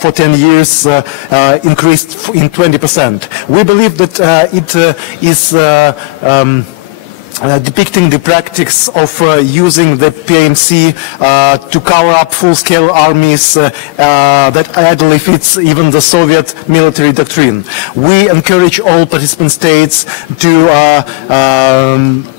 for 10 years increased in 20%. We believe that it is depicting the practice of using the PMC to cover up full-scale armies that ideally fits even the Soviet military doctrine. We encourage all participant states to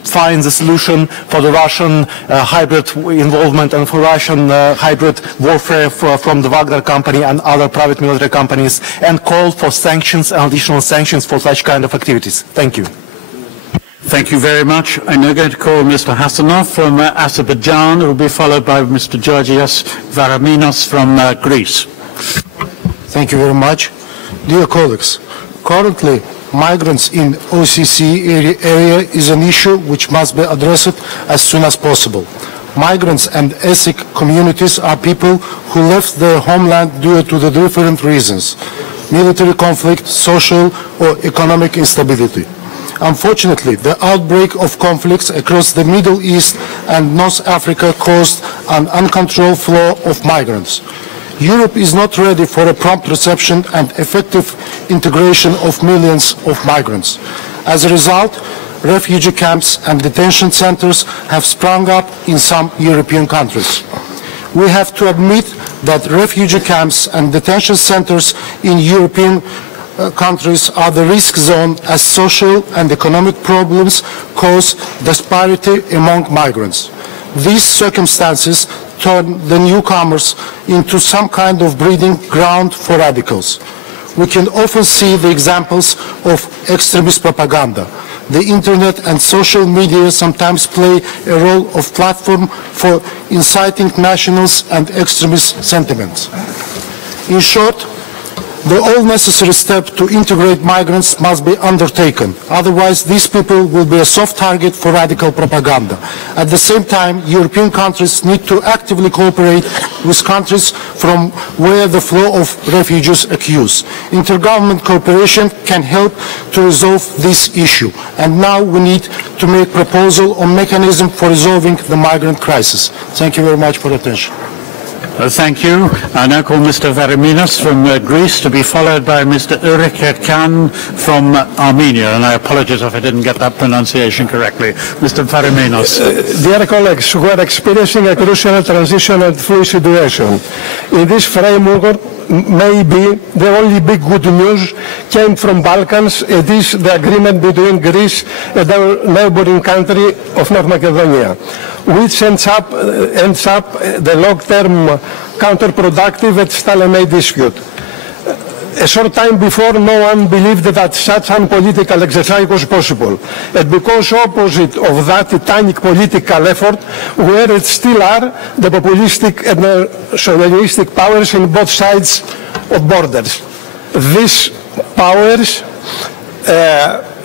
find the solution for the Russian hybrid involvement and for Russian hybrid warfare from the Wagner company and other private military companies, and call for sanctions and additional sanctions for such kind of activities. Thank you. Thank you very much. I'm now going to call Mr. Hasanov from Azerbaijan, who will be followed by Mr. Georgios Varaminos from Greece. Thank you very much. Dear colleagues, currently migrants in OCC area is an issue which must be addressed as soon as possible. Migrants and ethnic communities are people who left their homeland due to the different reasons: military conflict, social or economic instability. Unfortunately, the outbreak of conflicts across the Middle East and North Africa caused an uncontrolled flow of migrants. Europe is not ready for a prompt reception and effective integration of millions of migrants. As a result, refugee camps and detention centers have sprung up in some European countries. We have to admit that refugee camps and detention centers in European countries are the risk zone as social and economic problems cause disparity among migrants. These circumstances turn the newcomers into some kind of breeding ground for radicals. We can often see the examples of extremist propaganda. The internet and social media sometimes play a role of platform for inciting nationalist and extremist sentiments. In short, the all necessary steps to integrate migrants must be undertaken. Otherwise, these people will be a soft target for radical propaganda. At the same time, European countries need to actively cooperate with countries from where the flow of refugees occurs. Intergovernmental cooperation can help to resolve this issue. And now we need to make a proposal on mechanism for resolving the migrant crisis. Thank you very much for your attention. Thank you. I now call Mr. Varaminas from Greece to be followed by Mr. Uriket Khan from Armenia. And I apologize if I didn't get that pronunciation correctly. Mr. Varaminas. Dear colleagues, we are experiencing a crucial transition and fluid situation. In this framework, maybe the only big good news came from Balkans. It is the agreement between Greece and our neighboring country of North Macedonia, which ends up the long-term counterproductive and stalemate dispute. A short time before, no one believed that such an political exercise was possible. And because opposite of that titanic political effort, where it still are the populistic and nationalistic powers in both sides of borders. These powers,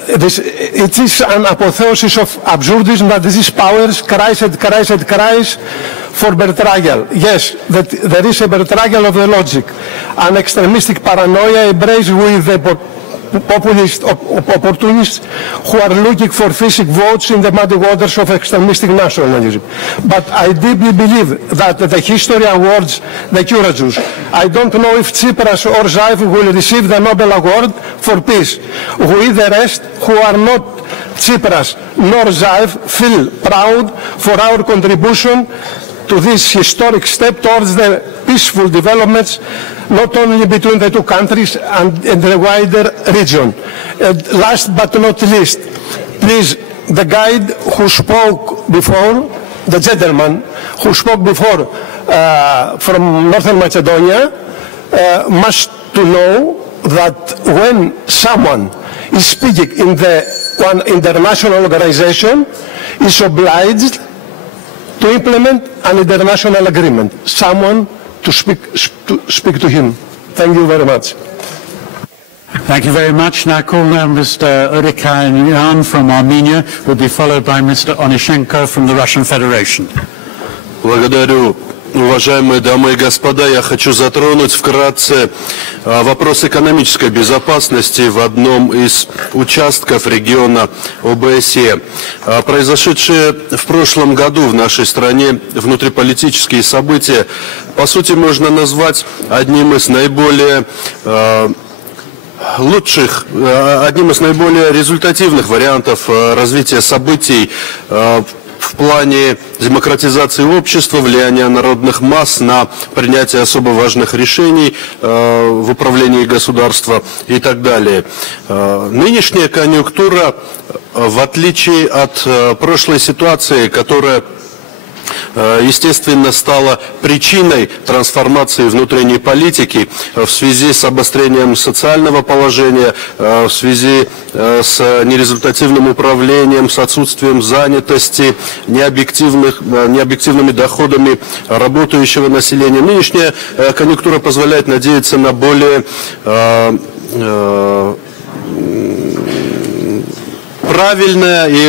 it is an apotheosis of absurdism that these powers cries for betrayal. Yes, that there is a betrayal of the logic, an extremistic paranoia embraced with the populist opportunists who are looking for fishing votes in the muddy waters of extremistic nationalism. But I deeply believe that the history awards the courageous. I don't know if Tsipras or Zaev will receive the Nobel Award for Peace. We, the rest, who are not Tsipras nor Zaev, feel proud for our contribution to this historic step towards the peaceful developments, not only between the two countries and the wider region. And last but not least, please, the guide who spoke before, the gentleman who spoke before from Northern Macedonia, must to know that when someone is speaking in one international organization, is obliged to implement an international agreement, someone to speak to him. Thank you very much. Thank you very much. Now call Mr. Urikan from Armenia, who will be followed by Mr. Onishenko from the Russian Federation. Благодарю. Уважаемые дамы и господа, я хочу затронуть вкратце вопрос экономической безопасности в одном из участков региона ОБСЕ. Произошедшие в прошлом году в нашей стране внутриполитические события, по сути, можно назвать одним из наиболее результативных вариантов развития событий в плане демократизации общества, влияния народных масс на принятие особо важных решений в управлении государства и так далее. Нынешняя конъюнктура, в отличие от прошлой ситуации, которая естественно, стала причиной трансформации внутренней политики в связи с обострением социального положения, в связи с нерезультативным управлением, с отсутствием занятости, необъективными доходами работающего населения. Нынешняя конъюнктура позволяет надеяться на более правильное и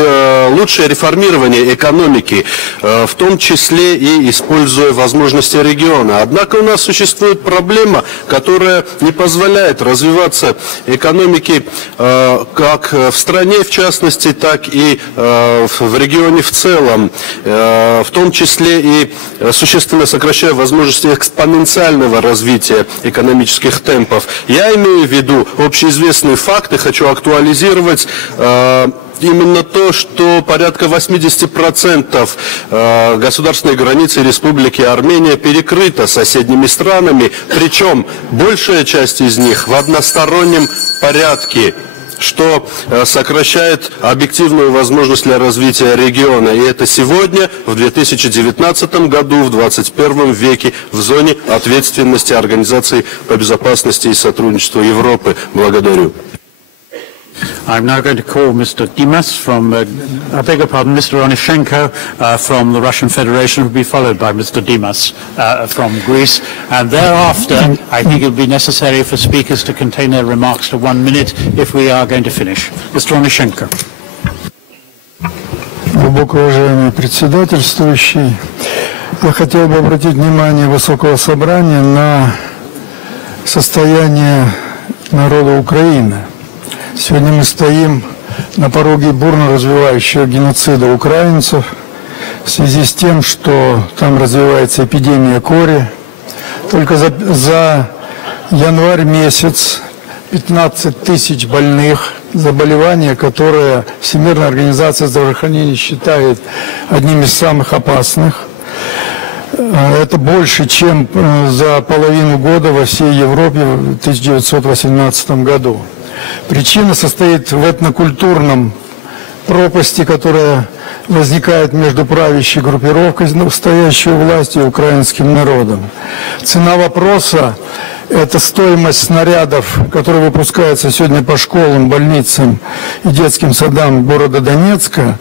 лучшее реформирование экономики, в том числе и используя возможности региона. Однако у нас существует проблема, которая не позволяет развиваться экономике как в стране, в частности, так и в регионе в целом, в том числе и существенно сокращая возможности экспоненциального развития экономических темпов. Я имею в виду общеизвестные факты, хочу актуализировать именно то, что порядка 80% государственной границы Республики Армения перекрыта соседними странами, причем большая часть из них в одностороннем порядке, что сокращает объективную возможность для развития региона. И это сегодня, в 2019 году, в 21 веке, в зоне ответственности Организации по безопасности и сотрудничеству Европы. Благодарю. I'm now going to call Mr. Dimas from, I beg your pardon, Mr. Onyshenko from the Russian Federation, who will be followed by Mr. Dimas from Greece. And thereafter, I think it will be necessary for speakers to contain their remarks to 1 minute if we are going to finish. Mr. Onyshenko. Глубоко уважаемый председательствующий, я хотел бы обратить внимание Высокого Собрания на состояние народа Украины. Сегодня мы стоим на пороге бурно развивающего геноцида украинцев в связи с тем, что там развивается эпидемия кори. Только за январь месяц 15 тысяч больных, заболевание, которое Всемирная организация здравоохранения считает одним из самых опасных. Это больше, чем за половину года во всей Европе в 1918 году. Причина состоит в этнокультурном пропасти, которая возникает между правящей группировкой, стоящей у власти, и украинским народом. Цена вопроса – это стоимость снарядов, которые выпускаются сегодня по школам, больницам и детским садам города Донецка,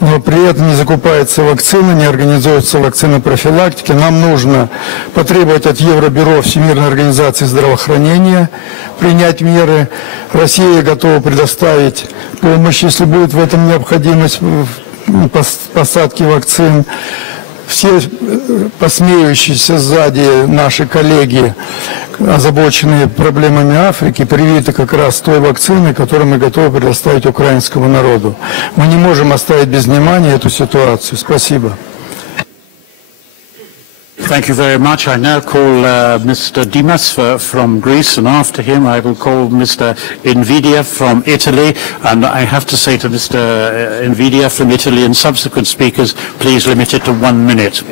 но при этом не закупается вакцина, не организуется вакцина профилактики. Нам нужно потребовать от Евробюро Всемирной организации здравоохранения принять меры. Россия готова предоставить помощь, если будет в этом необходимость в посадке вакцин. Все посмеющиеся сзади наши коллеги, озабоченные проблемами Африки, привиты как раз той вакциной, которую мы готовы предоставить украинскому народу. Мы не можем оставить без внимания эту ситуацию. Спасибо. Thank you very much. I now call Mr. Dimas from Greece, and after him I will call Mr. Invidia from Italy. And I have to say to Mr. Invidia from Italy and subsequent speakers, please limit it to 1 minute.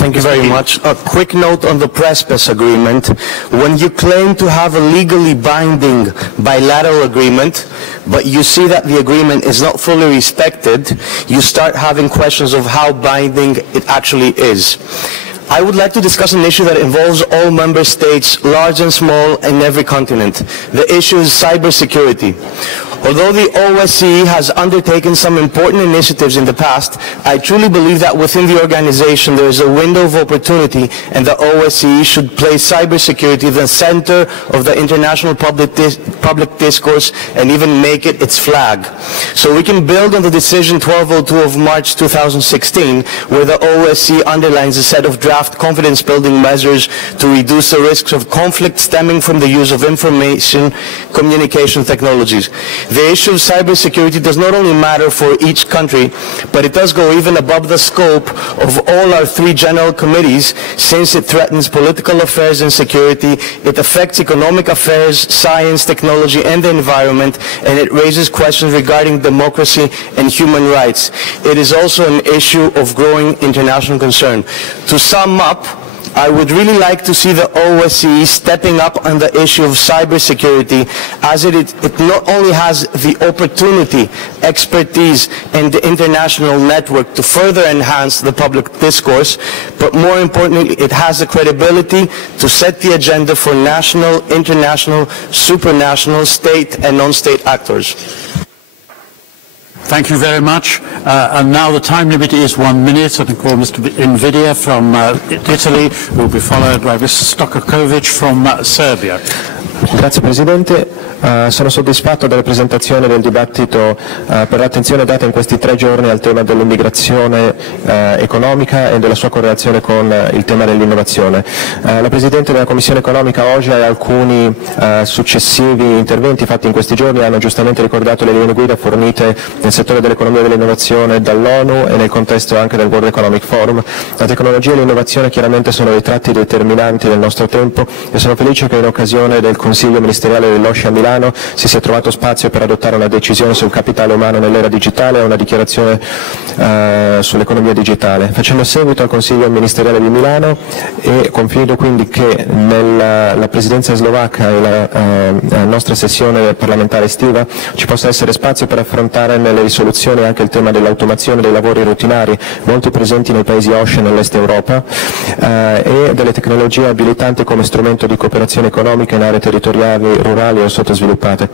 Thank you very much. A quick note on the Prespes agreement. When you claim to have a legally binding bilateral agreement, but you see that the agreement is not fully respected, you start having questions of how binding it actually is. I would like to discuss an issue that involves all member states, large and small, in every continent. The issue is cybersecurity. Although the OSCE has undertaken some important initiatives in the past, I truly believe that within the organization there is a window of opportunity, and the OSCE should place cybersecurity at the center of the international public discourse and even make it its flag. So we can build on the decision 1202 of March 2016, where the OSCE underlines a set of draft confidence-building measures to reduce the risks of conflict stemming from the use of information communication technologies. The issue of cybersecurity does not only matter for each country, but it does go even above the scope of all our 3 general committees, since it threatens political affairs and security, it affects economic affairs, science, technology, and the environment, and it raises questions regarding democracy and human rights. It is also an issue of growing international concern. To sum up, I would really like to see the OSCE stepping up on the issue of cybersecurity, as it not only has the opportunity, expertise, and the international network to further enhance the public discourse, but more importantly, it has the credibility to set the agenda for national, international, supranational, state, and non-state actors. Thank you very much. And now the time limit is 1 minute. I call Mr. Invidia from Italy, who will be followed by Mr. Stokovic from Serbia. Grazie Presidente. Sono soddisfatto della presentazione del dibattito per l'attenzione data in questi 3 giorni al tema dell'immigrazione economica e della sua correlazione con il tema dell'innovazione. La Presidente della Commissione Economica oggi e alcuni successivi interventi fatti in questi giorni hanno giustamente ricordato le linee guida fornite nel settore dell'economia e dell'innovazione dall'ONU e nel contesto anche del World Economic Forum. La tecnologia e l'innovazione chiaramente sono dei tratti determinanti del nostro tempo e sono felice che in occasione del Consiglio ministeriale dell'OSCE a Milano Milano si sia trovato spazio per adottare una decisione sul capitale umano nell'era digitale e una dichiarazione sull'economia digitale. Facendo seguito al Consiglio ministeriale di Milano e confido quindi che nella presidenza slovacca e la nostra sessione parlamentare estiva ci possa essere spazio per affrontare nelle risoluzioni anche il tema dell'automazione dei lavori rutinari molto presenti nei paesi OSCE nell'est Europa e delle tecnologie abilitanti come strumento di cooperazione economica in aree territoriali, rurali o sottosviluppate.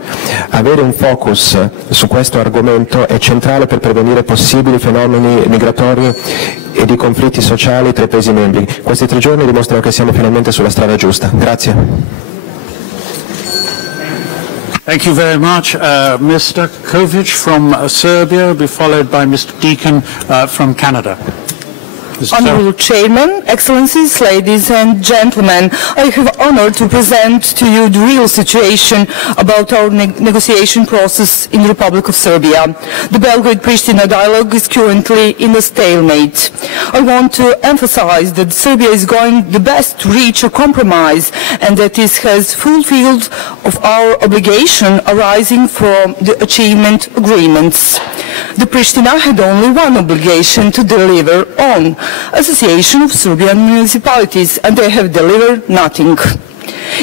Avere un focus su questo argomento è centrale per prevenire possibili fenomeni migratori e di conflitti sociali tra i Paesi membri. Questi 3 giorni dimostrano che siamo finalmente sulla strada giusta. Grazie. Thank you very much. Mr. Kovic from Serbia will be followed by Mr. Deacon from Canada. Honourable Chairman, Excellencies, ladies and gentlemen, I have the honour to present to you the real situation about our negotiation process in the Republic of Serbia. The Belgrade-Pristina dialogue is currently in a stalemate. I want to emphasize that Serbia is going the best to reach a compromise and that it has fulfilled of our obligation arising from the achievement agreements. The Pristina had only one obligation to deliver on: Association of Serbian Municipalities, and they have delivered nothing.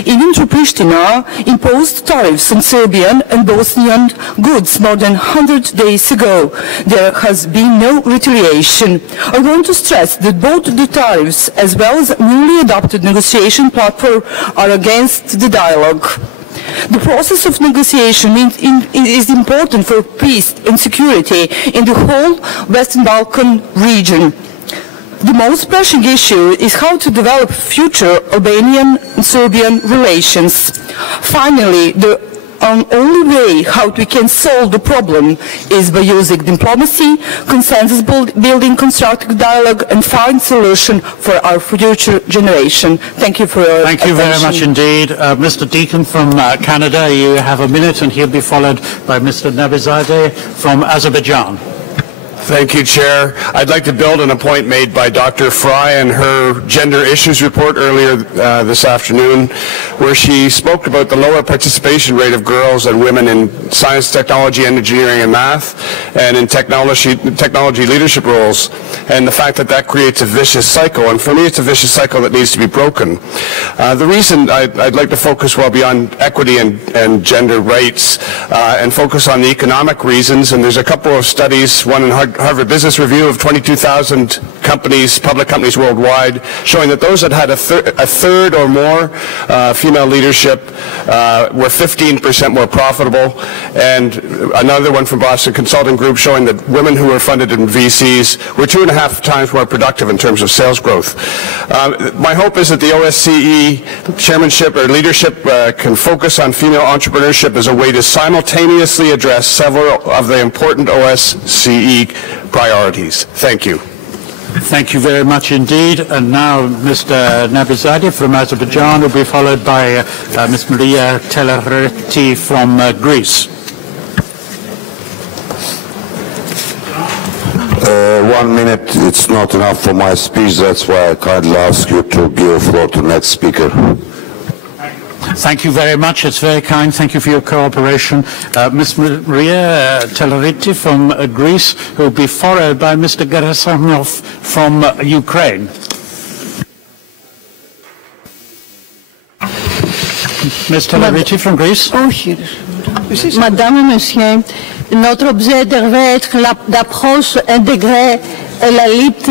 Even though Pristina imposed tariffs on Serbian and Bosnian goods more than 100 days ago, there has been no retaliation. I want to stress that both the tariffs as well as newly adopted negotiation platform are against the dialogue. The process of negotiation is important for peace and security in the whole Western Balkan region. The most pressing issue is how to develop future Albanian and Serbian relations. Finally, the only way how we can solve the problem is by using diplomacy, consensus building, constructive dialogue, and find solution for our future generation. Thank you for your attention. Thank you very much indeed. Mr. Deacon from Canada, you have a minute, and he'll be followed by Mr. Nabizadeh from Azerbaijan. Thank you, Chair. I'd like to build on a point made by Dr. Fry in her gender issues report earlier this afternoon, where she spoke about the lower participation rate of girls and women in science, technology, engineering, and math, and in technology leadership roles, and the fact that that creates a vicious cycle. And for me, it's a vicious cycle that needs to be broken. The reason I'd like to focus well beyond equity and gender rights and focus on the economic reasons, and there's a couple of studies, one in Harvard Business Review of 22,000 companies, public companies worldwide, showing that those that had a third or more female leadership were 15% more profitable, and another one from Boston Consulting Group showing that women who were funded in VCs were 2.5 times more productive in terms of sales growth. My hope is that the OSCE chairmanship or leadership can focus on female entrepreneurship as a way to simultaneously address several of the important OSCE priorities. Thank you. Thank you very much indeed. And now Mr. Nabizadeh from Azerbaijan will be followed by Ms. Maria Telereti from Greece. 1 minute, it's not enough for my speech. That's why I kindly ask you to give the floor to the next speaker. Thank you very much. It's very kind. Thank you for your cooperation. Ms. Maria Telereti from Greece, who will be followed by Mr. Gerasimov from Ukraine. Ms. Telereti from Greece. Madame et Monsieur, notre objet devrait être d'approche intégrée et la lutte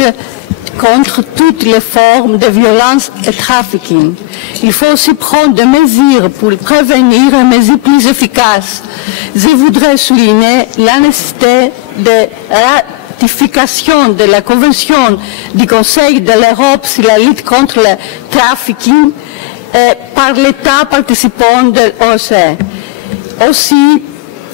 contre toutes les formes de violence et trafficking. Il faut aussi prendre des mesures pour prévenir et mesures plus efficaces. Je voudrais souligner la nécessité de ratification de la Convention du Conseil de l'Europe sur la lutte contre le trafficking par l'État participant de l'OSCE. Aussi,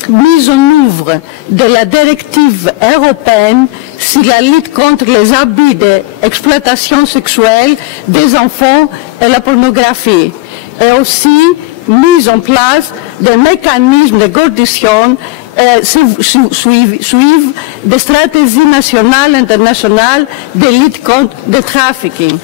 mise en œuvre de la directive européenne sur la lutte contre les abus d'exploitation sexuelle des enfants et la pornographie, et aussi mise en place des mécanismes de coordination suivent des stratégies nationales et internationales de lutte contre le trafficking.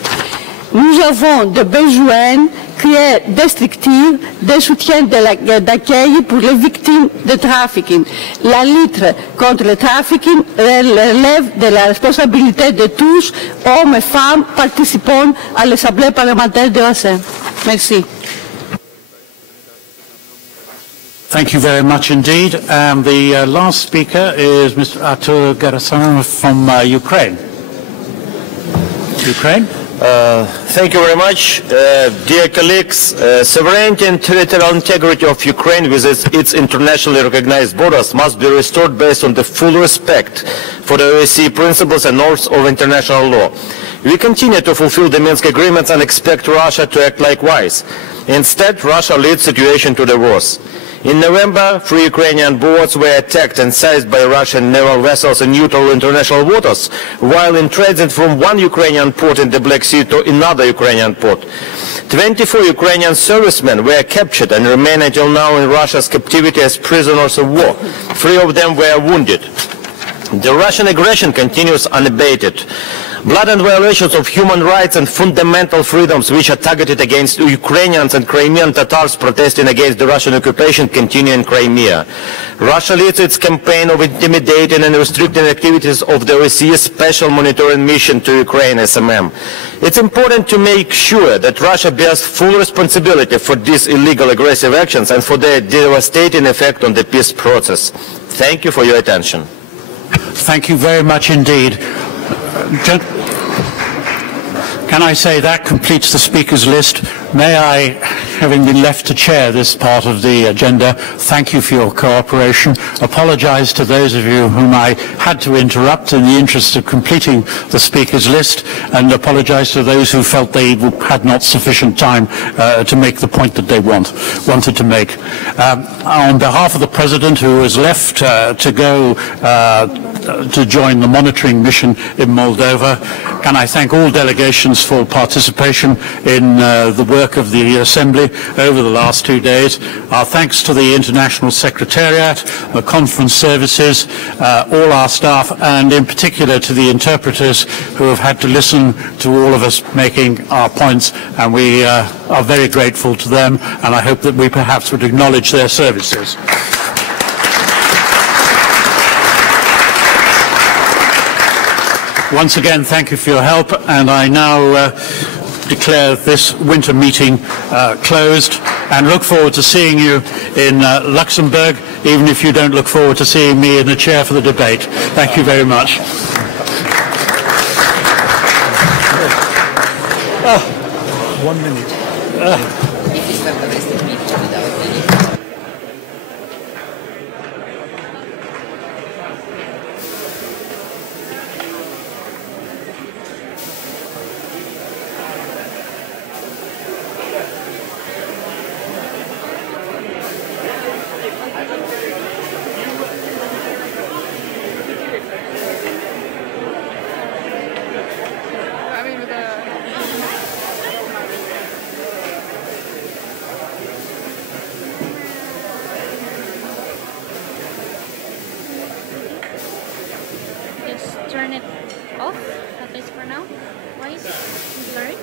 Nous avons besoin créer des structures de soutien d'accueil pour les victimes de trafficking. La lutte contre le trafficking relève de la responsabilité de tous, hommes et femmes, participant à l'Assemblée parlementaire de l'OASE. Merci. Thank you very much indeed. The last speaker is Mr. Artur Gerasimov from Ukraine. Ukraine? Thank you very much. Dear colleagues, sovereignty and territorial integrity of Ukraine with its internationally recognized borders must be restored based on the full respect for the OSCE principles and norms of international law. We continue to fulfill the Minsk agreements and expect Russia to act likewise. Instead, Russia leads the situation to the worse. In November, 3 Ukrainian boats were attacked and seized by Russian naval vessels in neutral international waters, while in transit from one Ukrainian port in the Black Sea to another Ukrainian port. 24 Ukrainian servicemen were captured and remain until now in Russia's captivity as prisoners of war. 3 of them were wounded. The Russian aggression continues unabated. Blatant violations of human rights and fundamental freedoms which are targeted against Ukrainians and Crimean Tatars protesting against the Russian occupation continue in Crimea. Russia leads its campaign of intimidating and restricting activities of the OSCE Special Monitoring Mission to Ukraine, SMM. It's important to make sure that Russia bears full responsibility for these illegal aggressive actions and for their devastating effect on the peace process. Thank you for your attention. Thank you very much indeed. Can I say that completes the speakers list? May I, having been left to chair this part of the agenda, thank you for your cooperation. Apologize to those of you whom I had to interrupt in the interest of completing the speakers list, and apologize to those who felt they had not sufficient time to make the point that they wanted to make. On behalf of the President, who has left to go to join the monitoring mission in Moldova, can I thank all delegations for participation in the work of the Assembly over the last 2 days. Our thanks to the International Secretariat, the conference services, all our staff, and in particular to the interpreters who have had to listen to all of us making our points, and we are very grateful to them, and I hope that we perhaps would acknowledge their services. Once again, thank you for your help, and I now declare this winter meeting closed and look forward to seeing you in Luxembourg, even if you don't look forward to seeing me in the chair for the debate. Thank you very much. 1 minute. Turn it off, at least for now. Why is it blurry?